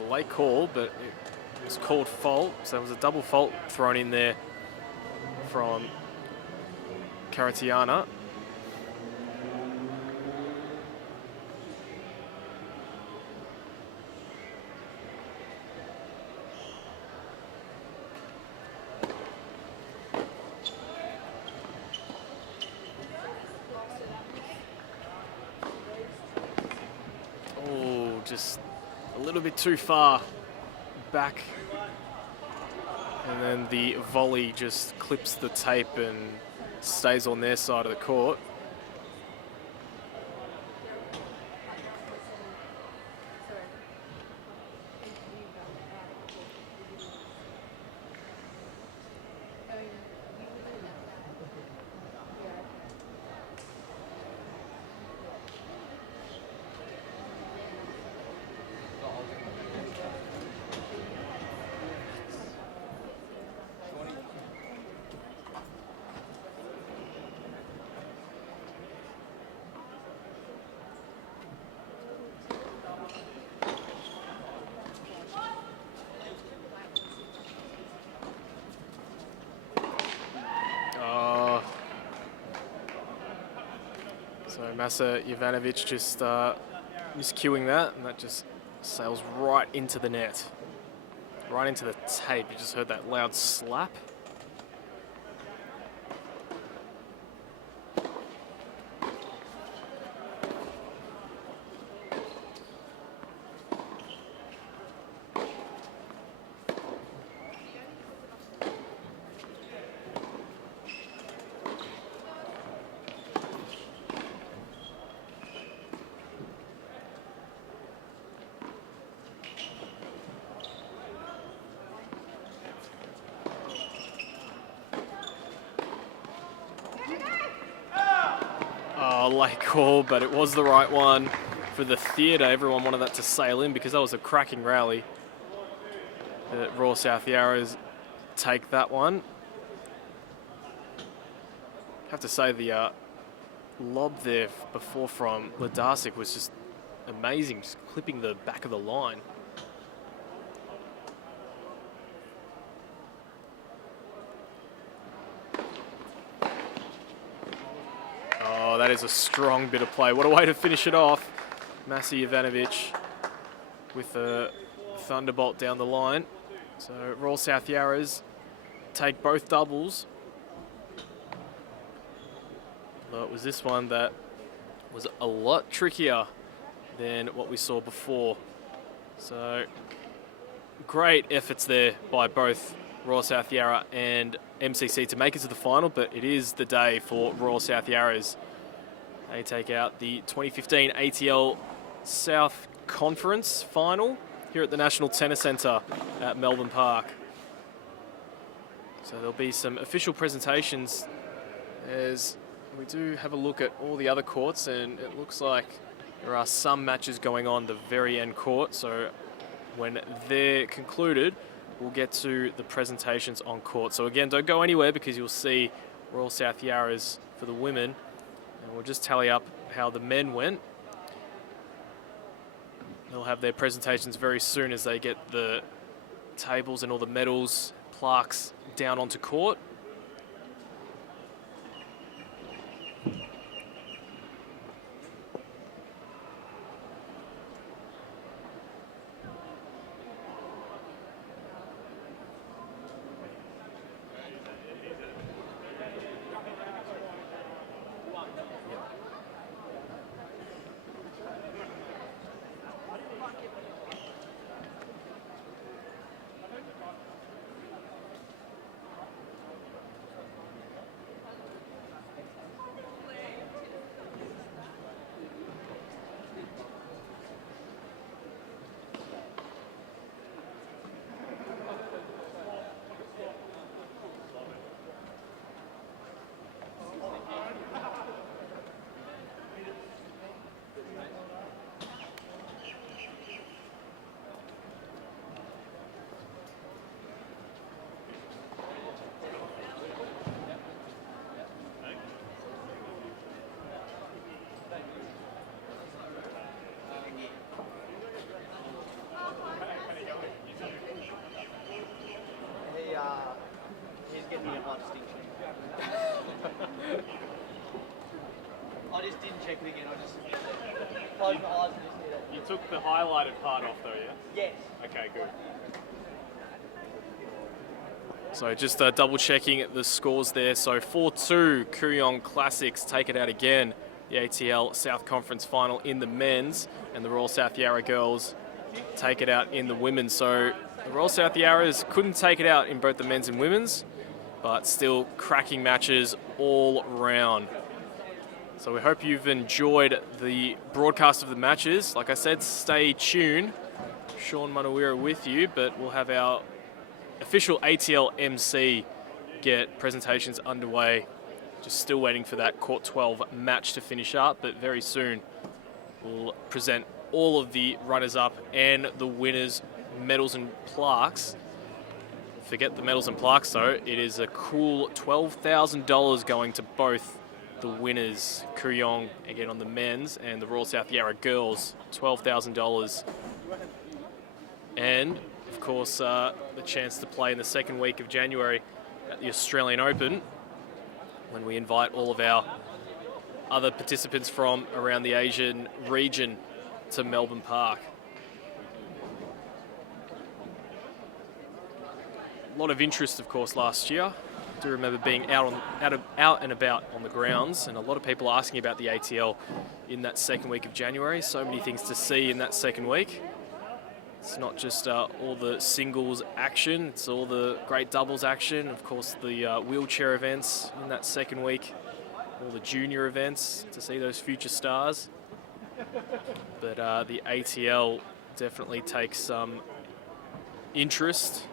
A late call, but it was called fault, so it was a double fault thrown in there from Karatantcheva. Oh, just a little bit too far back, and then the volley just clips the tape and stays on their side of the court. So Masa Jovanovic just miscuing that, and that just sails right into the net. Right into the tape. You just heard that loud slap. late call, but it was the right one for the theatre. Everyone wanted that to sail in because that was a cracking rally. Royal South Yarras take that one. Have to say the lob there before from Ledarsic was just amazing, just clipping the back of the line. Oh, that is a strong bit of play. What a way to finish it off. Masi Ivanovic with a thunderbolt down the line. So Royal South Yarras take both doubles. But it was this one that was a lot trickier than what we saw before. So great efforts there by both Royal South Yarra and MCC to make it to the final, but it is the day for Royal South Yarras. They take out the 2015 ATL South Conference final here at the National Tennis Centre at Melbourne Park. So there'll be some official presentations as we do have a look at all the other courts, and it looks like there are some matches going on the very end court. So when they're concluded, we'll get to the presentations on court. So again, don't go anywhere because you'll see Royal South Yarras for the women. And we'll just tally up how the men went. They'll have their presentations very soon as they get the tables and all the medals, plaques down onto court. He's getting me a high distinction. I just didn't check it again. I just closed my eyes and just did it. You took the highlighted part off though, yeah? Yes. Okay, good. So just double checking the scores there. So 4-2, Kooryong Classics take it out again. The ATL South Conference final in the men's, and the Royal South Yarra girls take it out in the women's. So the Royal South Yarras couldn't take it out in both the men's and women's, but still cracking matches all round. So we hope you've enjoyed the broadcast of the matches. Like I said, stay tuned. Sean Manawira with you, but we'll have our official ATL MC get presentations underway. Just still waiting for that Court 12 match to finish up, but very soon we'll present all of the runners-up and the winners' medals and plaques. Forget the medals and plaques though, it is a cool $12,000 going to both the winners, Kooryong again on the men's and the Royal South Yarra girls, $12,000. And of course the chance to play in the second week of January at the Australian Open, when we invite all of our other participants from around the Asian region to Melbourne Park. A lot of interest, of course, last year. I do remember being out and about on the grounds, and a lot of people asking about the ATL in that second week of January. So many things to see in that second week. It's not just all the singles action, it's all the great doubles action. Of course, the wheelchair events in that second week, all the junior events to see those future stars. But the ATL definitely takes some interest.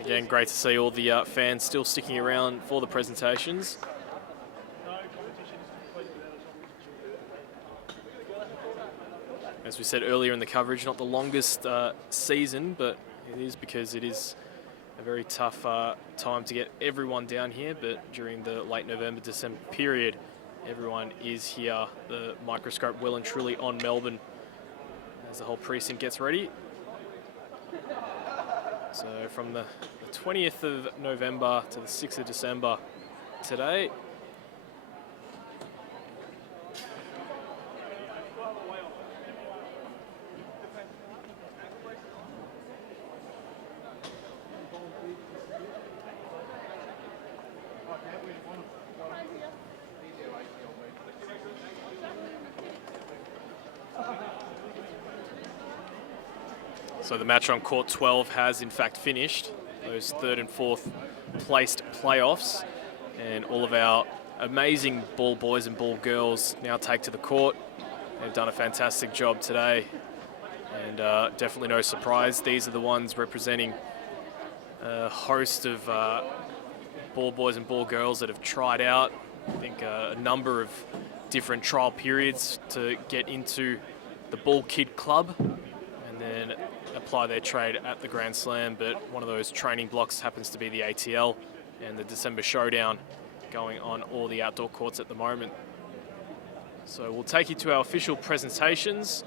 Again, great to see all the fans still sticking around for the presentations. As we said earlier in the coverage, not the longest season, but it is because it is a very tough time to get everyone down here. But during the late November, December period, everyone is here. The microscope well and truly on Melbourne as the whole precinct gets ready. So from the 20th of November to the 6th of December today. So the match on court 12 has in fact finished. Those third and fourth placed playoffs, and all of our amazing ball boys and ball girls now take to the court. They've done a fantastic job today, and definitely no surprise. These are the ones representing a host of ball boys and ball girls that have tried out, I think, a number of different trial periods to get into the Ball Kid Club and then apply their trade at the Grand Slam. But one of those training blocks happens to be the ATL and the December Showdown going on all the outdoor courts at the moment. So we'll take you to our official presentations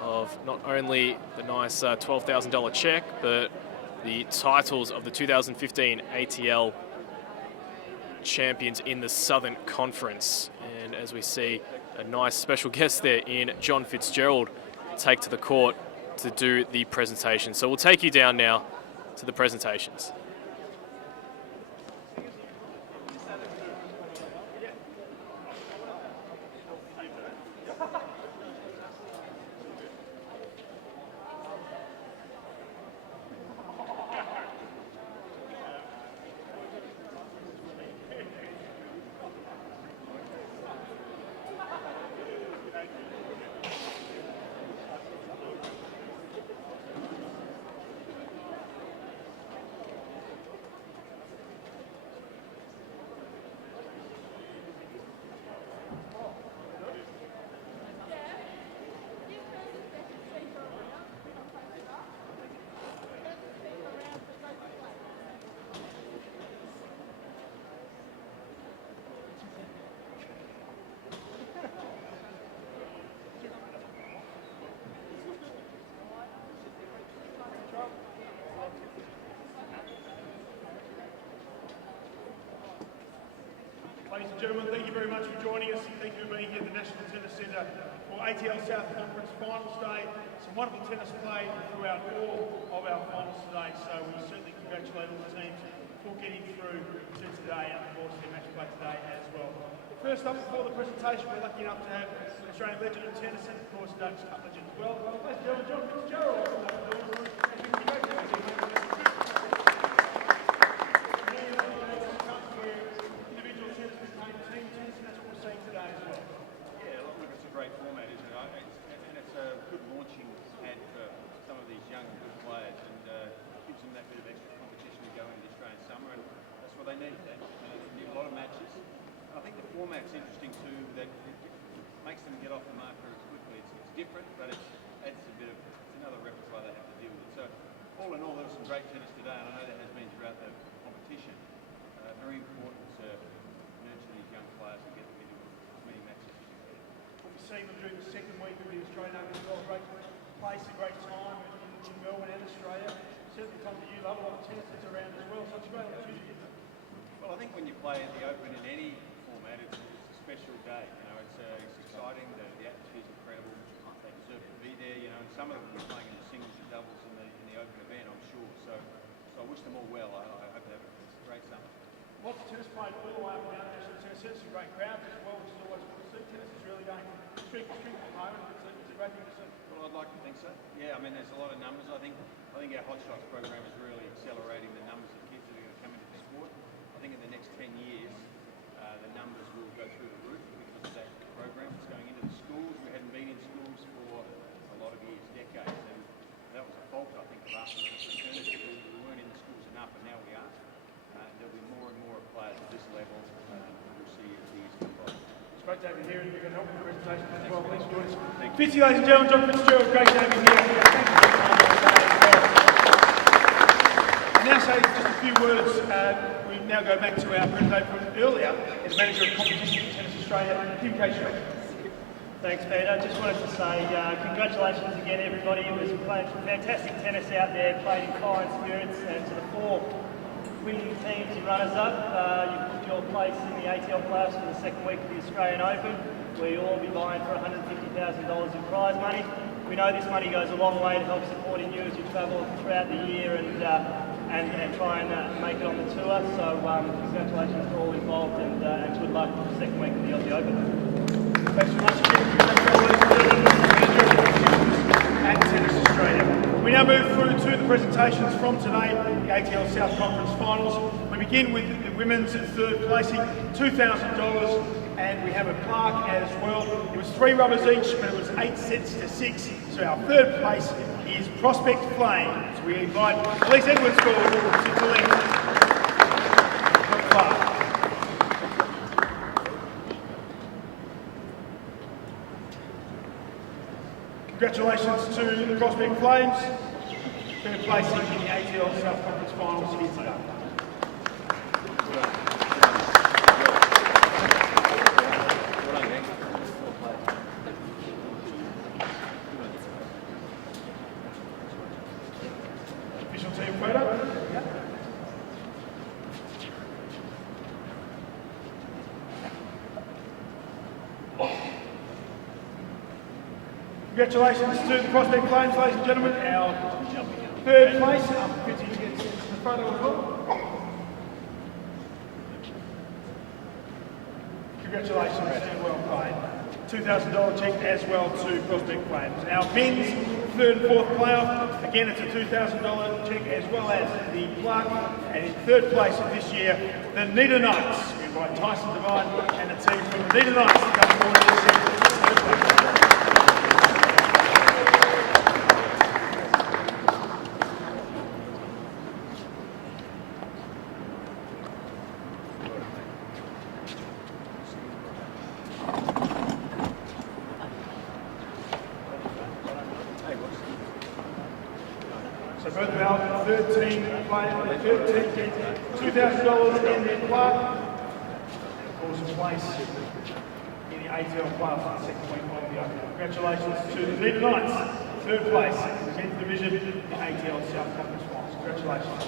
of not only the nice $12,000 check, but the titles of the 2015 ATL champions in the Southern Conference. And as we see, a nice special guest there in John Fitzgerald take to the court to do the presentation. So we'll take you down now to the presentations. Ladies and gentlemen, thank you very much for joining us. Thank you for being here at the National Tennis Centre for ATL South Conference Finals Day. Some wonderful tennis played throughout all of our finals today, so we certainly congratulate all the teams for getting through to today and of course their match play today as well. First up, before the presentation, we're lucky enough to have an Australian legend in tennis and of course Dutch Cup legend as well. Ladies and gentlemen, John Fitzgerald. Format's interesting too, that it makes them get off the mark very quickly. It's different, but it adds a bit of, it's another repertoire they have to deal with. So all in all, there was some great tennis today, and I know that has been throughout the competition. Very important to nurture these young players and get them into as many matches as you can. What we've seen them during the second week of the Australian Open as well, great place, a great time in Melbourne and Australia. Certainly time that you love, a lot of tennis that's around as well, so it's a great opportunity. Well, I think when you play at the Open in any format, it's a special day. You know, it's exciting. The atmosphere is incredible. They deserve to be there. You know, and some of them are playing in the singles and doubles in the Open event, I'm sure. So I wish them all well. I hope they have a great summer. Lots of tennis played all the way up and down national tennis. It's a great crowd as well, which is always good to see. Tennis is really going strength to strength at the moment. It's a great thing to see. Well, I'd like to think so. Yeah, I mean, there's a lot of numbers. I think our Hot Shots program is really accelerating the numbers of kids that are going to come into the sport. I think in the next 10 years, the numbers will go through the roof because of that program. It's going into the schools. We hadn't been in schools for Great to have you here and you can help with the presentation as well. Thanks for joining us. Fitzy, ladies and gentlemen, John Fitzgerald, great to have you here. Thank you for your time today as well. I'll now say just a few words. We now go back to our presentation from earlier as manager of competition for Tennis Australia, Kim K. Thanks, Peter. Just wanted to say congratulations again, everybody. It was playing fantastic tennis out there, played in fine spirits, and to the 4 winning teams and runners-up, you put your place in the ATL playoffs for the second week of the Australian Open, where you'll all be buying for $150,000 in prize money. We know this money goes a long way to help supporting you as you travel throughout the year and try and make it on the tour. So congratulations to all involved and good luck for the second week of the Aussie Open. Thanks so much, Kim. At Tennis Australia. We now move through to the presentations from today, the ATL South Conference Finals. We begin with the women's third placing, $2,000, and we have a plaque as well. It was 3 rubbers each, but it was 8 sets to 6. So our third place is Prospect Flame. So we invite Elise Edwards to collect the plaque. Congratulations to the Prospect Flames, third placing in the ATL South Conference Finals here today. Official team photo. Congratulations to the Prospect Flames, ladies and gentlemen. Our third place. Fitzy gets the photo as well. Congratulations and well played. $2,000 check as well to Prospect Flames. Our men's third and fourth playoff. Again, it's a $2,000 check as well as the plaque. And in third place of this year, the Nita Knights. We invite Tyson Devine and the team from the Nita Knights to come forward to the third place. So both of our third team get $2,000 in their plaque. And of course, a place in the ATL playoff for the second week of the Open. Congratulations to the Nita Knights, third place in the men's division in the ATL South Conference Finals. Congratulations.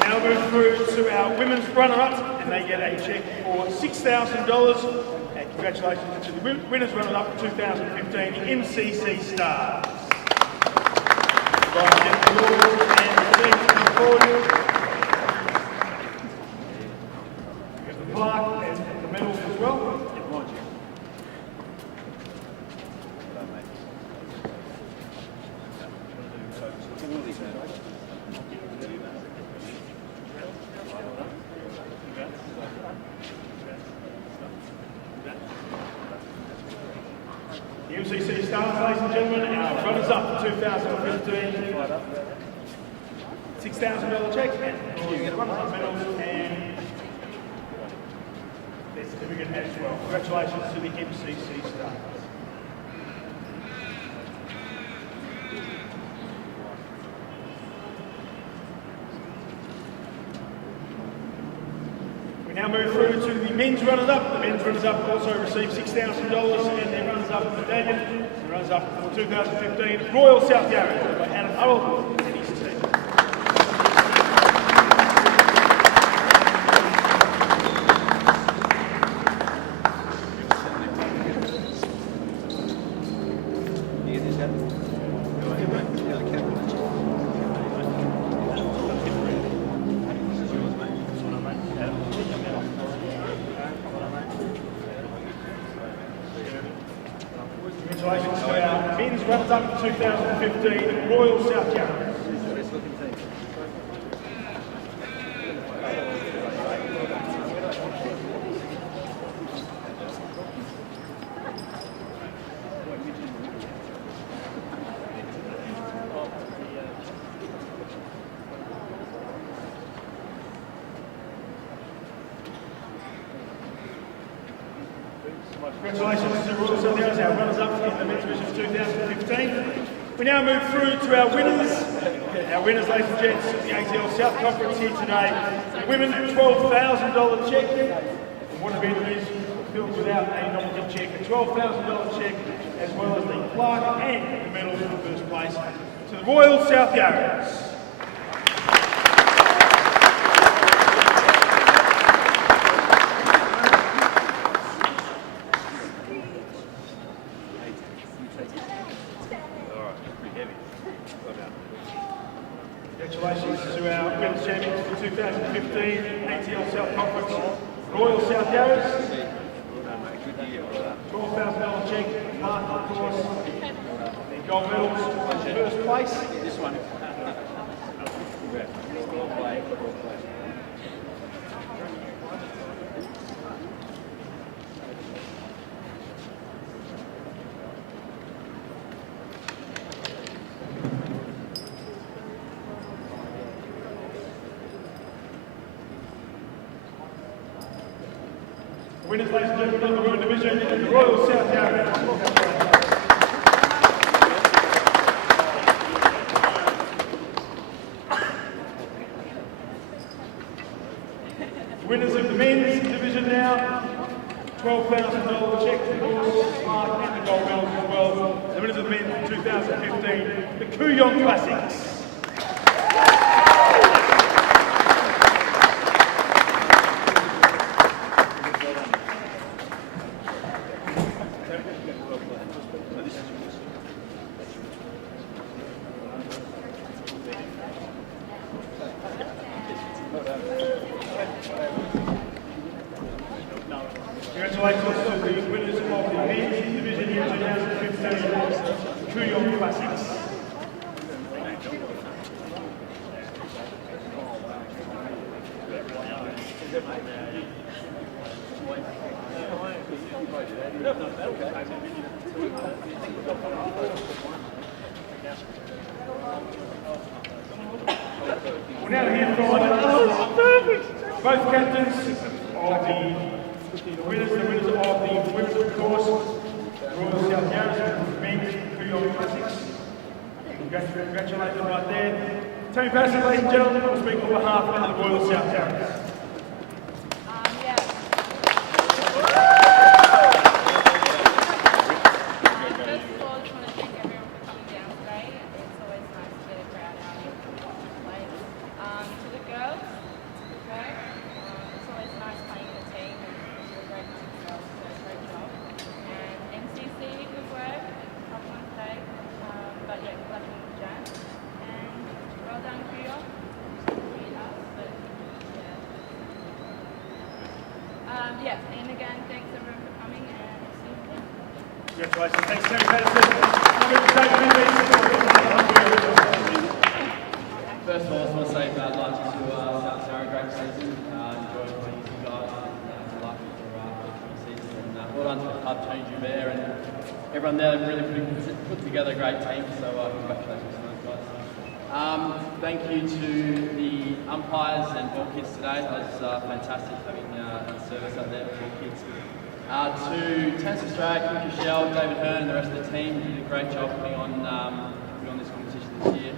Now we'll move through to our women's runner-up, and they get a cheque for $6,000. Congratulations to the winners runner-up for 2015, the MCC Stars. Right, and the team to come forward. We've got the plaque and the medals as well. The MCC Stars, ladies and gentlemen, our runners-up for 2015, $6,000 check, and runners-up medals, and their certificate as well. Congratulations to the MCC Stars. We now move through to the men's runners-up. The men's runners-up also received $6,000, and their runners-up medallion, the runners-up for 2015, Royal South Yarra, by Adam Huddle and his team. Congratulations to our men's runners-up for 2015, Royal South Yarra. Congratulations to Royal South Yarras, our runners-up in the men's division of 2015. We now move through to our winners. Our winners, ladies and gents, of the ATL South Conference here today. The women, $12,000 cheque. And one of the enemies filled without a novelty cheque, a $12,000 cheque, as well as the plaque and the medals for first place to the Royal South Yarras. Congratulations to our women's champions for 2015 ATL South Conference, Royal South Yarras. $12,000 cheque, plaque, of course, and gold medals for first place. This one. Winners, ladies and gentlemen, of the women's division in the Royal South Yarras. Winners of the men's division now, $12,000 cheque, of course, plaque and the gold medals as well. The winners of the men's 2015, the Kooyong Classics. Congratulations to the winners of the men's division in 2015, Kooyong Classics. We're now here for both captains of the winners of the women's course, Royal South Yarras, men's Kooyong Classics. Congratulate them right there. Tomic, ladies and gentlemen, will speak on behalf of the Royal South Yarras. Yeah, and again, thanks everyone for coming and see you soon. Congratulations. Thanks, Sam Stosur. First of all, I just want to say bad luck to South Sarah, great season. Enjoyed playing with you guys and lucky for the season. And well done to the club, Karatantcheva, and everyone there really put together a great team. So congratulations to those guys. Thank you to the umpires and ball kids today. It was fantastic having service up there for kids. To Tennis Australia, Kim Michelle, David Hearn and the rest of the team, you did a great job putting on this competition this year.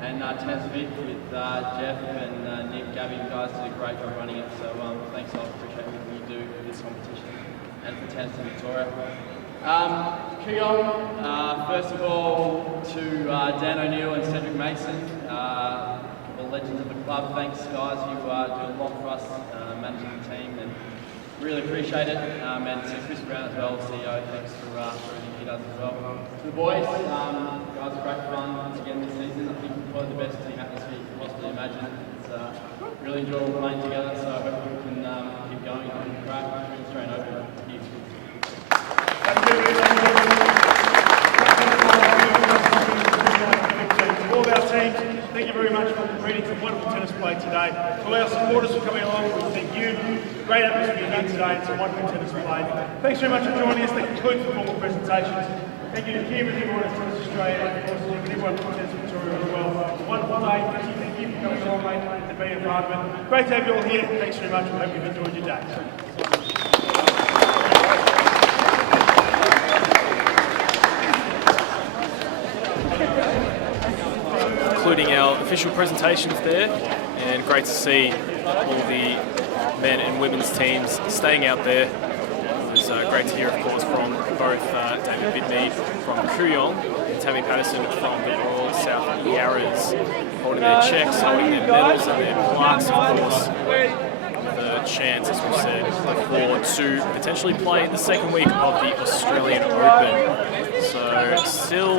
And Tennis Vic with Jeff and Nick, Gabby, you guys did a great job running it. So thanks, I appreciate everything you do for this competition and for Tennis in Victoria. Kooyong, first of all to Dan O'Neill and Cedric Mason, the legends of the club. Thanks guys, you do a lot for us managing the team and really appreciate it. And to Chris Brown as well, CEO, thanks for everything he does as well. To the boys, guys, great fun again this season. I think probably the best team atmosphere you can possibly imagine. It's really enjoyable playing together, so I hope we can keep going and crack through the Australian Open. All of our teams, thank you very much for reading some wonderful tennis play today. To all our supporters for coming along, we thank you. Great atmosphere here today, and some wonderful tennis play. Thanks very much for joining us. That concludes the formal presentations. Thank you to Kim and everyone at Tennis Australia, and of course everyone from Tennis Victoria as well. A wonderful day. Thank you for coming along, mate, and being a part of it. Great to have you all here. Thanks very much. We hope you've enjoyed your day. official presentations there, and great to see all the men and women's teams staying out there. It was great to hear, of course, from both David Bidney from Kooyong and Tammy Patterson from the Royal South Yarras, holding their checks, holding their medals and their plaques, of course. The chance, as we said before, to potentially play in the second week of the Australian Open. So still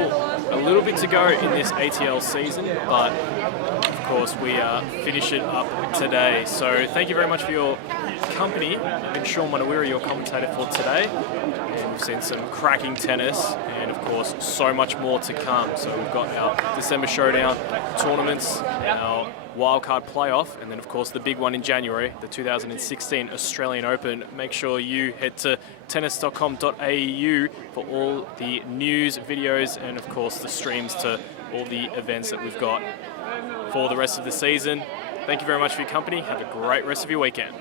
a little bit to go in this ATL season, but of course we finish it up today. So thank you very much for your company. I've been Sean Manawira, your commentator for today, and we've seen some cracking tennis and of course so much more to come. So we've got our December Showdown tournaments, our wildcard playoff, and then of course the big one in January, the 2016 Australian Open. Make sure you head to tennis.com.au for all the news, videos, and of course the streams to all the events that we've got for the rest of the season. Thank you very much for your company. Have a great rest of your weekend.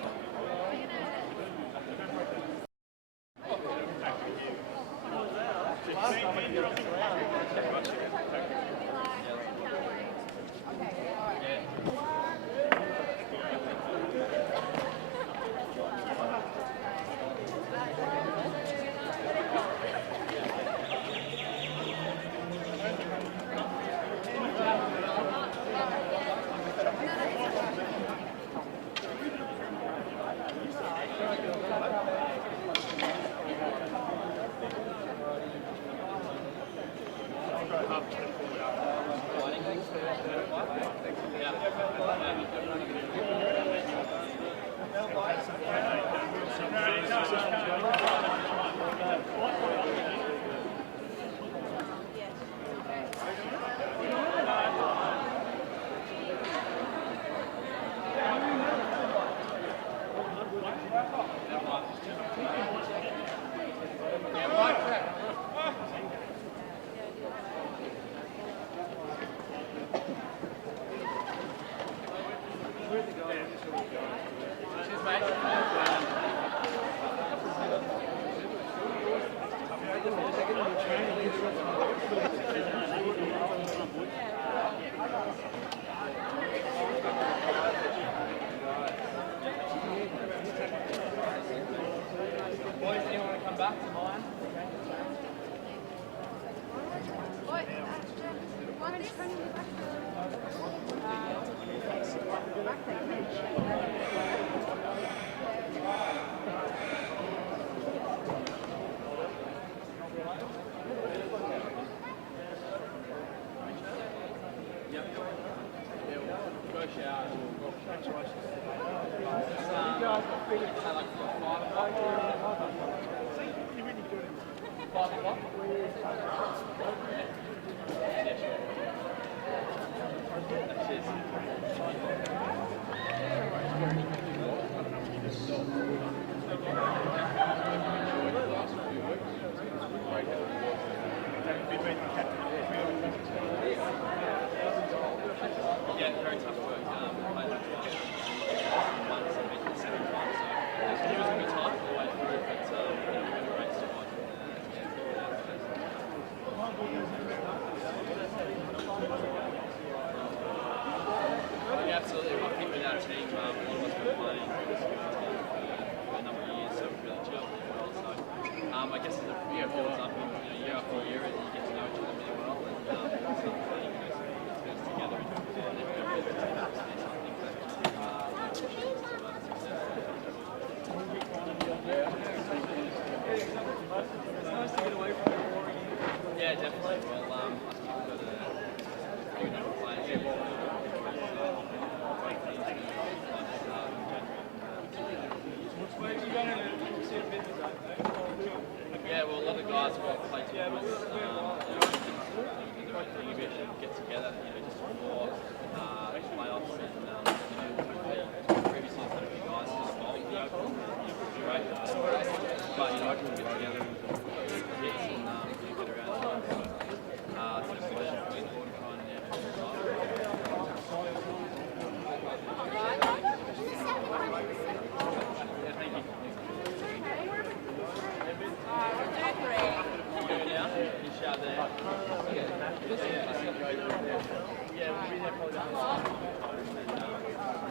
Yeah, we'll be there probably about